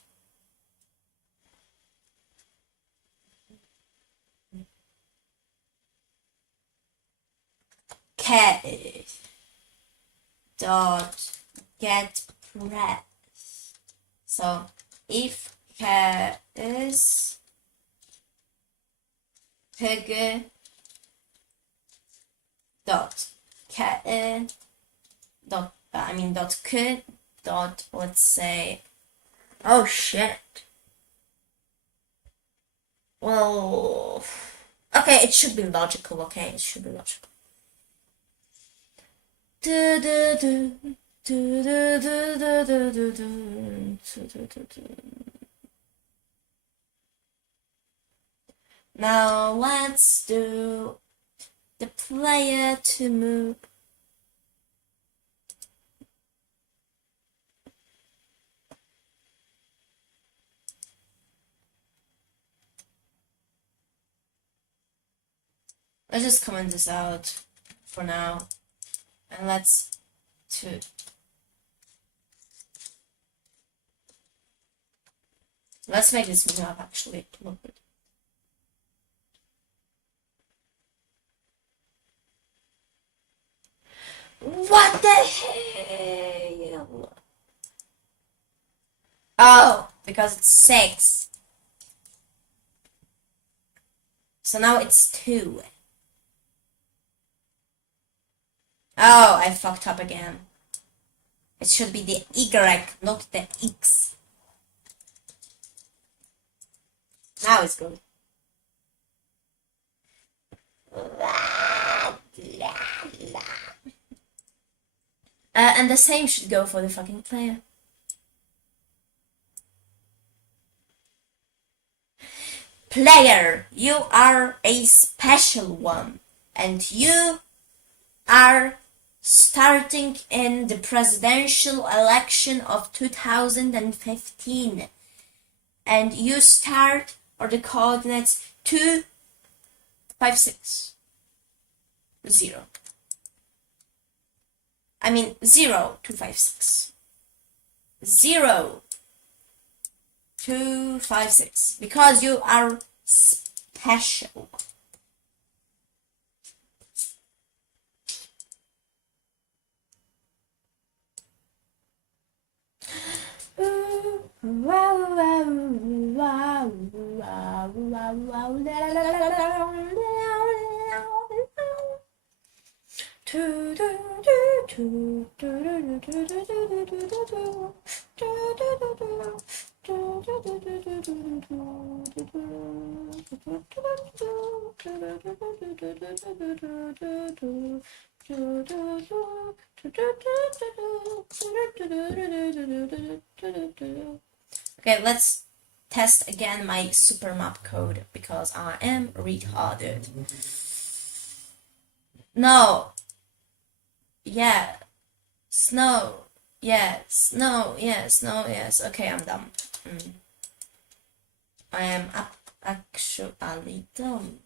cat is dot get press. So if cat is piggy dot cat dot dot k dot, let's say, oh shit, well, okay, it should be logical, okay, it should be logical. Now let's do the player to move. Let's just comment this out for now, and let's make this map actually look good. What the hell? Oh, because it's 6. So now it's 2. Oh, I fucked up again. It should be the Y, not the X. Now it's good. And the same should go for the fucking player. Player, you are a special one, and you are starting in the presidential election of 2015. And you start, or the coordinates 256 0. I mean 0 256 0 256, because you are special. Okay, let's test again my super map code because I am retarded. No. Yeah. Snow. Yes. No. Yes. No. Yes. Okay, I'm dumb. I am actually dumb.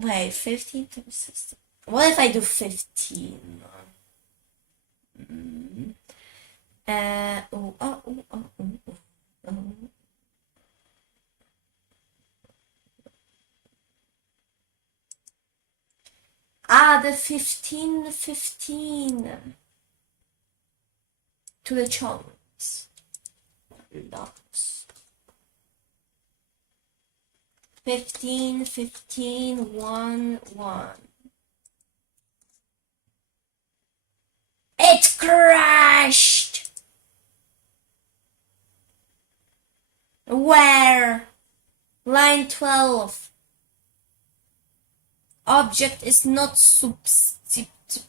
Wait, 15 to 16. What if I do 15? The 15 to the chunks. Lots. 15 1 1. It crashed. Where? Line 12. Object is not substitute.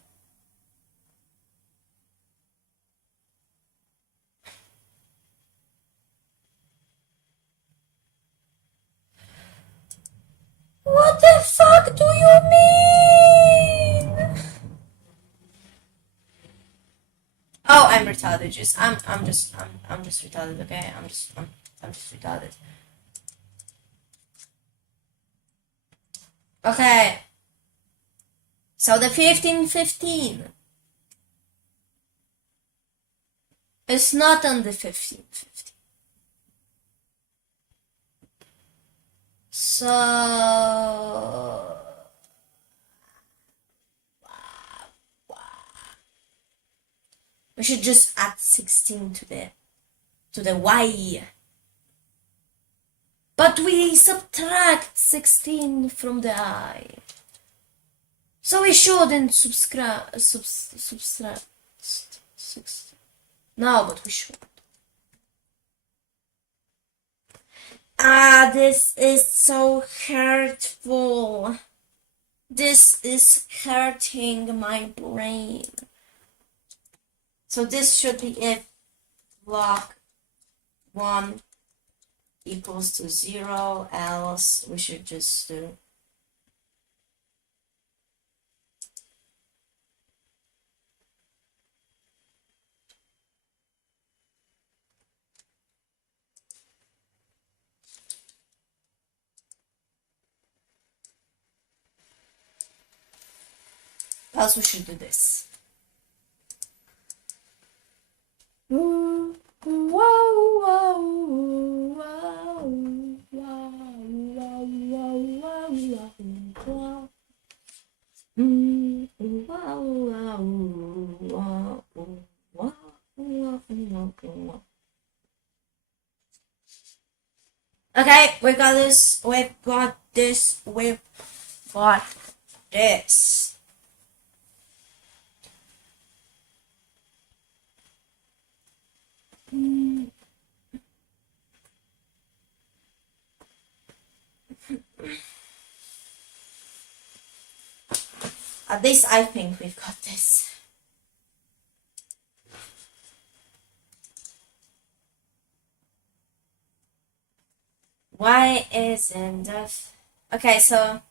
What the fuck do you mean? Oh, I'm retarded. I'm just retarded. Okay, I'm just retarded. Okay. So the 15 is not on the 15. So we should just add 16 to the Y. But we subtract 16 from the I. So we shouldn't subtract 16. No, but we should. This is so hurtful. This is hurting my brain. So this should be it. Block 1 equals to 0, else we should just do else we should do this. Okay, we got this. We've got this. We've got this. At least I think we've got this. Why isn't the... Okay, so...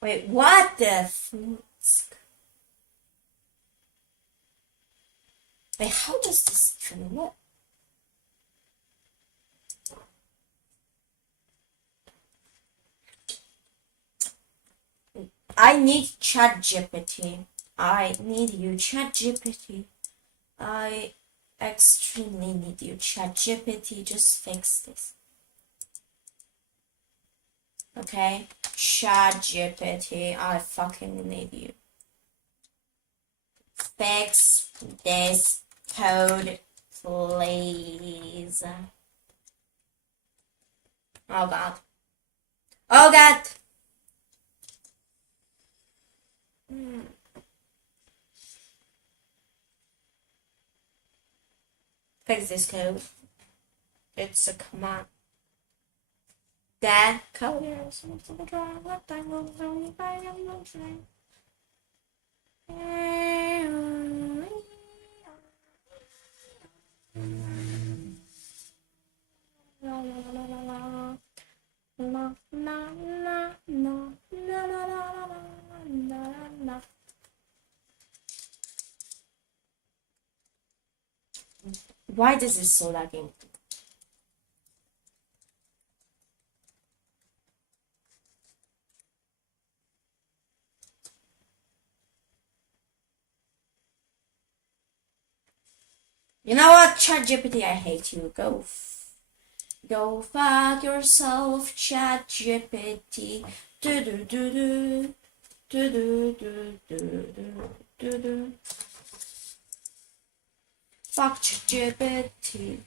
Wait, what the... Wait, how does this even work? I need ChatGPT. I need you, ChatGPT. I extremely need you, ChatGPT. Just fix this. Okay? ChatGPT, I fucking need you. Fix this code, please. Oh god. Oh god! Fix this code. It's a command. That code is to the draw. What time will only by your motion? Why does this so lagging? You know what, ChatGPT, I hate you. Go fuck yourself, ChatGPT. Do do do do do do do do do do. Fuck ChatGPT.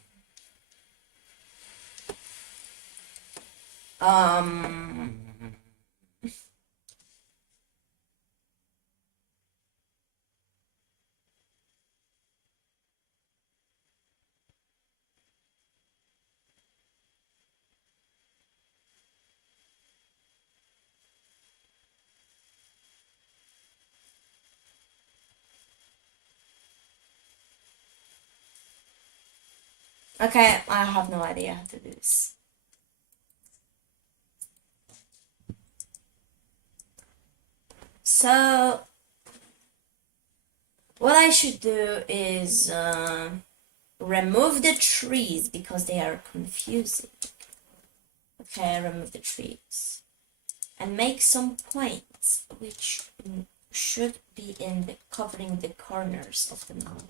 Okay, I have no idea how to do this. So, what I should do is remove the trees because they are confusing. Okay, remove the trees. And make some points which should be in the covering the corners of the map.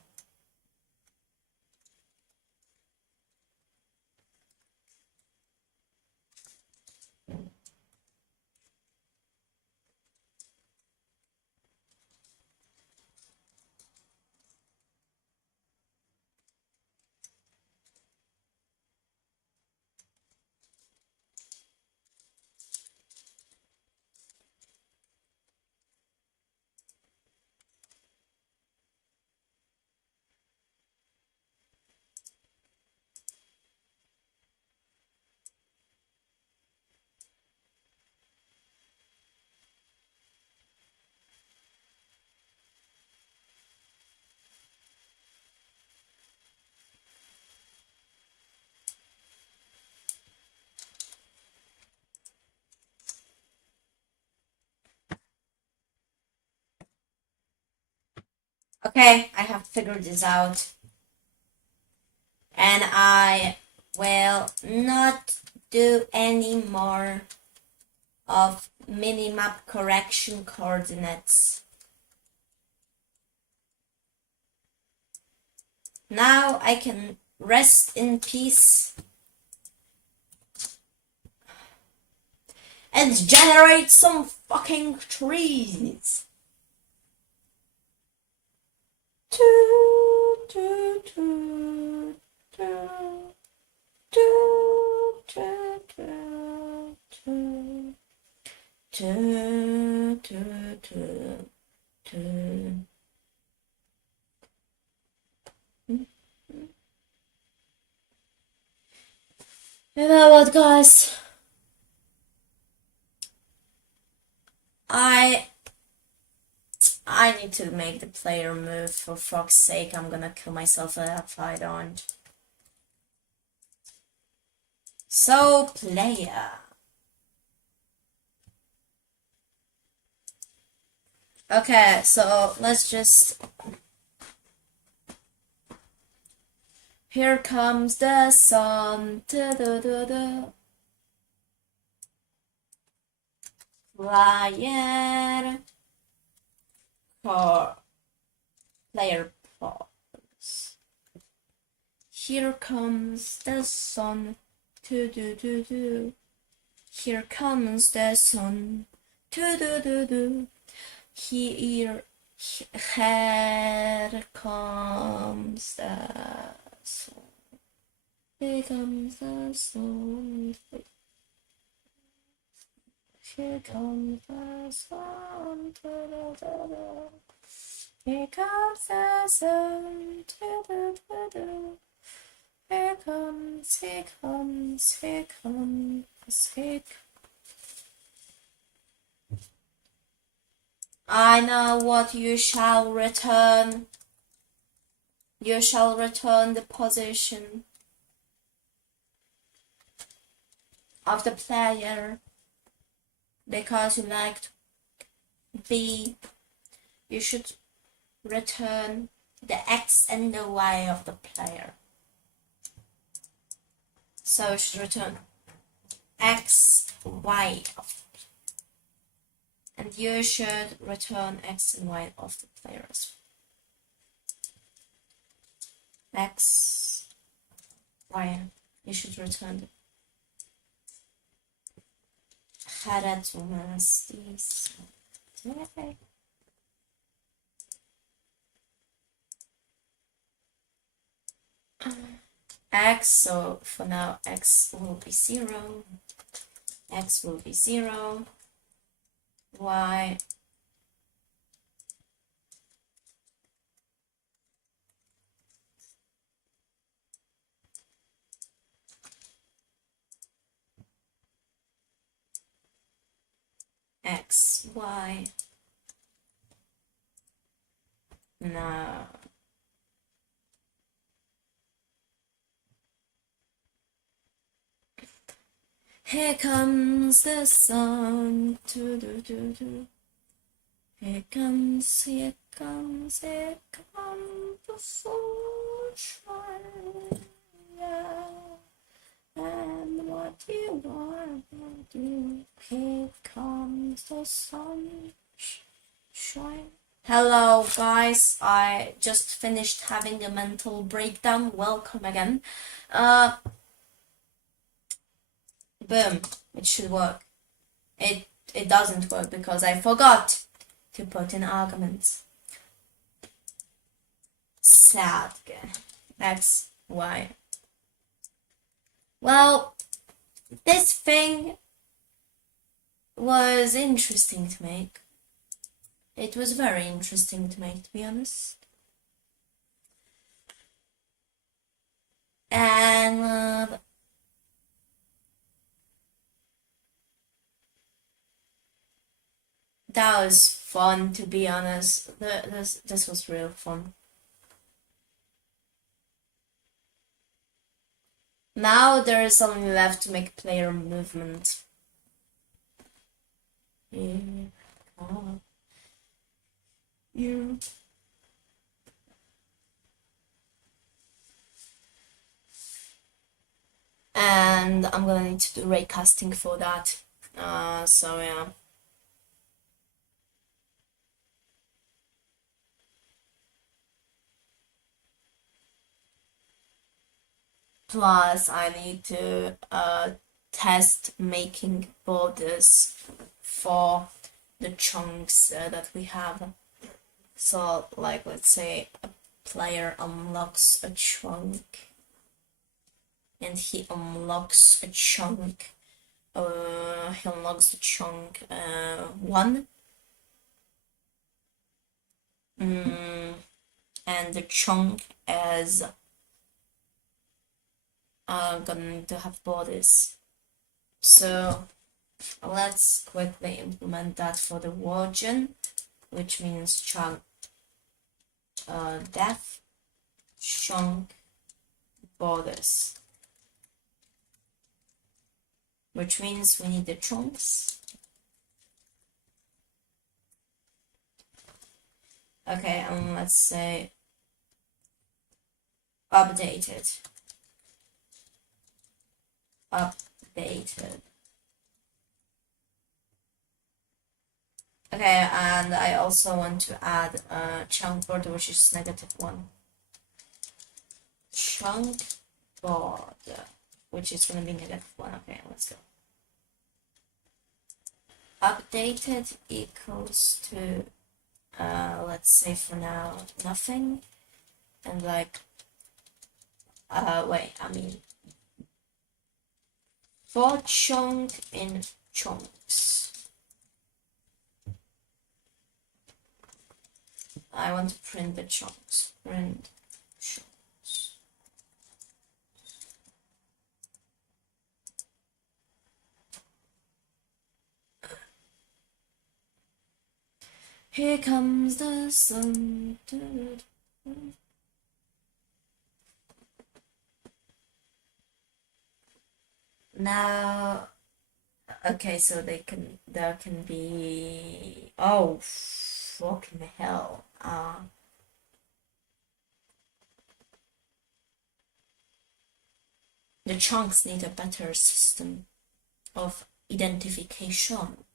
Okay, I have figured this out. And I will not do any more of minimap correction coordinates. Now I can rest in peace and generate some fucking trees. You know what, guys? I need to make the player move. For fuck's sake, I'm gonna kill myself if I don't. So, player. Okay, so let's just... Here comes the sun. Da-da-da-da. Player. Player pause. Here comes the sun. Do-do-do-do. Here comes the sun. Do-do-do-do. Here comes the sun. Here comes the sun. Here comes the sun. Here comes the sun. Here comes, here comes, here comes, here comes. I know what you shall return. You shall return the position of the player because you like to be. You should return the X and the Y of the player. So you should return X, Y of the player. And you should return X and Y of the player as well. X, Y. You should return the X, so for now X will be 0, X will be 0, Y X, Y. No. Here comes the sun. Do-do-do-do. Here comes, here comes, here comes the sunshine. Yeah. And what you want to do? Here comes the sunshine. Hello guys, I just finished having a mental breakdown. Welcome again. Boom, it should work. It doesn't work because I forgot to put in arguments. Sad. X, Y. Well, this thing was interesting to make. It was very interesting to make, to be honest. And that was fun, to be honest. This was real fun. Now there is only left to make player movement. You and I'm gonna need to do raycasting for that. So yeah. Plus, I need to test making borders for the chunks that we have. So, like, let's say a player unlocks a chunk, and he unlocks a chunk. He unlocks the chunk 1. And the chunk is going to have borders. So let's quickly implement that for the wargen, which means chunk def chunk borders, which means we need the chunks. Okay, and let's say updated. Okay, and I also want to add a chunk border, which is -1. Chunk border, which is going to be -1. Okay, let's go. Updated equals to, let's say for now, nothing. And like, for chunk in chunks. I want to print the chunks. Print chunks. Here comes the sun. Now, okay, so there can be, oh, fucking hell. The chunks need a better system of identification.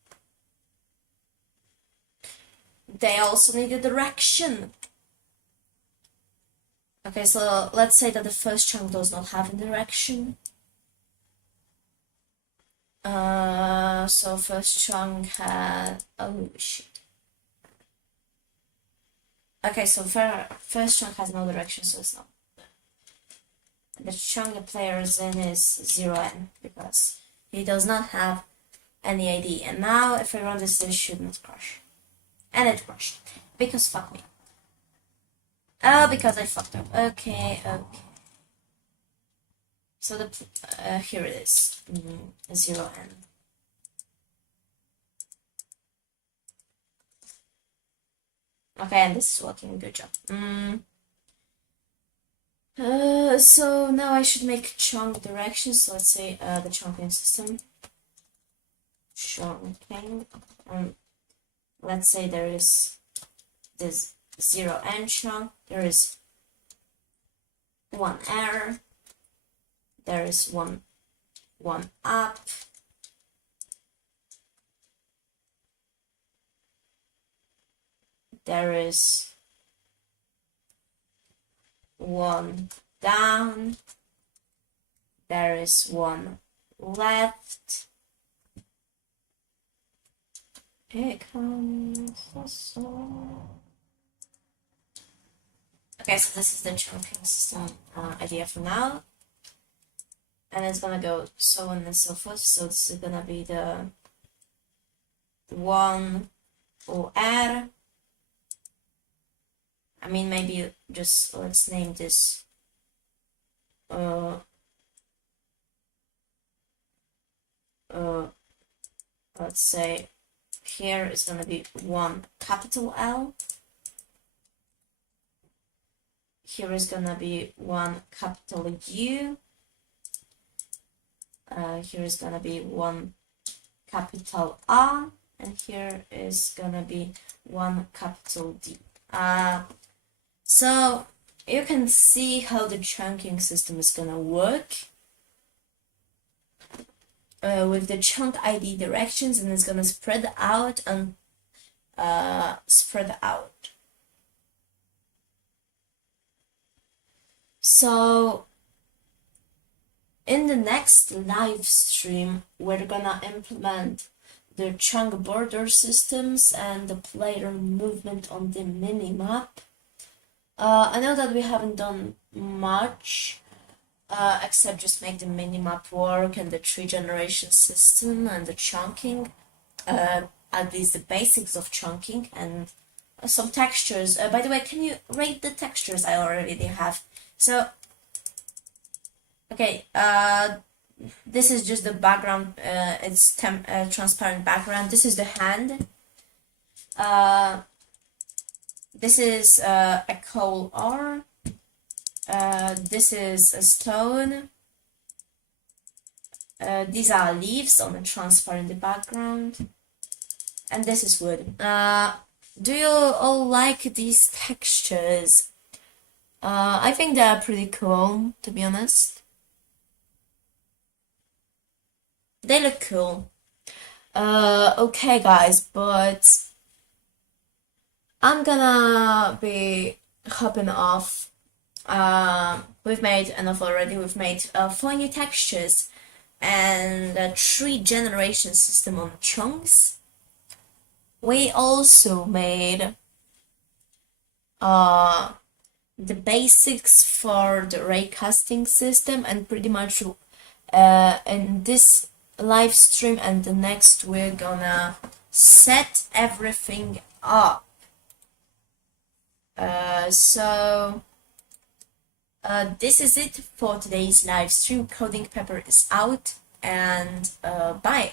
They also need a direction. Okay, so let's say that the first chunk does not have a direction. So first chunk had, oh shit. Okay, so first chunk has no direction, so it's not. The chunk the player is in is 0n, because he does not have any ID. And now if I run this should not crash. And it crashed. Because fuck me. Oh, because I fucked up. Okay. So the here it is. 0n. Okay, and this is working. Good job. So now I should make chunk directions. So let's say the chunking system. Chunking. Let's say there is this 0n chunk. There is one error. There is one up. There is one down. There is one left. Here comes the sun. Okay, so this is the chunking system idea for now. And it's gonna go so on and so forth. So this is gonna be the 1 OR. I mean, maybe just let's name this let's say here is gonna be 1 capital L. Here is gonna be 1 capital U. Here is gonna be 1 capital R, and here is gonna be 1 capital D. So you can see how the chunking system is gonna work. with the chunk ID directions, and it's gonna spread out and spread out. So in the next live stream, we're gonna implement the chunk border systems and the player movement on the minimap. I know that we haven't done much, except just make the minimap work and the tree generation system and the chunking, at least the basics of chunking, and some textures. By the way, can you rate the textures I already have? So, okay, this is just the background, it's transparent background. This is the hand. This is a coal ore. This is a stone. These are leaves on a transparent background. And this is wood. Do you all like these textures? I think they are pretty cool, to be honest. They look cool. Okay guys, but I'm gonna be hopping off. We've made enough already. We've made 4 new textures and a tree generation system on chunks. We also made the basics for the raycasting system, and pretty much in this live stream and the next we're gonna set everything up. So this is it for today's live stream. Coding Pepper is out, and bye.